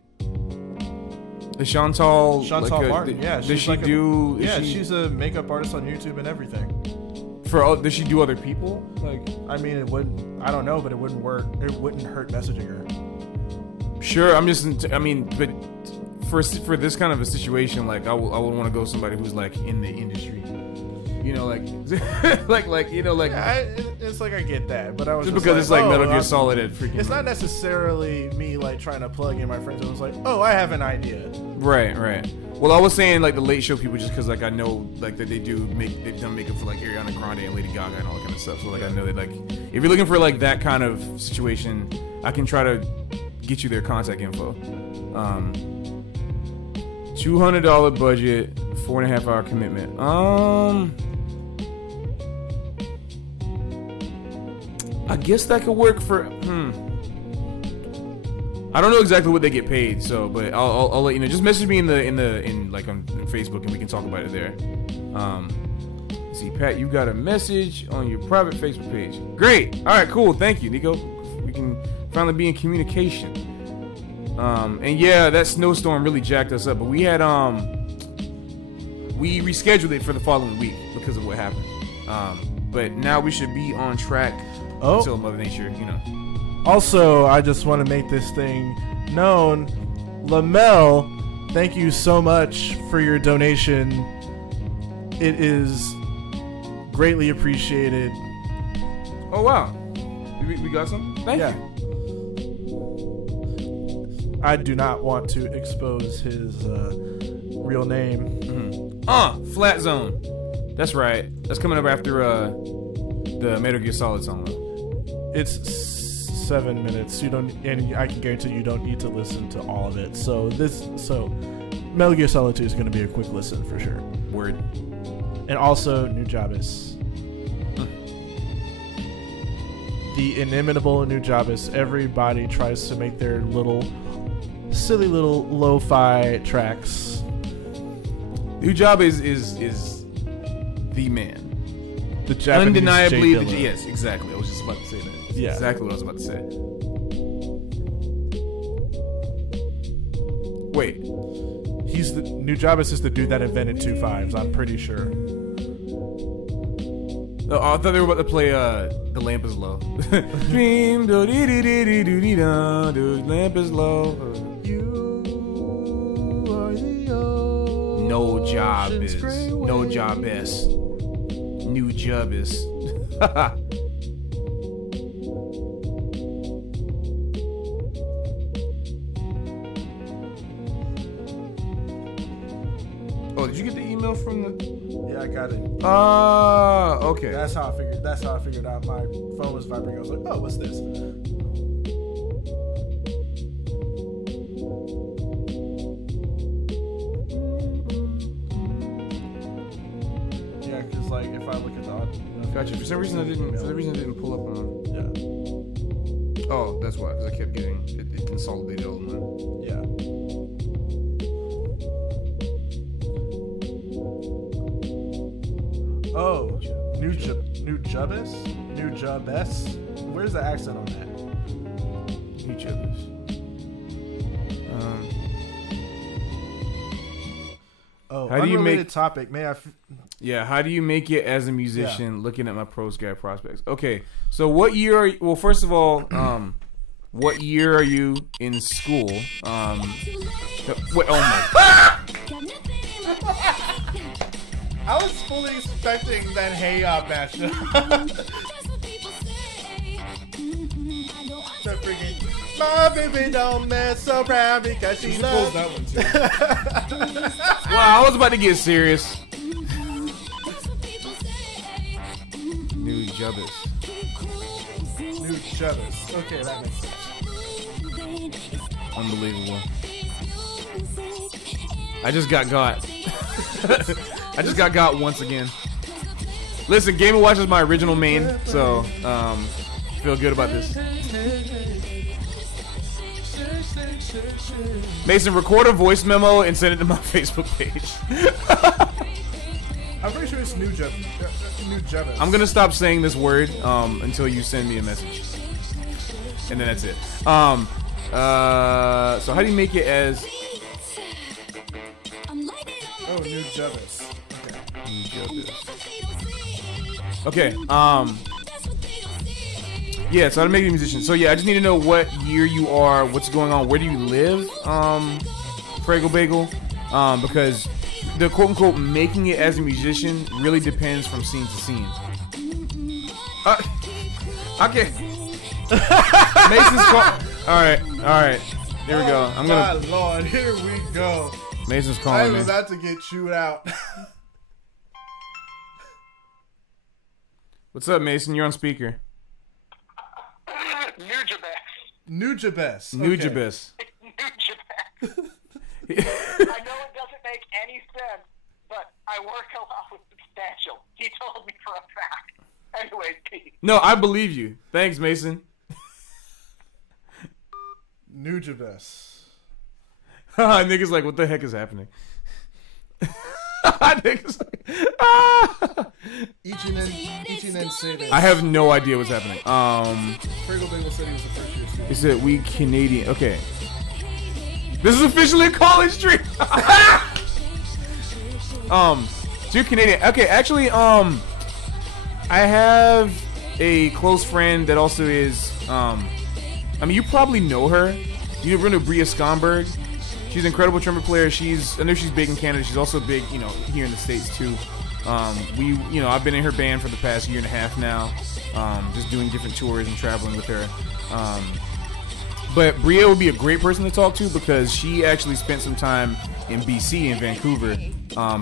The Chantal Martin. Yeah, does she do? She's a makeup artist on YouTube and everything. Does she do other people? Like, I mean, it wouldn't. I don't know, but it wouldn't work. It wouldn't hurt messaging her. Sure, I'm just. I mean, but for this kind of a situation, like I would want to go somebody who's like in the industry. You know, like, you know, like. Yeah, it's like I get that, but I was just because like, it's like Metal Gear Solid at freaking. It's not necessarily me like trying to plug in my friends. It was like, oh, I have an idea. Right. Well, I was saying like the Late Show people just because like I know like that they've done makeup for like Ariana Grande and Lady Gaga and all that kind of stuff. So like I know that like if you're looking for like that kind of situation, I can try to get you their contact info. $200 budget, 4.5 hour commitment. I guess that could work for. I don't know exactly what they get paid, so but I'll let you know. Just message me in like on Facebook and we can talk about it there. Let's see, Pat, you got a message on your private Facebook page. Great. All right, cool. Thank you, Nico. We can finally be in communication. And yeah, that snowstorm really jacked us up, but we had we rescheduled it for the following week because of what happened. But now we should be on track until Mother Nature, you know. Also, I just want to make this thing known. Lamel, thank you so much for your donation. It is greatly appreciated. Oh, wow. We got some? Thank you. I do not want to expose his real name. Flat Zone. That's right. That's coming up after the Metal Gear Solid song. It's 7 minutes. You don't, and I can guarantee you don't need to listen to all of it. So Metal Gear Solid 2 is going to be a quick listen for sure. Word. And also Nujabes. The inimitable Nujabes. Everybody tries to make their silly little lo-fi tracks. Nujabes is the man. The Japanese undeniably Jay Dilla. yes, exactly. I was just about to say that. That's exactly what I was about to say. Wait, He's the Nujabes is the dude that invented 2.5s. I'm pretty sure. oh, I thought they were about to play "The Lamp Is Low." Dream do dee dee dee dee doo dee da, the lamp is low. You are the No job ocean's is gray no wave. job is new job is. Oh, did you get the email from the? Yeah, I got it. Okay. That's how I figured out my phone was vibrating. I was like, oh, what's this? Yeah, because like if I look at the Gotcha. For some reason I didn't pull up on. Yeah. Oh, that's why. Because I kept getting it consolidated all in one. Yeah. Oh, Nujabes? Where's the accent on that? Each other's. Oh, How do you unrelated make- topic? Yeah, how do you make it as a musician looking at my pros grad prospects? Okay, so what year are you, well, first of all, what year are you in school? Wait, oh my. I was fully expecting that hey mashup. My baby don't mess around because she loves that one too. Wow, I was about to get serious. New Jubbas. Nujabes. Okay, that makes sense. Unbelievable. I just got. I just got once again. Listen, Game & Watch is my original main, so feel good about this. Mason, record a voice memo and send it to my Facebook page. I'm pretty sure it's Nujabes. I'm gonna stop saying this word until you send me a message, and then that's it. So how do you make it as? Oh, Nujabes. Okay. Yeah, so how to make it a musician. So yeah, I just need to know what year you are, what's going on, where do you live, Fraggle Bagel, because the quote unquote making it as a musician really depends from scene to scene. Okay. Mason's call. All right. There we go. I'm gonna. My Lord, here we go. Mason's calling me. I'm about to get chewed out. What's up, Mason? You're on speaker. Nujabes. Nujabes. I know it doesn't make any sense, but I work a lot with Substantial. He told me for a fact. Anyways, peace. No, I believe you. Thanks, Mason. Nujabes. Niggas like, what the heck is happening? Niggas like, Ichinen say that. I have no idea what's happening. Friggle Bagel said he was the first year student. He said we Canadian. Okay. This is officially a college stream. So you're Canadian. Okay, actually, I have a close friend that also is, I mean, you probably know her. You know Bria Skomberg. She's an incredible trumpet player. I know she's big in Canada. She's also big, here in the States too. I've been in her band for the past year and a half now, just doing different tours and traveling with her. But Bria would be a great person to talk to because she actually spent some time in BC, in Vancouver,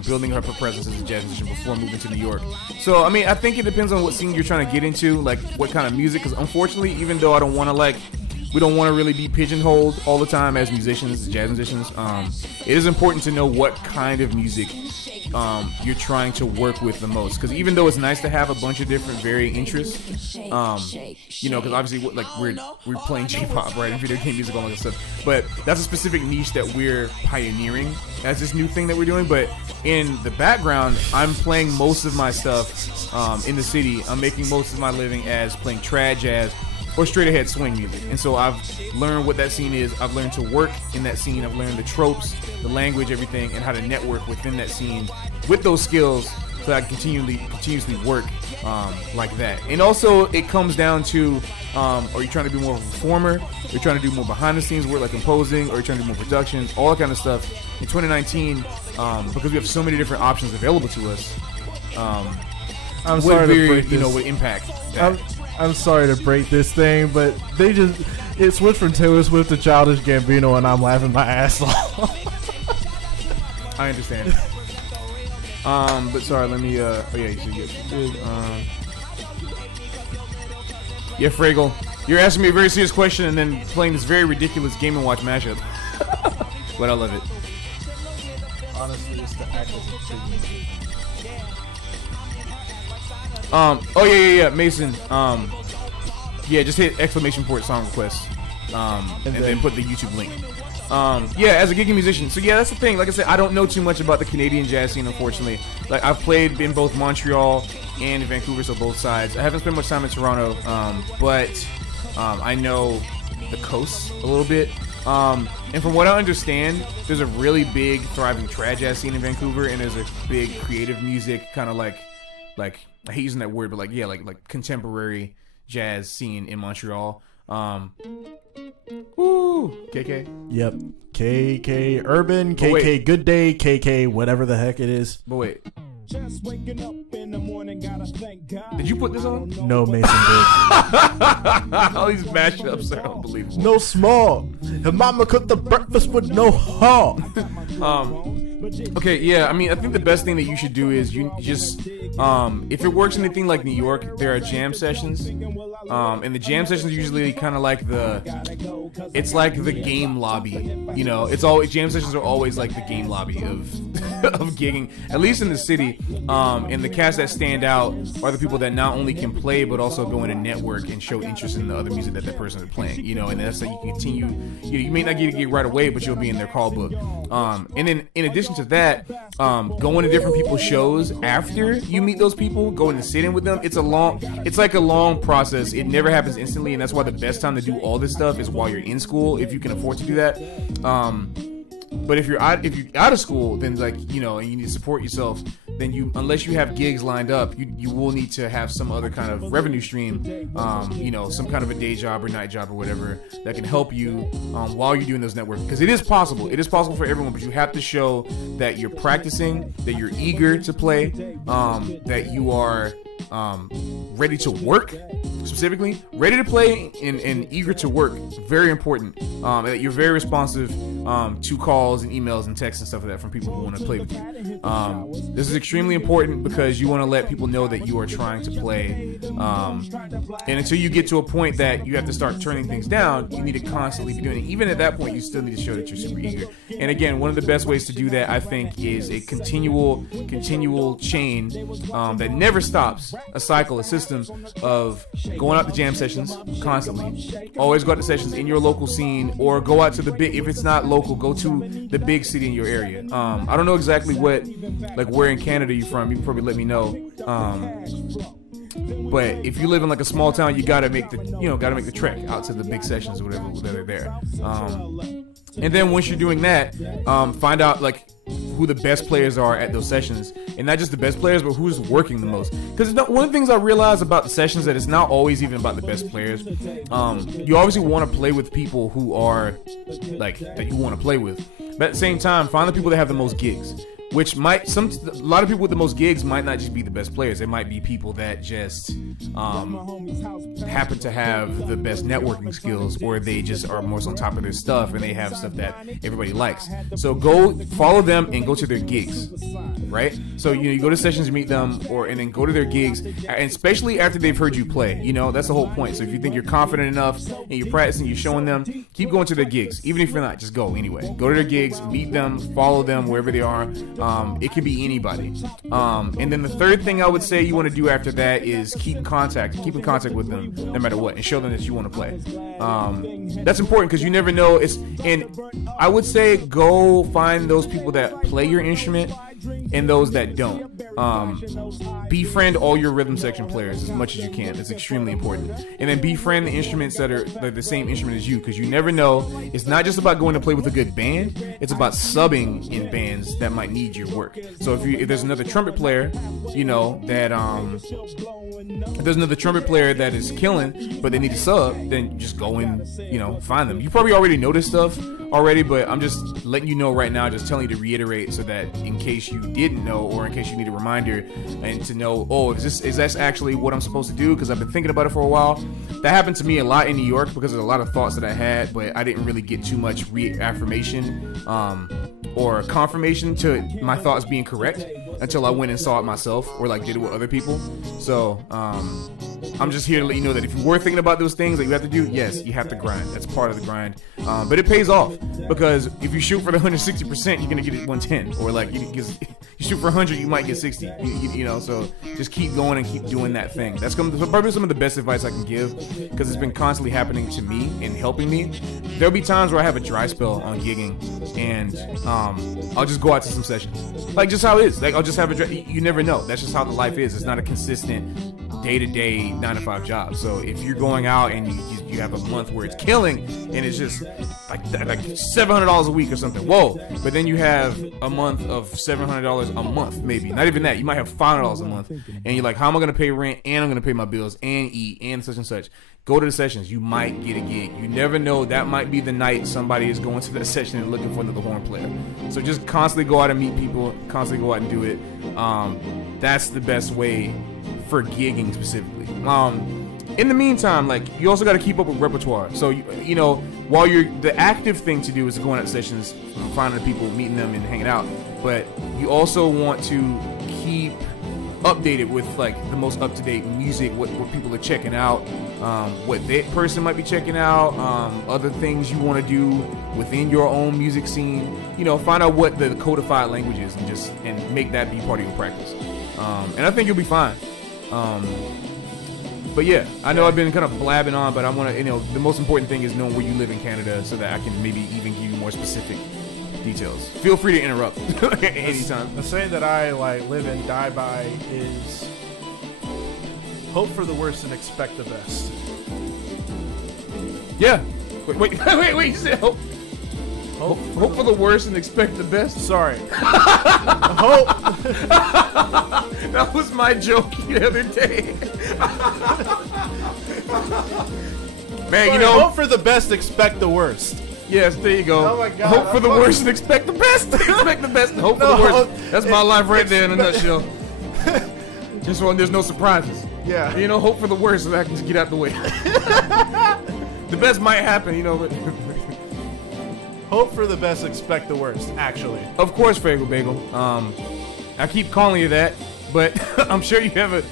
building up her presence as a jazz musician before moving to New York. So, I mean, I think it depends on what scene you're trying to get into, like what kind of music, because unfortunately, even though I don't want to we don't want to really be pigeonholed all the time as musicians, as jazz musicians. It is important to know what kind of music you're trying to work with the most. Because even though it's nice to have a bunch of different varying interests, because obviously we're playing J-pop, right, and video game music, all that stuff. But that's a specific niche that we're pioneering as this new thing that we're doing. But in the background, I'm playing most of my stuff in the city. I'm making most of my living as playing trad jazz or straight ahead swing music. And so I've learned what that scene is. I've learned to work in that scene. I've learned the tropes, the language, everything, and how to network within that scene with those skills so I can continuously work like that. And also it comes down to, are you trying to be more of a performer? Are you trying to do more behind the scenes work like composing? Or are you trying to do more production? All that kind of stuff. In 2019, because we have so many different options available to us, I'm sorry to break this. Would impact that. I'm sorry to break this thing, but it switched from Taylor Swift to Childish Gambino, and I'm laughing my ass off. I understand. But sorry, let me, you said yes, you did. Yeah, Fraggle, you're asking me a very serious question and then playing this very ridiculous Game & Watch mashup. But I love it. Honestly, it's the act as a tribute. Mason. Just hit !port song request. And then put the YouTube link. As a gigging musician. So yeah, that's the thing. Like I said, I don't know too much about the Canadian jazz scene, unfortunately. Like I've played in both Montreal and in Vancouver, so both sides. I haven't spent much time in Toronto, but I know the coast a little bit. And from what I understand, there's a really big, thriving trad jazz scene in Vancouver, and there's a big creative music, kind of like I hate using that word, but like contemporary jazz scene in Montreal. KK. Yep. KK Urban, KK Good Day, KK whatever the heck it is. But wait. Did you put this on? No, Mason did. All these mashups are unbelievable. No small. Her mama cooked the breakfast with no heart. Okay, yeah, I mean, I think the best thing that you should do is you just, if it works in anything like New York, there are jam sessions, and the jam sessions are usually kind of like it's like the game lobby, it's always, jam sessions are always like the game lobby of gigging, at least in the city, and the cats that stand out are the people that not only can play, but also go in and network and show interest in the other music that person is playing, and that's how you continue, you may not get a gig right away, but you'll be in their call book, and then in addition to that, going to different people's shows after you meet those people, going to sit in with them, it's like a long process. It never happens instantly, and that's why the best time to do all this stuff is while you're in school, if you can afford to do that. But if you're out of school, then and you need to support yourself, then unless you have gigs lined up, you will need to have some other kind of revenue stream, some kind of a day job or night job or whatever that can help you while you're doing those networking. Because it is possible for everyone, but you have to show that you're practicing, that you're eager to play, that you are ready to work, specifically ready to play and eager to work. Very important. That you're very responsive to calls and emails and texts and stuff like that from people who want to play with you. This is extremely important because you want to let people know that you are trying to play, and until you get to a point that you have to start turning things down, you need to constantly be doing it. Even at that point, you still need to show that you're super eager. And again, one of the best ways to do that, I think, is a continual chain that never stops. a cycle, a system of going out to jam sessions constantly. Always go out to sessions in your local scene, or go out to the big. If it's not local, go to the big city in your area. I don't know exactly what, like, where in Canada you're from. You can probably let me know. But if you live in like a small town, you gotta make the trek out to the big sessions or whatever that are there. And then once you're doing that, find out like who the best players are at those sessions, and not just the best players, but who's working the most. Because one of the things I realized about the sessions that it's not always even about the best players. You obviously want to play with people who are like that you want to play with, but at the same time, find the people that have the most gigs. Which a lot of people with the most gigs might not just be the best players. They might be people that just happen to have the best networking skills, or they just are most on top of their stuff and they have stuff that everybody likes. So go follow them and go to their gigs, right? So you go to sessions, you meet them, and then go to their gigs, and especially after they've heard you play. That's the whole point. So if you think you're confident enough and you're practicing, you're showing them, keep going to their gigs. Even if you're not, just go anyway. Go to their gigs, meet them, follow them wherever they are. It can be anybody. And then the third thing I would say you want to do after that is keep in contact with them no matter what, and show them that you want to play. That's important because you never know. And I would say go find those people that play your instrument and those that don't. Befriend all your rhythm section players as much as you can. It's extremely important. And then befriend the instruments that are like the same instrument as you, because you never know. It's not just about going to play with a good band. It's about subbing in bands that might need your work. So if there's another trumpet player, if there's another trumpet player that is killing, but they need a sub, then just go and find them. You probably already know this stuff already, but I'm just letting you know right now, just telling you to reiterate so that in case you didn't know, or in case you need a reminder and to know, is this actually what I'm supposed to do, because I've been thinking about it for a while. That happened to me a lot in New York because there's a lot of thoughts that I had, but I didn't really get too much reaffirmation or confirmation to my thoughts being correct until I went and saw it myself, or like did it with other people. So I'm just here to let you know that if you were thinking about those things that you have to do, yes, you have to grind. That's part of the grind. But it pays off, because if you shoot for the 160%, you're gonna get it 110, or like you shoot for 100, you might get 60. So just keep going and keep doing that thing. That's probably some of the best advice I can give, because it's been constantly happening to me and helping me. There'll be times where I have a dry spell on gigging, and I'll just go out to some sessions, like just how it is. Like I'll just have you never know. That's just how the life is. It's not a consistent day-to-day 9-to-5 job. So if you're going out and you have a month where it's killing and it's just like $700 a week or something, whoa. But then you have a month of $700 a month, maybe not even that. You might have $500 a month, and you're like, how am I going to pay rent, and I'm going to pay my bills and eat and such and such? Go to the sessions. You might get a gig. You never know. That might be the night somebody is going to that session and looking for another horn player. So just constantly go out and meet people. Constantly go out and do it. That's the best way for gigging specifically. In the meantime, like, you also got to keep up with repertoire. So while the active thing to do is going out to sessions, finding people, meeting them, and hanging out. But you also want to keep updated with like the most up-to-date music, what people are checking out, what that person might be checking out, other things you want to do within your own music scene. Find out what the codified language is, and make that be part of your practice. And I think you'll be fine. But yeah, I know I've been kind of blabbing on, but I want to, the most important thing is knowing where you live in Canada, so that I can maybe even give you more specific details. Feel free to interrupt anytime. The saying that I live and die by is hope for the worst and expect the best. Yeah. Wait. You said hope for the worst and expect the best? Sorry. Hope. That was my joke the other day. Man, Sorry, hope for the best, expect the worst. Yes, there you go. Oh my God, hope for the worst and expect the best. Expect the best and hope for the worst. That's my life right there in a nutshell. Just when there's no surprises. Yeah. Hope for the worst so that I can just get out the way. The best might happen, but... Hope for the best, expect the worst, actually. Of course, Fagel Bagel. I keep calling you that, but I'm sure you have a...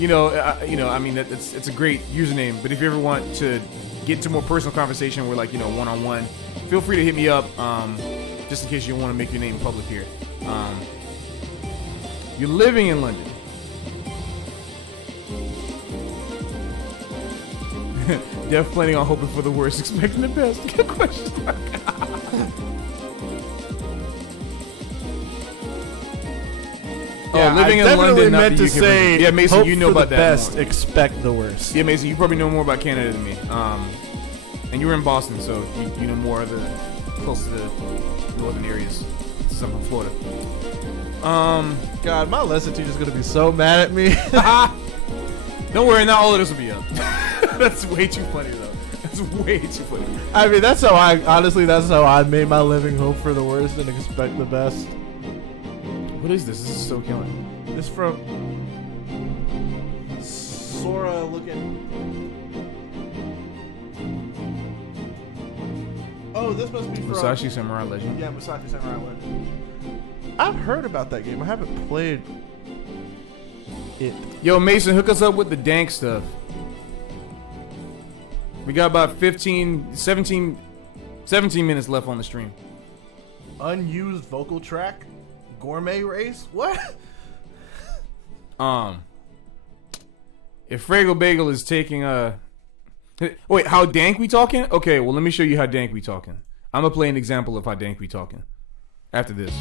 it's a great username, but if you ever want to get to more personal conversation where one-on-one, feel free to hit me up, just in case you want to make your name public here. You're living in London. Def planning on hoping for the worst, expecting the best. Good question. Living in London, not meant the to UK say. version. Yeah, Mason, hope you know for about the that best, more. expect the worst. Yeah, Mason, you probably know more about Canada than me. And you were in Boston, so you know more of the close to the northern areas, some from Florida. God, my lesson teacher's gonna be so mad at me. Don't worry, not all of this will be up. That's way too funny, though. That's way too funny. I mean, that's how I made my living. Hope for the worst and expect the best. What is this? This is so killing. It's from Sora looking. Oh, this must be from Musashi Samurai Legend. Yeah, Musashi Samurai Legend. I've heard about that game. I haven't played it. Yo, Mason, hook us up with the dank stuff. We got about 17 minutes left on the stream. Unused vocal track, gourmet race. What? If Frago Bagel is taking a... Wait, how dank we talking? Okay, well, let me show you how dank we talking. I'm gonna play an example of how dank we talking. After this.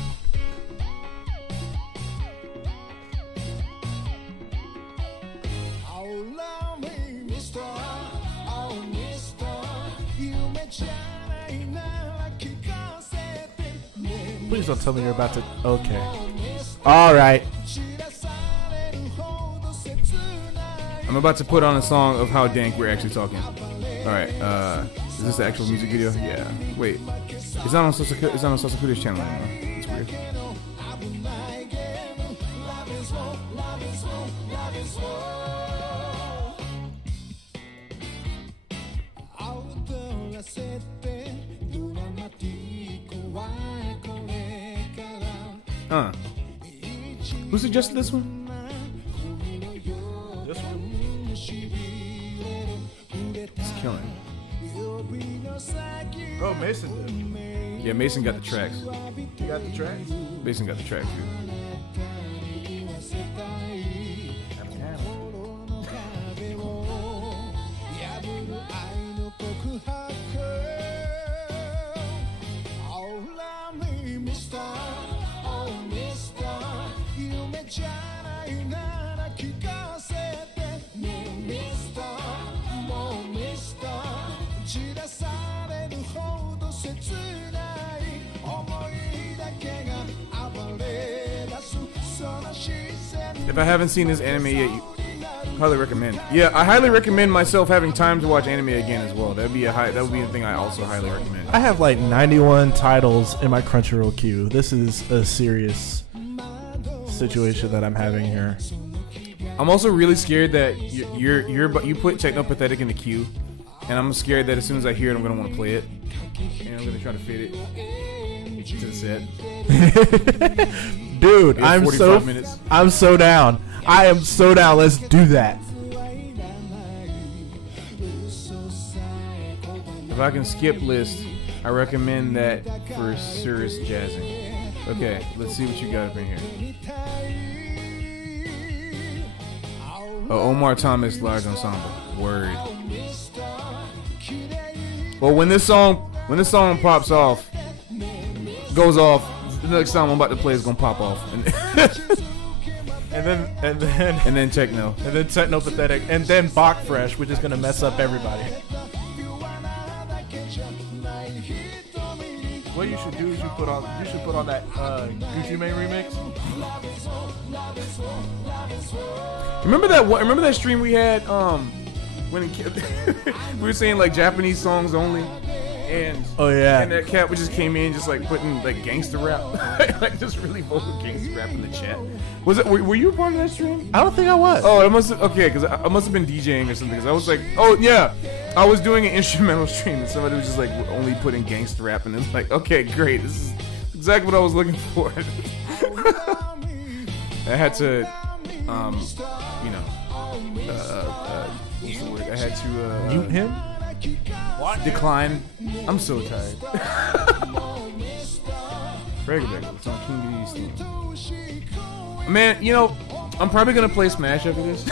Please don't tell me you're about to... Okay. Alright. I'm about to put on a song of how dank we're actually talking. Alright, is this the actual music video? Yeah. Wait. It's not on Sasakuda's channel anymore. It's weird. Who suggested this one? This one? It's killing. Oh, Mason did. Yeah, Mason got the tracks. You got the tracks? Mason got the tracks, dude. If I haven't seen this anime yet, highly recommend. Yeah, I highly recommend myself having time to watch anime again as well. That would be a thing I also highly recommend. I have like 91 titles in my Crunchyroll queue. This is a serious situation that I'm having here. I'm also really scared that you put Technopathetic in the queue, and I'm scared that as soon as I hear it, I'm gonna want to play it, and I'm gonna try to fit it to the set. Dude, I'm so down. I am so down. Let's do that. If I can skip list, I recommend that for serious jazzing. Okay, let's see what you got up in here. Oh, Omar Thomas large ensemble. Word. Well, when this song pops off, goes off, the next song I'm about to play is gonna pop off, and then techno, and then Technopathetic, and then Bach Fresh, which is gonna mess up everybody. What you should do is you should put on that Gucci Mane remix. Remember that stream we had when we were saying like Japanese songs only. And oh yeah, and that cat just came in just like putting like gangster rap, like just really vocal gangster rap in the chat. Was it? Were you a part of that stream? I don't think I was. Oh, it must have, okay, because I must have been DJing or something. Because I was like, oh yeah, I was doing an instrumental stream and somebody was just like only putting gangster rap, and it's like, okay, great, this is exactly what I was looking for. I had to, what's the word? I had to mute him. What? Decline. I'm so tired. Regular, it's on King D's theme. Man, I'm probably gonna play Smash after this.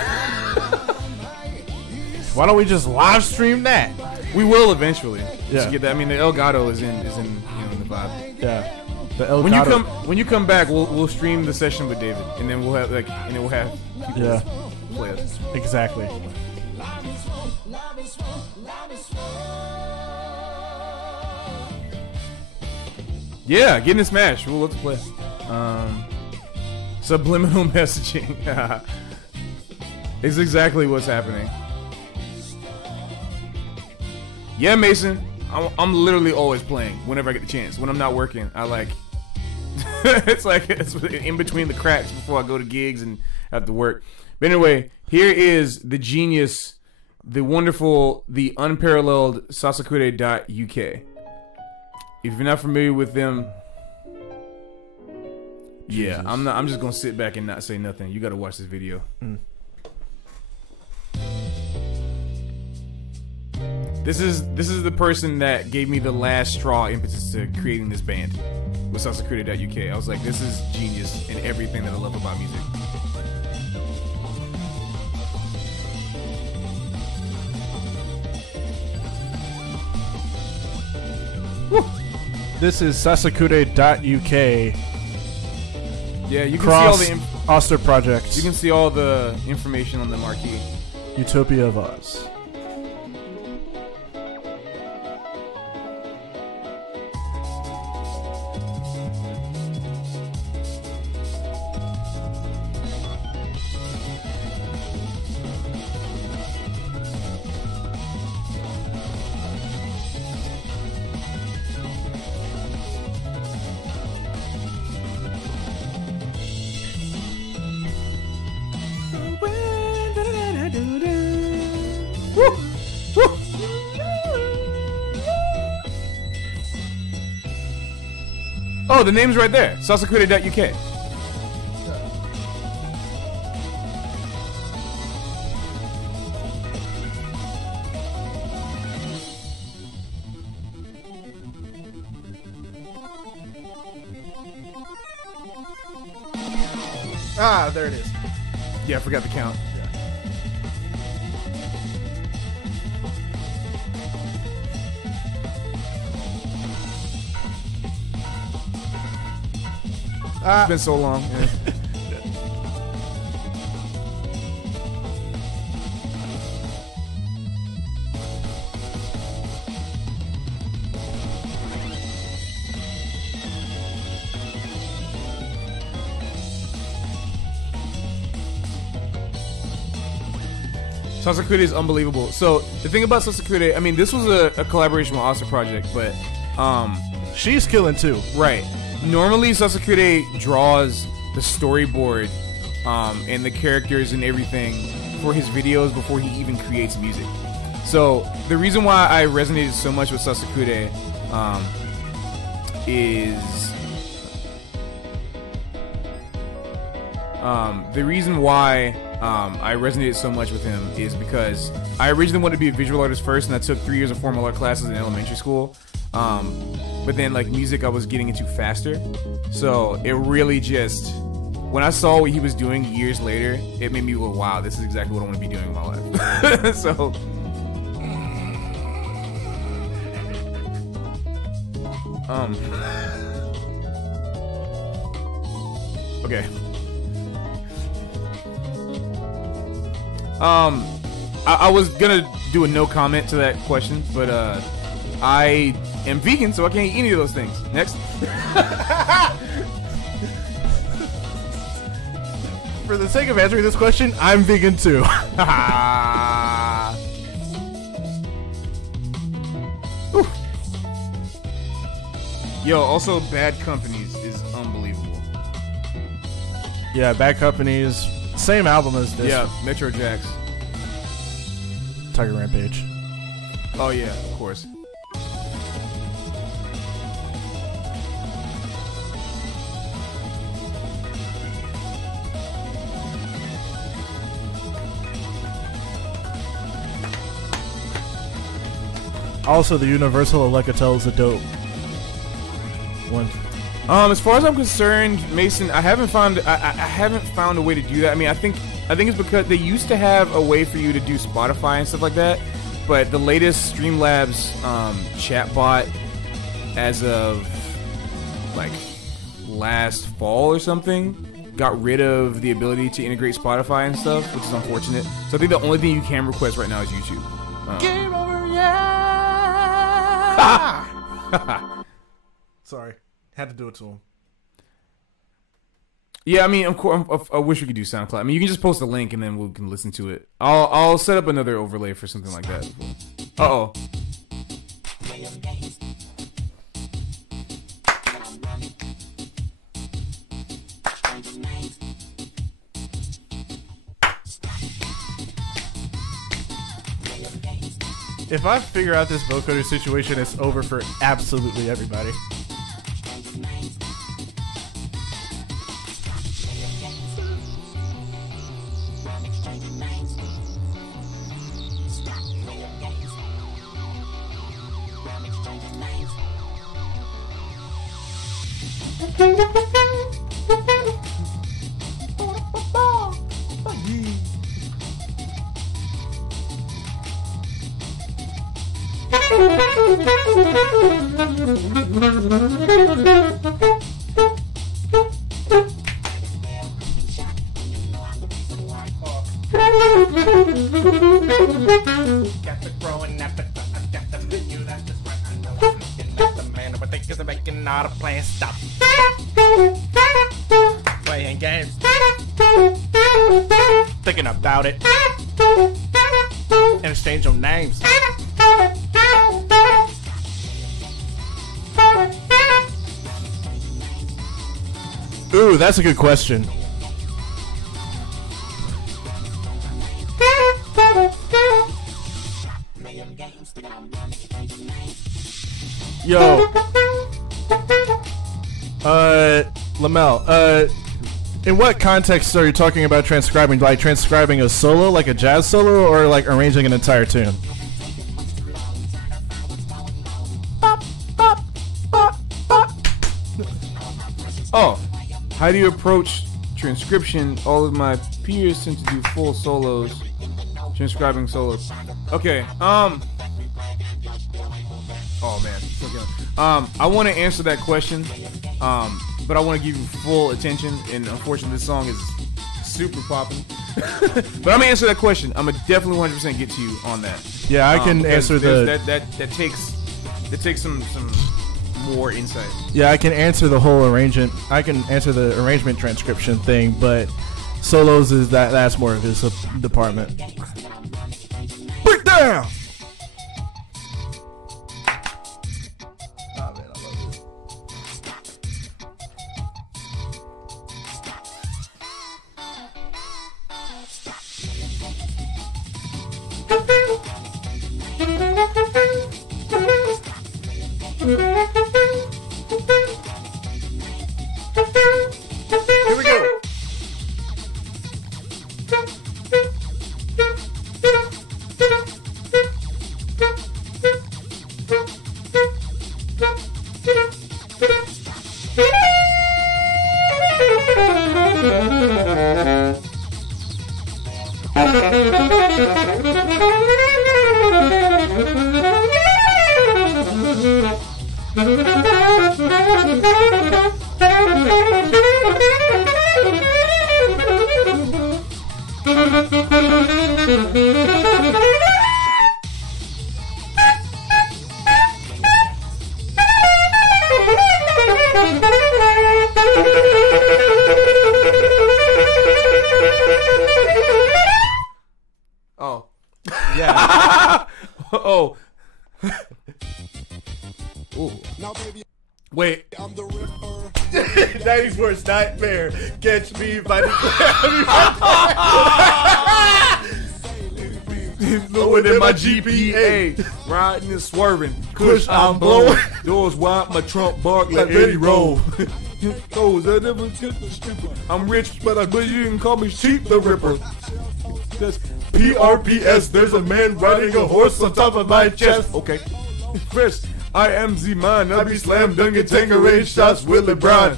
Why don't we just live stream that? We will eventually. Yeah. Just get that. I mean, the Elgato is in in the vibe. Yeah. The El When Gato- when you come back, we'll stream the session with David, and then we'll have we'll have people Yeah. play us. Exactly. Yeah, get in Smash. We'll love to play. Subliminal messaging. It's exactly what's happening. Yeah, Mason. I'm literally always playing whenever I get the chance. When I'm not working, I like. it's in between the cracks before I go to gigs and have to work. But anyway, here is the genius, the wonderful, the unparalleled Sasakure.uk. If you're not familiar with them, yeah, I'm just gonna sit back and not say nothing. You got to watch this video. This is the person that gave me the last straw impetus to creating this band with Sasakure.uk. I was like, this is genius in everything that I love about music. This is Sasakure.uk. Yeah, you can Cross see all the Oster projects. you can see all the information on the marquee. Utopia of Oz. Oh, the name's right there. Sasakure.uk. Ah, there it is. Yeah, I forgot the count. It's been so long. Yeah. Sasakure is unbelievable. So the thing about Sasakure, I mean, this was a collaboration with Asa Project, but She's killing too. right. Normally, Sasakure draws the storyboard and the characters and everything for his videos before he even creates music. So the reason why I resonated so much with Sasakure is the reason why I resonated so much with him is because I originally wanted to be a visual artist first, and I took 3 years of formal art classes in elementary school. But then, like, music I was getting into faster. So it really just, when I saw what he was doing years later, it made me go, wow, this is exactly what I want to be doing in my life. So okay. I was gonna do a no comment to that question, but I am vegan, so I can't eat any of those things. Next. For the sake of answering this question, I'm vegan too. Yo, also Bad Companies is unbelievable. Yeah, Bad Companies. Same album as this. Yeah, Metro Jacks. Tiger Rampage. Oh yeah, of course. Also, the Universal Alcatel is a dope one. As far as I'm concerned, Mason, I haven't found a way to do that. I mean, I think it's because they used to have a way for you to do Spotify and stuff like that, but the latest Streamlabs chatbot, as of like last fall or something, got rid of the ability to integrate Spotify and stuff, which is unfortunate. So I think the only thing you can request right now is YouTube. Game over, yeah. Sorry, had to do it to him. Yeah, I mean, of course, I wish we could do SoundCloud. I mean, you can just post a link and then we can listen to it. I'll set up another overlay for something like that. Uh-oh. If I figure out this vocoder situation, it's over for absolutely everybody. Got the growing appetite. I got the menu. That's just right. I know I'm looking at the man. But think I'm making out a plan. Stop playing games. Thinking about it. And exchange your names. Ooh, that's a good question. Yo, Lamel, in what context are you talking about transcribing? Like transcribing a solo, like a jazz solo, or like arranging an entire tune? Oh, how do you approach transcription? All of my peers tend to do full solos, transcribing solos. Okay, oh man, I want to answer that question, but I want to give you full attention, and unfortunately this song is super popping. But I'm gonna answer that question. I'm gonna definitely 100% get to you on that. Yeah, I can answer that takes some more insight. Yeah, I can answer the whole arrangement. I can answer the arrangement transcription thing, but solos is that's more of his department. Break down. Oh man, I love this. Here we go. Oh. Yeah. Oh. Ooh. Wait. I'm the Ripper. 90s worst nightmare. Catch me if I Lower than my GPA. Riding and swerving. Kush, I'm blowing. Doors wide, my trunk bark like Eddie Roll. I'm rich, but you can call me Cheap the Ripper. That's PRPS, there's a man riding a horse on top of my chest. Okay. First, I am the man. I be slam dunking, Tanqueray shots, Willie Brown.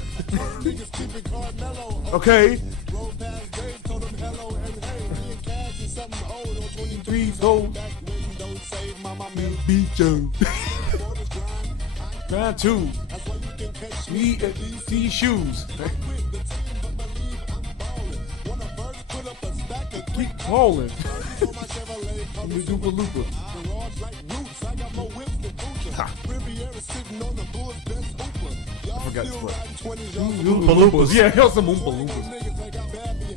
Okay. 3 gold. Beat you. Round 2. Me these shoes. Keep calling. Loopa loopa. I forgot this part. Oompa Loompas. Yeah, hell some Oompa Loompas.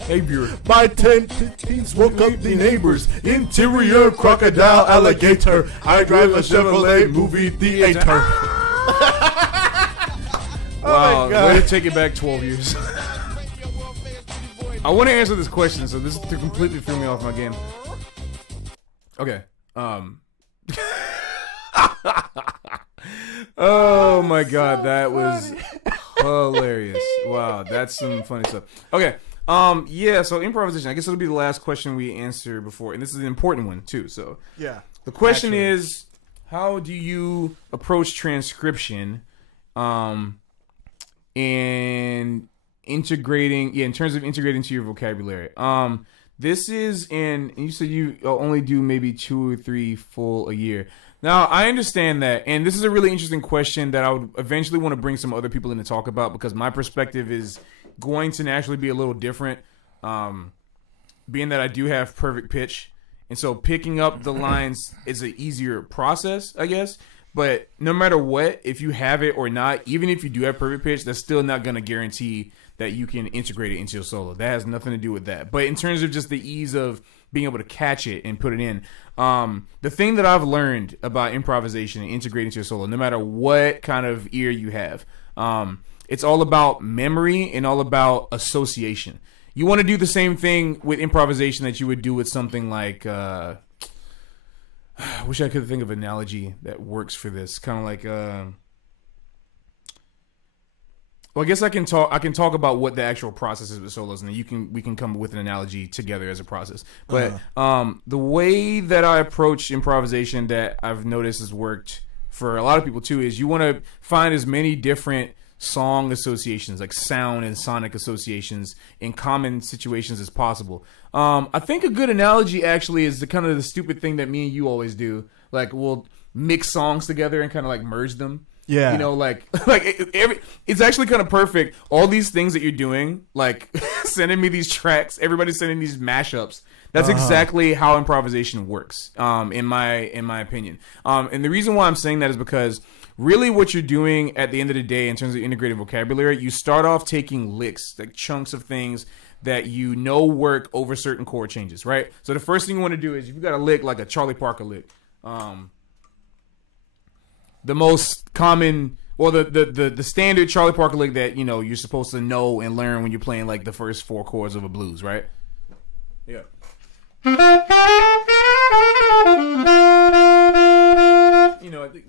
Hey, Bureau. My 10 teens woke up the neighbors. Interior crocodile alligator. I drive a Chevrolet movie theater. Wow, my God. way to take it back 12 years. I want to answer this question, so this completely threw me off my game. Okay. Oh my God, that was hilarious. Wow, that's some funny stuff. Okay. Yeah, so improvisation. I guess it'll be the last question we answer before, and this is an important one too. So Yeah. the question is, how do you approach transcription, and integrating? Yeah, in terms of integrating to your vocabulary. This is and you said you only do maybe 2 or 3 full a year. Now, I understand that, and this is a really interesting question that I would eventually want to bring some other people in to talk about, because my perspective is going to naturally be a little different, being that I do have perfect pitch, and so picking up the lines is an easier process, I guess. But no matter what, if you have it or not, even if you do have perfect pitch, that's still not going to guarantee that you can integrate it into your solo. That has nothing to do with that. But in terms of just the ease of being able to catch it and put it in, the thing that I've learned about improvisation and integrating to your solo, no matter what kind of ear you have, it's all about memory and all about association. You want to do the same thing with improvisation that you would do with something like... I wish I could think of an analogy that works for this. Kind of like, well, I guess I can talk about what the actual process is with solos, and then we can come up with an analogy together as a process. But the way that I approach improvisation that I've noticed has worked for a lot of people too is you want to find as many different song associations, like sound and sonic associations in common situations as possible. I think a good analogy actually is the kind of the stupid thing that me and you always do. Like we'll mix songs together and kind of like merge them. Yeah. You know, like it's actually kind of perfect. All these things that you're doing, like sending me these tracks, everybody's sending these mashups. That's exactly how improvisation works, in my opinion. And the reason why I'm saying that is because really what you're doing at the end of the day in terms of integrated vocabulary, you start off taking licks, like chunks of things that you know work over certain chord changes, right? So the first thing you want to do is if you got a lick like a Charlie Parker lick, the most common, or the standard Charlie Parker lick that, you know, you're supposed to know and learn when you're playing like the first 4 chords of a blues, right? Yeah.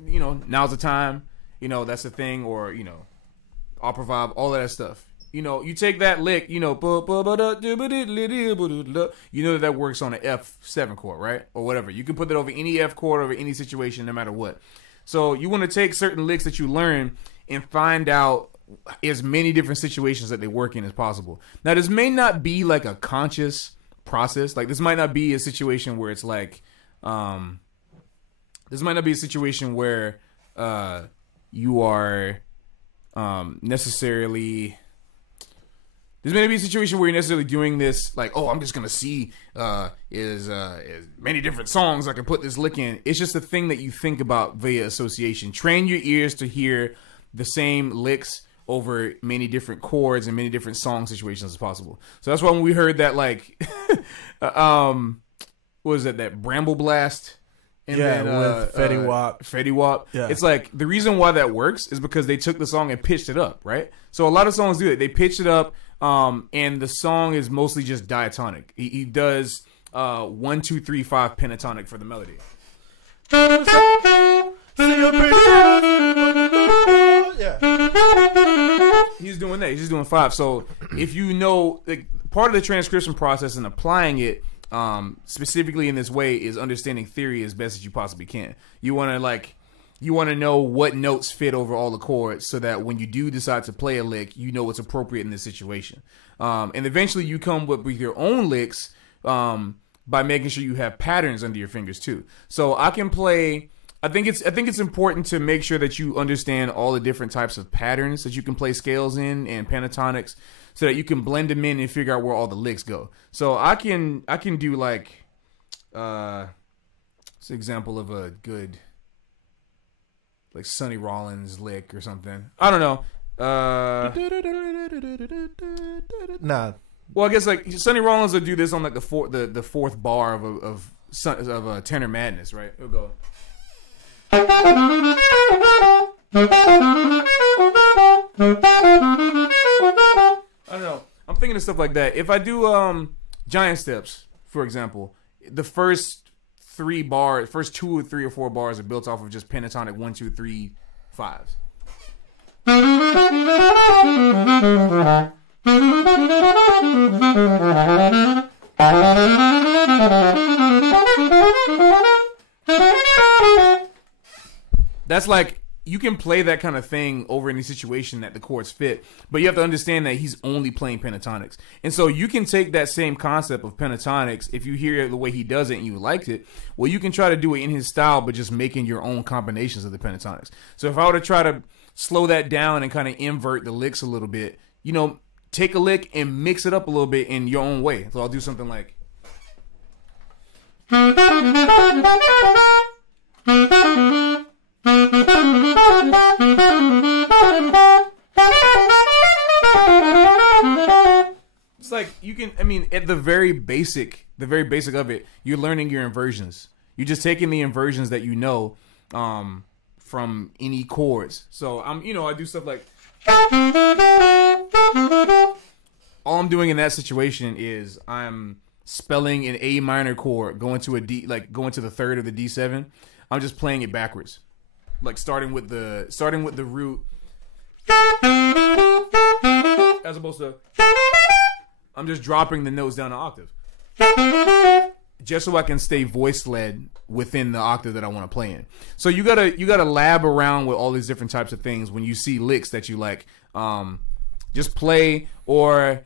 You know, now's the time. You know, that's the thing, or you know, opera vibe, all of that stuff. You know, you take that lick, you know, you know that works on an F7 chord, right, or whatever. You can put that over any F chord, over any situation, no matter what. So you want to take certain licks that you learn and find out as many different situations that they work in as possible. Now, this may not be like a conscious process. Like this might not be a situation where it's like, this might not be a situation where you are necessarily. This may not be a situation where you're necessarily doing this like, oh, I'm just gonna see as many different songs I can put this lick in. It's just a thing that you think about via association. Train your ears to hear the same licks over many different chords and many different song situations as possible. So that's why when we heard that, like, what was that Bramble Blast? And yeah, then, with Fetty Wap. Fetty Wap. Yeah. It's like, the reason why that works is because they took the song and pitched it up, right? So a lot of songs do it. They pitch it up, and the song is mostly just diatonic. He does 1, 2, 3, 5 pentatonic for the melody. Yeah. He's doing that. He's just doing 5. So if you know, like, part of the transcription process and applying it specifically in this way is understanding theory as best as you possibly can. You want to, like, you want to know what notes fit over all the chords so that when you do decide to play a lick, you know what's appropriate in this situation. And eventually you come with your own licks by making sure you have patterns under your fingers too. So I can play. I think it's important to make sure that you understand all the different types of patterns that you can play scales in and pentatonics, so that you can blend them in and figure out where all the licks go. So I can do like, it's an example of a good, like Sonny Rollins lick or something. I don't know. Nah. Well, I guess like Sonny Rollins will do this on like the fourth bar of Tenor Madness, right? It'll go. I don't know. I'm thinking of stuff like that. If I do Giant Steps, for example, the first 2 or 3 or 4 bars are built off of just pentatonic 1, 2, 3, 5s. That's like, you can play that kind of thing over any situation that the chords fit, but you have to understand that he's only playing pentatonics. And so you can take that same concept of pentatonics, if you hear the way he does it and you liked it, well, you can try to do it in his style, but just making your own combinations of the pentatonics. So if I were to try to slow that down and kind of invert the licks a little bit, you know, take a lick and mix it up a little bit in your own way. So I'll do something like... It's like you can, I mean, at the very basic of it, you're learning your inversions. You're just taking the inversions that you know from any chords. So I do stuff like, all I'm doing in that situation is I'm spelling an A minor chord, going to a D, like going to the third of the D7. I'm just playing it backwards, like starting with the root, as opposed to. I'm just dropping the notes down an octave, just so I can stay voice led within the octave that I want to play in. So you gotta lab around with all these different types of things when you see licks that you like. Just play or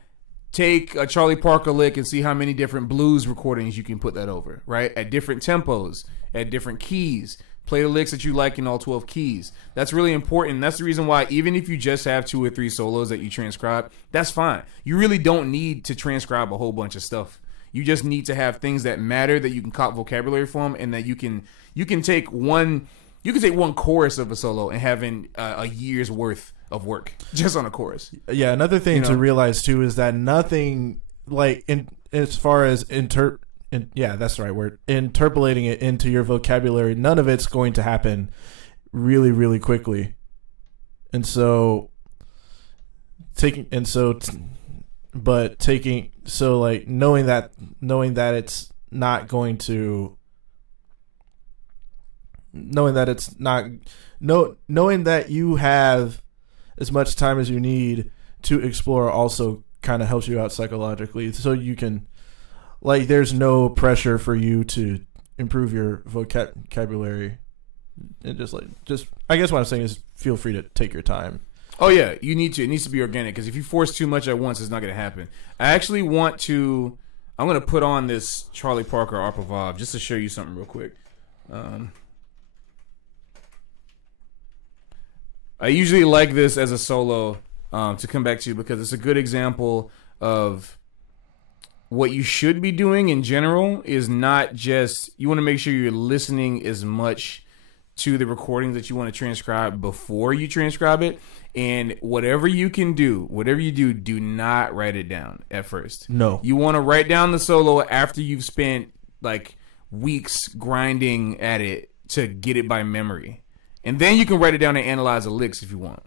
take a Charlie Parker lick and see how many different blues recordings you can put that over, right? At different tempos, at different keys. Play the licks that you like in all 12 keys. That's really important. That's the reason why even if you just have 2 or 3 solos that you transcribe, that's fine. You really don't need to transcribe a whole bunch of stuff. You just need to have things that matter that you can cop vocabulary from, and that you can take one chorus of a solo and having a year's worth of work just on a chorus. Yeah, another thing to realize too is that nothing like as far as that's the right word. Interpolating it into your vocabulary, none of it's going to happen really, really quickly. And so knowing that it's not going to, knowing that you have as much time as you need to explore also kind of helps you out psychologically. So you can, like, there's no pressure for you to improve your vocabulary. And just I guess what I'm saying is feel free to take your time. Oh yeah, you need to. It needs to be organic, because if you force too much at once, it's not going to happen. I actually I'm going to put on this Charlie Parker Arpa Vibe just to show you something real quick. I usually like this as a solo to come back to, because it's a good example of what you should be doing in general. Is not just, you want to make sure you're listening as much to the recordings that you want to transcribe before you transcribe it. And whatever you do, do not write it down at first. No. You want to write down the solo after you've spent like weeks grinding at it to get it by memory. And then you can write it down and analyze the licks if you want.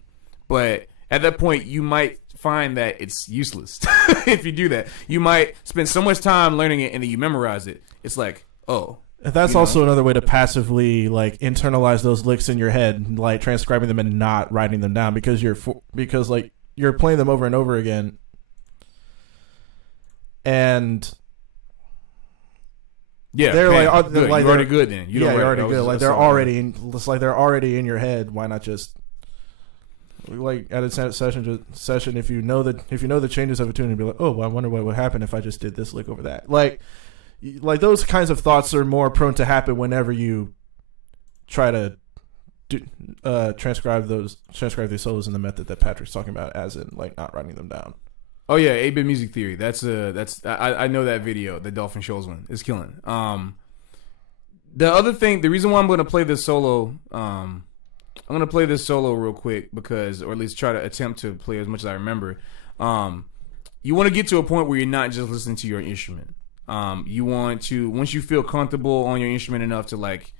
But at that point, you might find that it's useless if you do that. You might spend so much time learning it and then you memorize it. It's like, oh. That's also another way to passively like internalize those licks in your head, like transcribing them and not writing them down, because you're playing them over and over again. Yeah, they're bam, like, good. like You're already they're- good then. You yeah, don't you're write- already I was good. just- Like I they're saw already in. It's like they're already in your head. Why not just like at a session? If you know the changes of a tune, and be like, oh, well, I wonder what would happen if I just did this lick over that. Like those kinds of thoughts are more prone to happen whenever you try to transcribe these solos in the method that Patrick's talking about, as in like not writing them down. Oh yeah, 8-bit music theory. I know that video, the Dolphin Shoals one. It's killing. The other thing, the reason why I'm going to play this solo, I'm going to play this solo real quick because, or at least try to attempt to play as much as I remember. You want to get to a point where you're not just listening to your instrument. You want to, once you feel comfortable on your instrument enough to like,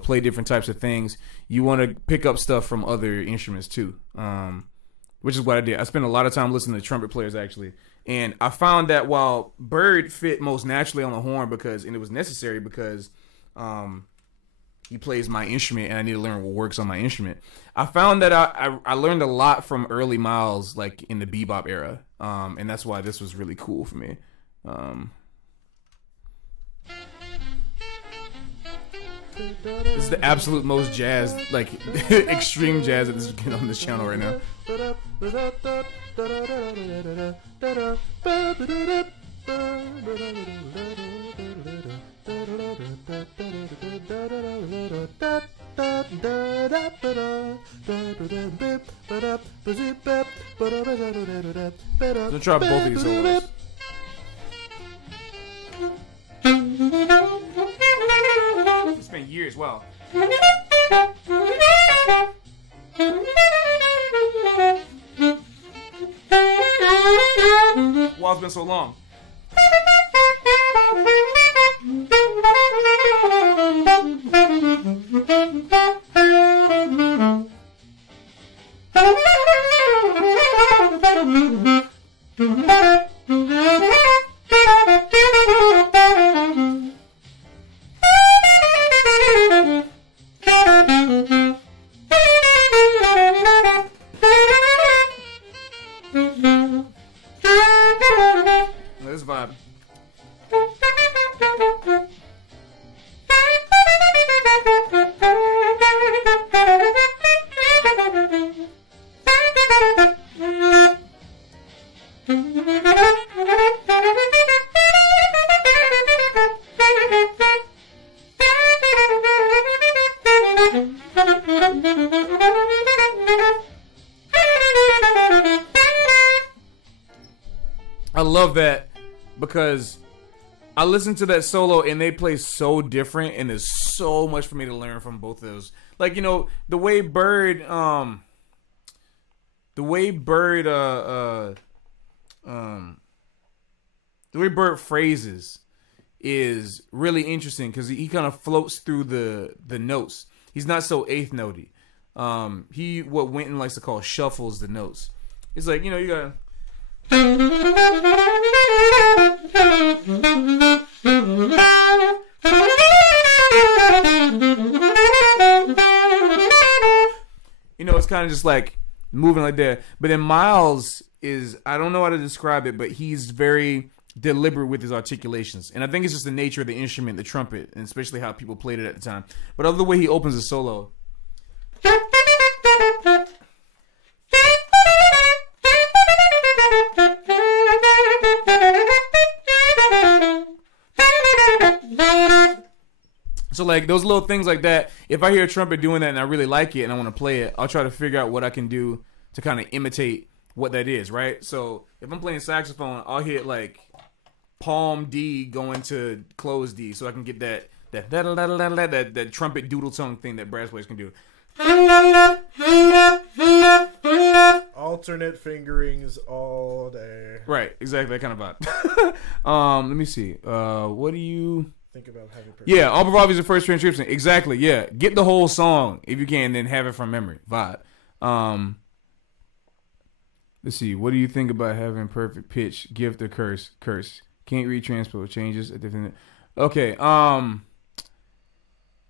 play different types of things, you want to pick up stuff from other instruments too. Which is what I did. I spent a lot of time listening to trumpet players actually. And I found that while Bird fit most naturally on the horn and it was necessary because he plays my instrument and I need to learn what works on my instrument. I found that I learned a lot from early Miles, like in the bebop era. And that's why this was really cool for me. This is the absolute most jazz, like extreme jazz that is getting on this channel right now. I'll try both of these solos. It's been years. Wow. Wow, it's been so long. This vibe. I love that because I listened to that solo and they play so different and there's so much for me to learn from both of those. Like, the way Bird phrases is really interesting because he kind of floats through the notes. He's not so eighth notey. He what Winton likes to call shuffles the notes. It's like, you gotta. It's kind of just like moving like that. But then Miles is, I don't know how to describe it, but he's very deliberate with his articulations. And I think it's just the nature of the instrument, the trumpet, and especially how people played it at the time. But of the way he opens the solo. So like those little things like that, if I hear a trumpet doing that and I really like it and I want to play it, I'll try to figure out what I can do to kind of imitate what that is, right? So if I'm playing saxophone, I'll hit like palm D going to close D, so I can get that trumpet doodle tongue thing that brass players can do. Alternate fingerings all day. Right, exactly, that kind of vibe. Let me see. What do you think about having? Yeah, All Bravado is the first transcription. Exactly. Yeah, get the whole song if you can, then have it from memory. Vibe. Let's see. What do you think about having perfect pitch? Gift or curse? Curse. Can't read transpose. Changes at different. Okay.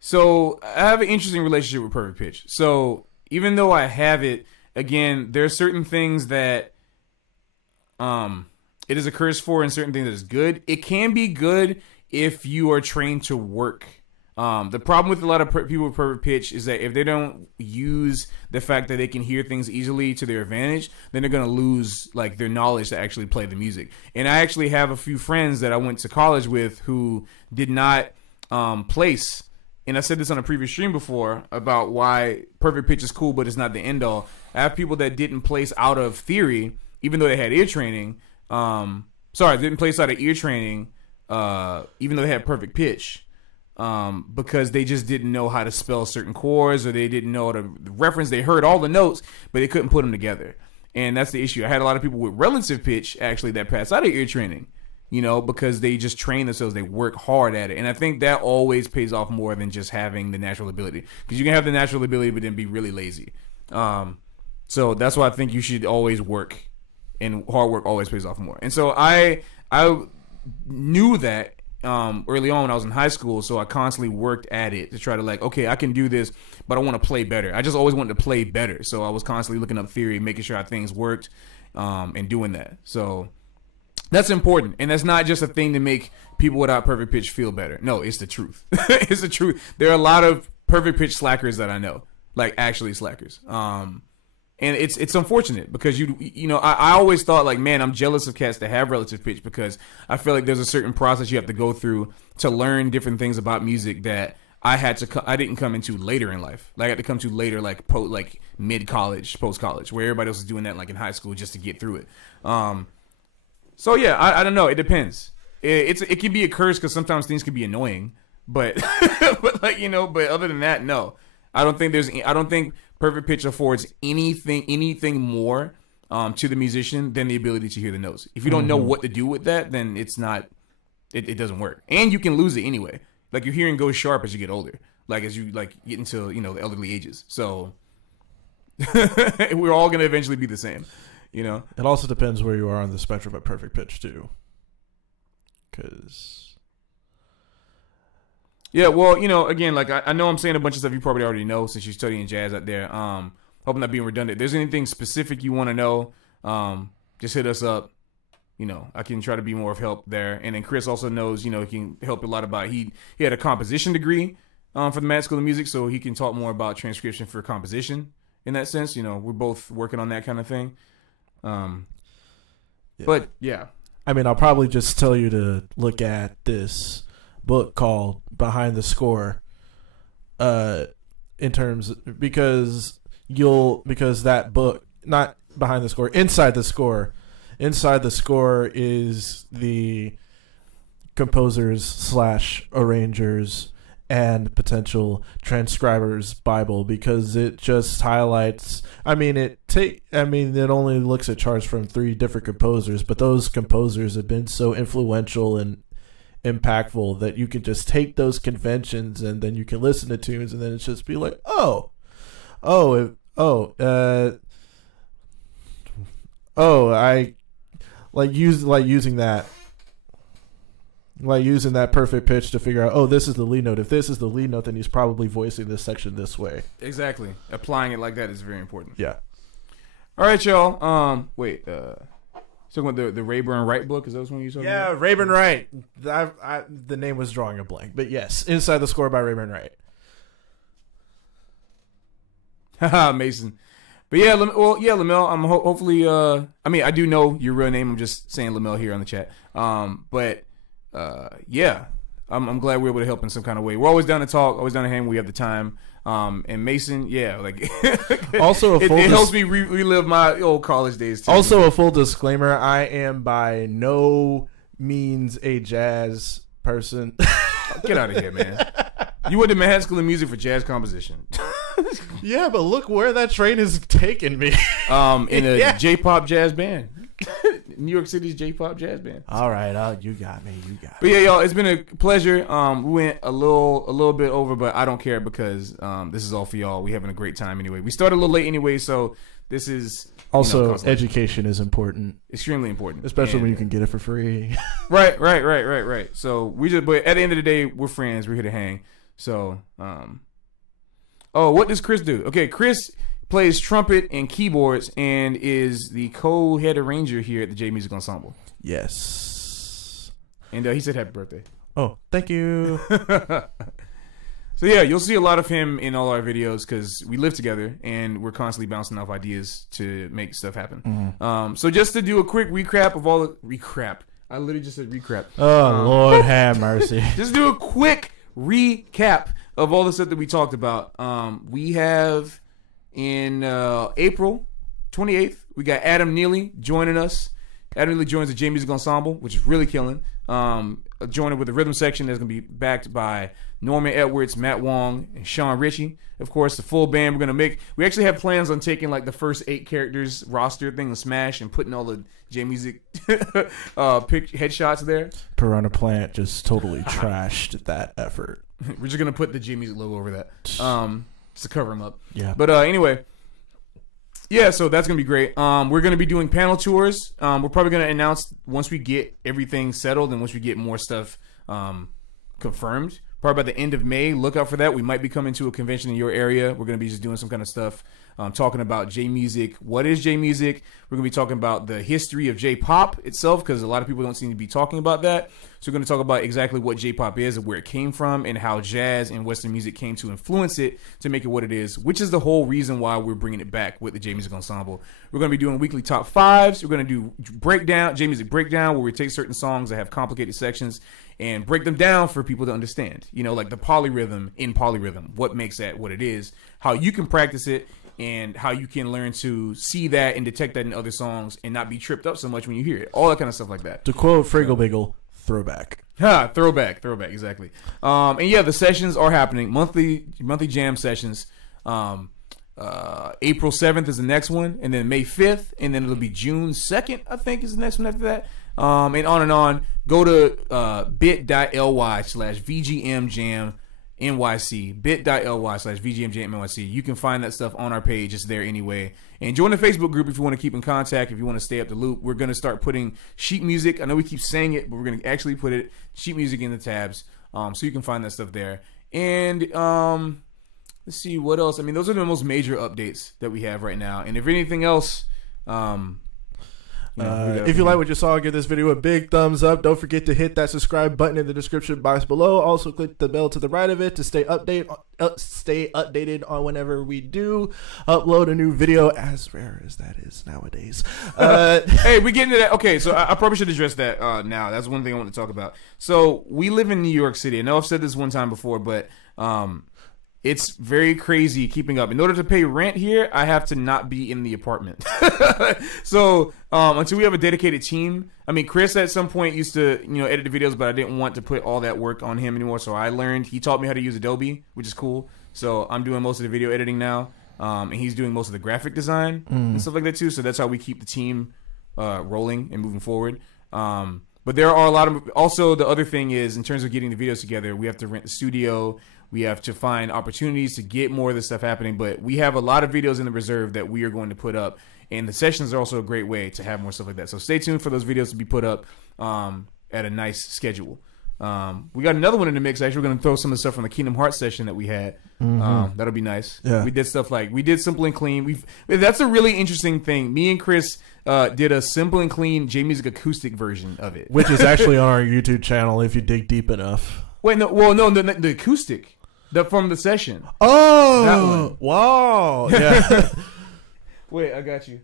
So I have an interesting relationship with perfect pitch. So even though I have it, again, there are certain things that it is a curse for, and certain things that is good. It can be good if you are trained to work. The problem with a lot of people with perfect pitch is that if they don't use the fact that they can hear things easily to their advantage, then they're going to lose like their knowledge to actually play the music. And I actually have a few friends that I went to college with who did not place. And I said this on a previous stream before about why perfect pitch is cool, but it's not the end all. I have people that didn't place out of theory, even though they had ear training. Didn't place out of ear training, even though they had perfect pitch. Because they just didn't know how to spell certain chords, or they didn't know the reference. They heard all the notes, but they couldn't put them together. And that's the issue. I had a lot of people with relative pitch actually that passed out of ear training, because they just train themselves. They work hard at it. And I think that always pays off more than just having the natural ability, because you can have the natural ability but then be really lazy. So that's why I think you should always work, and hard work always pays off more. And so I knew that early on when I was in high school, so I constantly worked at it to try to okay, I can do this, but I want to play better. I just always wanted to play better, so I was constantly looking up theory, making sure how things worked, and doing that. So that's important, and that's not just a thing to make people without perfect pitch feel better. No, it's the truth. It's the truth. There are a lot of perfect pitch slackers that I know, like actually slackers. And it's unfortunate because I always thought man, I'm jealous of cats that have relative pitch, because I feel like there's a certain process you have to go through to learn different things about music that I didn't come into later in life. I had to come to later, mid college, post college, where everybody else is doing that in high school just to get through it. So yeah, I don't know. It depends. It can be a curse because sometimes things can be annoying, but but other than that, no. I don't think perfect pitch affords anything more to the musician than the ability to hear the notes. If you don't know what to do with that, then it doesn't work. And you can lose it anyway. Your hearing goes sharp as you get older, as you get into the elderly ages. So we're all gonna eventually be the same. It also depends where you are on the spectrum of perfect pitch too, because. Yeah, well, again, I know I'm saying a bunch of stuff you probably already know since you're studying jazz out there. Hope I'm not being redundant. If there's anything specific you want to know, just hit us up. I can try to be more of help there. And then Khrys also knows, he can help a lot about. He had a composition degree for the Mad School of Music, so he can talk more about transcription for composition in that sense. We're both working on that kind of thing. Yeah. But yeah, I mean, I'll probably just tell you to look at this book called Behind the Score, because that book, not Behind the Score, Inside the Score is the composers / arrangers and potential transcribers Bible, because it just highlights. It only looks at charts from 3 different composers, but those composers have been so influential and impactful that you can just take those conventions and then you can listen to tunes and then it's just be like, I using that perfect pitch to figure out, this is the lead note. If this is the lead note, then he's probably voicing this section this way. Exactly. Applying it like that is very important. Yeah. All right, y'all. Wait. Talking about the Rayburn Wright book? Is that one you're talking about? Yeah, Rayburn Wright. The name was drawing a blank, but yes, Inside the Score by Rayburn Wright. Haha, Mason. But yeah, Lamel. I'm hopefully. I do know your real name. I'm just saying Lamel here on the chat. Yeah, I'm glad we're able to help in some kind of way. We're always down to talk. Always down to hang when we have the time. And Mason, yeah, also it helps me relive my old college days too. Also, a full disclaimer: I am by no means a jazz person. Get out of here, man! You went to Manhattan School of Music for jazz composition. Yeah, but look where that train has taken me. In a J-pop jazz band. New York City's J-pop jazz band. All right, you got me. But yeah, y'all, it's been a pleasure. We went a little bit over, but I don't care because this is all for y'all. We having a great time anyway. We started a little late anyway, so this is also education is important, extremely important, especially when you can get it for free. Right. So but at the end of the day, we're friends. We're here to hang. So, what does Khrys do? Okay, Khrys plays trumpet and keyboards and is the co-head arranger here at the J Music Ensemble. Yes. And he said happy birthday. Oh, thank you. So yeah, you'll see a lot of him in all our videos because we live together and we're constantly bouncing off ideas to make stuff happen. So just to do a quick recap of all the recap. I literally just said recap. Oh, Lord have mercy. Just do a quick recap of all the stuff that we talked about. We have in April 28th, we got Adam Neely joining us. Adam Neely joins the J Music Ensemble, which is really killing. Joining with the rhythm section that's going to be backed by Norman Edwards, Matt Wong, and Sean Ritchie. Of course, the full band we actually have plans on taking like the first 8 characters roster thing and Smash and putting all the J Music headshots there. Piranha Plant just totally trashed that effort. We're just going to put the J Music logo over that just to cover them up. Yeah. But anyway, yeah, so that's going to be great. We're going to be doing panel tours. We're probably going to announce once we get everything settled and once we get more stuff confirmed. Probably by the end of May, look out for that. We might be coming to a convention in your area. We're going to be just doing some kind of stuff, talking about J-Music. What is J-Music? We're going to be talking about the history of J-Pop itself because a lot of people don't seem to be talking about that. So we're going to talk about exactly what J-Pop is and where it came from and how jazz and Western music came to influence it to make it what it is, which is the whole reason why we're bringing it back with the J-Music Ensemble. We're going to be doing weekly top 5s. We're going to do J-Music breakdown, where we take certain songs that have complicated sections and break them down for people to understand. You know, like the polyrhythm in polyrhythm, what makes that what it is, how you can practice it, and how you can learn to see that and detect that in other songs and not be tripped up so much when you hear it. All that kind of stuff like that. To quote Frigglebiggle, throwback. Throwback, exactly. And yeah, the sessions are happening. Monthly jam sessions. April 7th is the next one, and then May 5th, and then it'll be June 2nd, I think, is the next one after that. And on and on. Go to bit.ly/VGMJamNYC. bit.ly/VGMJamNYC. You can find that stuff on our page. It's there anyway. And join the Facebook group if you want to keep in contact, if you want to stay up the loop. We're going to start putting sheet music. I know we keep saying it, but we're going to actually put sheet music in the tabs. So you can find that stuff there. And let's see what else. I mean, those are the most major updates that we have right now. And if anything else, if you like what you saw, give this video a big thumbs up. Don't forget to hit that subscribe button in the description box below. Also, click the bell to the right of it to stay updated on whenever we do upload a new video, as rare as that is nowadays. Hey, we get into that. Okay, so I probably should address that now. That's one thing I want to talk about. So we live in New York City. I know I've said this one time before, but it's very crazy keeping up. In order to pay rent here, I have to not be in the apartment. So until we have a dedicated team, I mean, Khrys at some point used to edit the videos, but I didn't want to put all that work on him anymore. So I learned. He taught me how to use Adobe, which is cool. So I'm doing most of the video editing now, and he's doing most of the graphic design and stuff like that too. So that's how we keep the team rolling and moving forward. But there are a lot of. Also, the other thing is, in terms of getting the videos together, we have to rent the studio. We have to find opportunities to get more of this stuff happening. But we have a lot of videos in the reserve that we are going to put up. And the sessions are also a great way to have more stuff like that. So stay tuned for those videos to be put up at a nice schedule. We got another one in the mix. Actually, we're going to throw some of the stuff from the Kingdom Hearts session that we had. That'll be nice. Yeah. We did stuff like, we did Simple and Clean. That's a really interesting thing. Me and Khrys did a Simple and Clean J-Music acoustic version of it. Which is actually on our YouTube channel if you dig deep enough. Wait, no, well, no, the acoustic. From the session. Oh, wow. Yeah. Wait, I got you.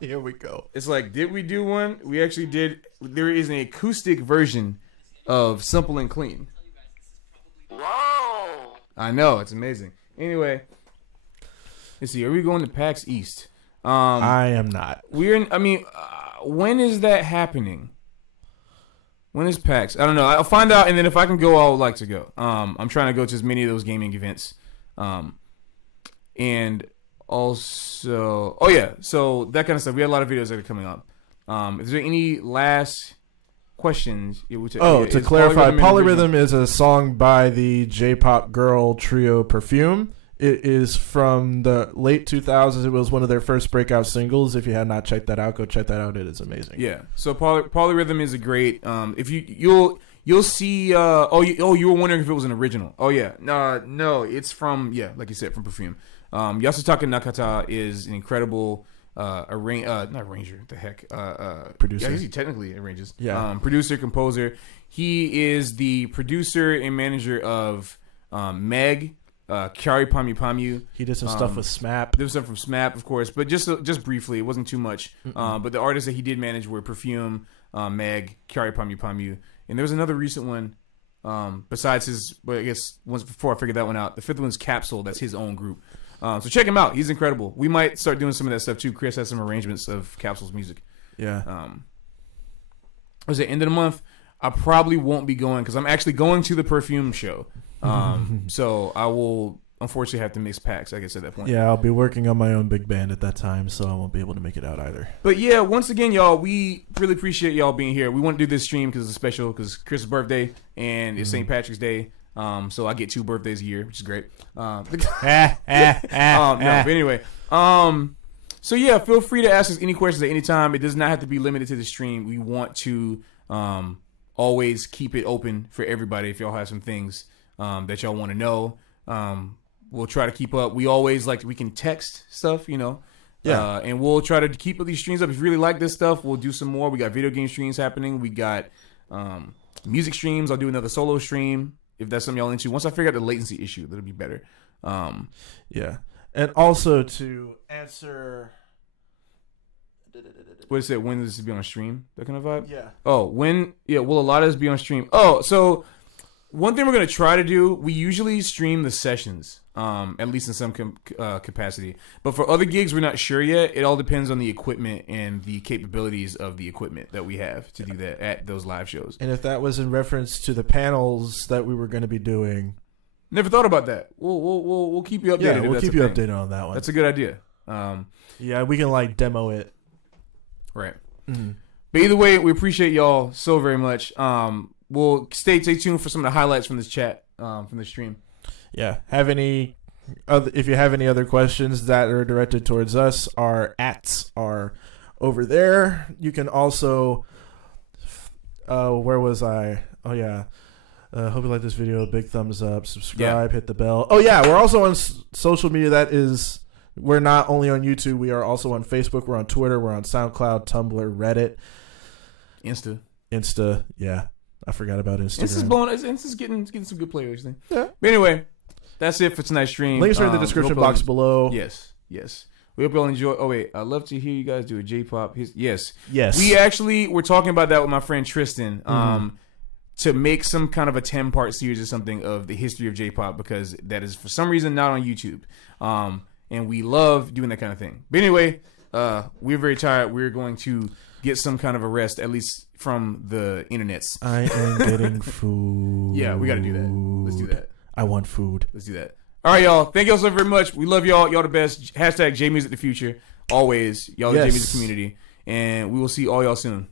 Here we go. It's like, did we do one? We actually did. There is an acoustic version of Simple and Clean. Whoa! I know, it's amazing. Anyway, let's see. Are we going to PAX East? I am not. When is that happening? When is PAX? I don't know. I'll find out, and then if I can go, I would like to go. I'm trying to go to as many of those gaming events. And also, so that kind of stuff. We had a lot of videos that are coming up. Is there any last questions? To clarify, Polyrhythm is a song by the J-pop girl trio Perfume. It is from the late 2000s. It was one of their first breakout singles. If you had not checked that out, go check that out. It is amazing. Yeah. So Polyrhythm is a great. If you'll see. You were wondering if it was an original. Oh yeah. No, it's from like you said, from Perfume. Yasutaka Nakata is an incredible not arranger. The heck, Producer. Yeah, I guess he technically arranges. Yeah. Producer, composer. He is the producer and manager of Meg, Kyari Pamu Pamu. He did some stuff with SMAP. There was stuff from SMAP, of course, but just briefly. It wasn't too much. But the artists that he did manage were Perfume, Meg, Kyari Pamu Pamu, and there was another recent one. Besides his, but I guess once before I figured that one out, the fifth one's Capsule. That's his own group. So check him out. He's incredible. We might start doing some of that stuff too. Chris has some arrangements of Capsule's music. Yeah. Was it end of the month? I probably won't be going because I'm actually going to the Perfume show. So I will unfortunately have to miss PAX, I guess, at that point. Yeah, I'll be working on my own big band at that time, so I won't be able to make it out either. But yeah, once again, y'all, we really appreciate y'all being here. We want to do this stream because it's special, because Chris' birthday and it's St. Patrick's Day. So I get 2 birthdays a year, which is great. No, but anyway. So yeah, feel free to ask us any questions at any time. It does not have to be limited to the stream. We want to always keep it open for everybody. If y'all have some things that y'all want to know, we'll try to keep up. We always we can text stuff, Yeah. And we'll try to keep these streams up. If you really like this stuff, we'll do some more. We got video game streams happening. We got music streams. I'll do another solo stream if that's something y'all into. Once I figure out the latency issue, that'll be better. Yeah. And also to answer... What is it? When does this be on stream? That kind of vibe? Yeah. Oh, when? Yeah, will a lot of this be on stream? Oh, so one thing we're going to try to do, we usually stream the sessions, at least in some capacity. But for other gigs, we're not sure yet. It all depends on the equipment and the capabilities of the equipment that we have to do that at those live shows. And if that was in reference to the panels that we were going to be doing... Never thought about that. We'll keep you updated. Yeah, if we'll that's keep a you thing. updated on that one. That's a good idea. Yeah, we can demo it. Right. Mm-hmm. But either way, we appreciate y'all so very much. We'll stay tuned for some of the highlights from this chat, from the stream. Yeah. If you have any other questions that are directed towards us, our ats are over there. You can also, where was I? Oh yeah. Hope you like this video. Big thumbs up. Subscribe. Hit the bell. Oh yeah, we're also on social media. We're not only on YouTube. We are also on Facebook. We're on Twitter. We're on SoundCloud, Tumblr, Reddit, Insta. Yeah, I forgot about Instagram. Insta's getting some good players. Yeah. But anyway, that's it for tonight's stream. Links are in the description box below. Yes. We hope y'all enjoy. Oh wait, I'd love to hear you guys do a J-pop. Yes. We're talking about that with my friend Tristan. To make some kind of a 10-part series or something of the history of J-pop, because that is for some reason not on YouTube. And we love doing that kind of thing. But anyway, we're very tired. We're going to get some kind of a rest, at least from the internets. I am getting food. Yeah, we got to do that. Let's do that. I want food. Let's do that. All right, y'all. Thank y'all so very much. We love y'all. Y'all the best. Hashtag JMusic the future. Always. Y'all the JMusic community. And we will see all y'all soon.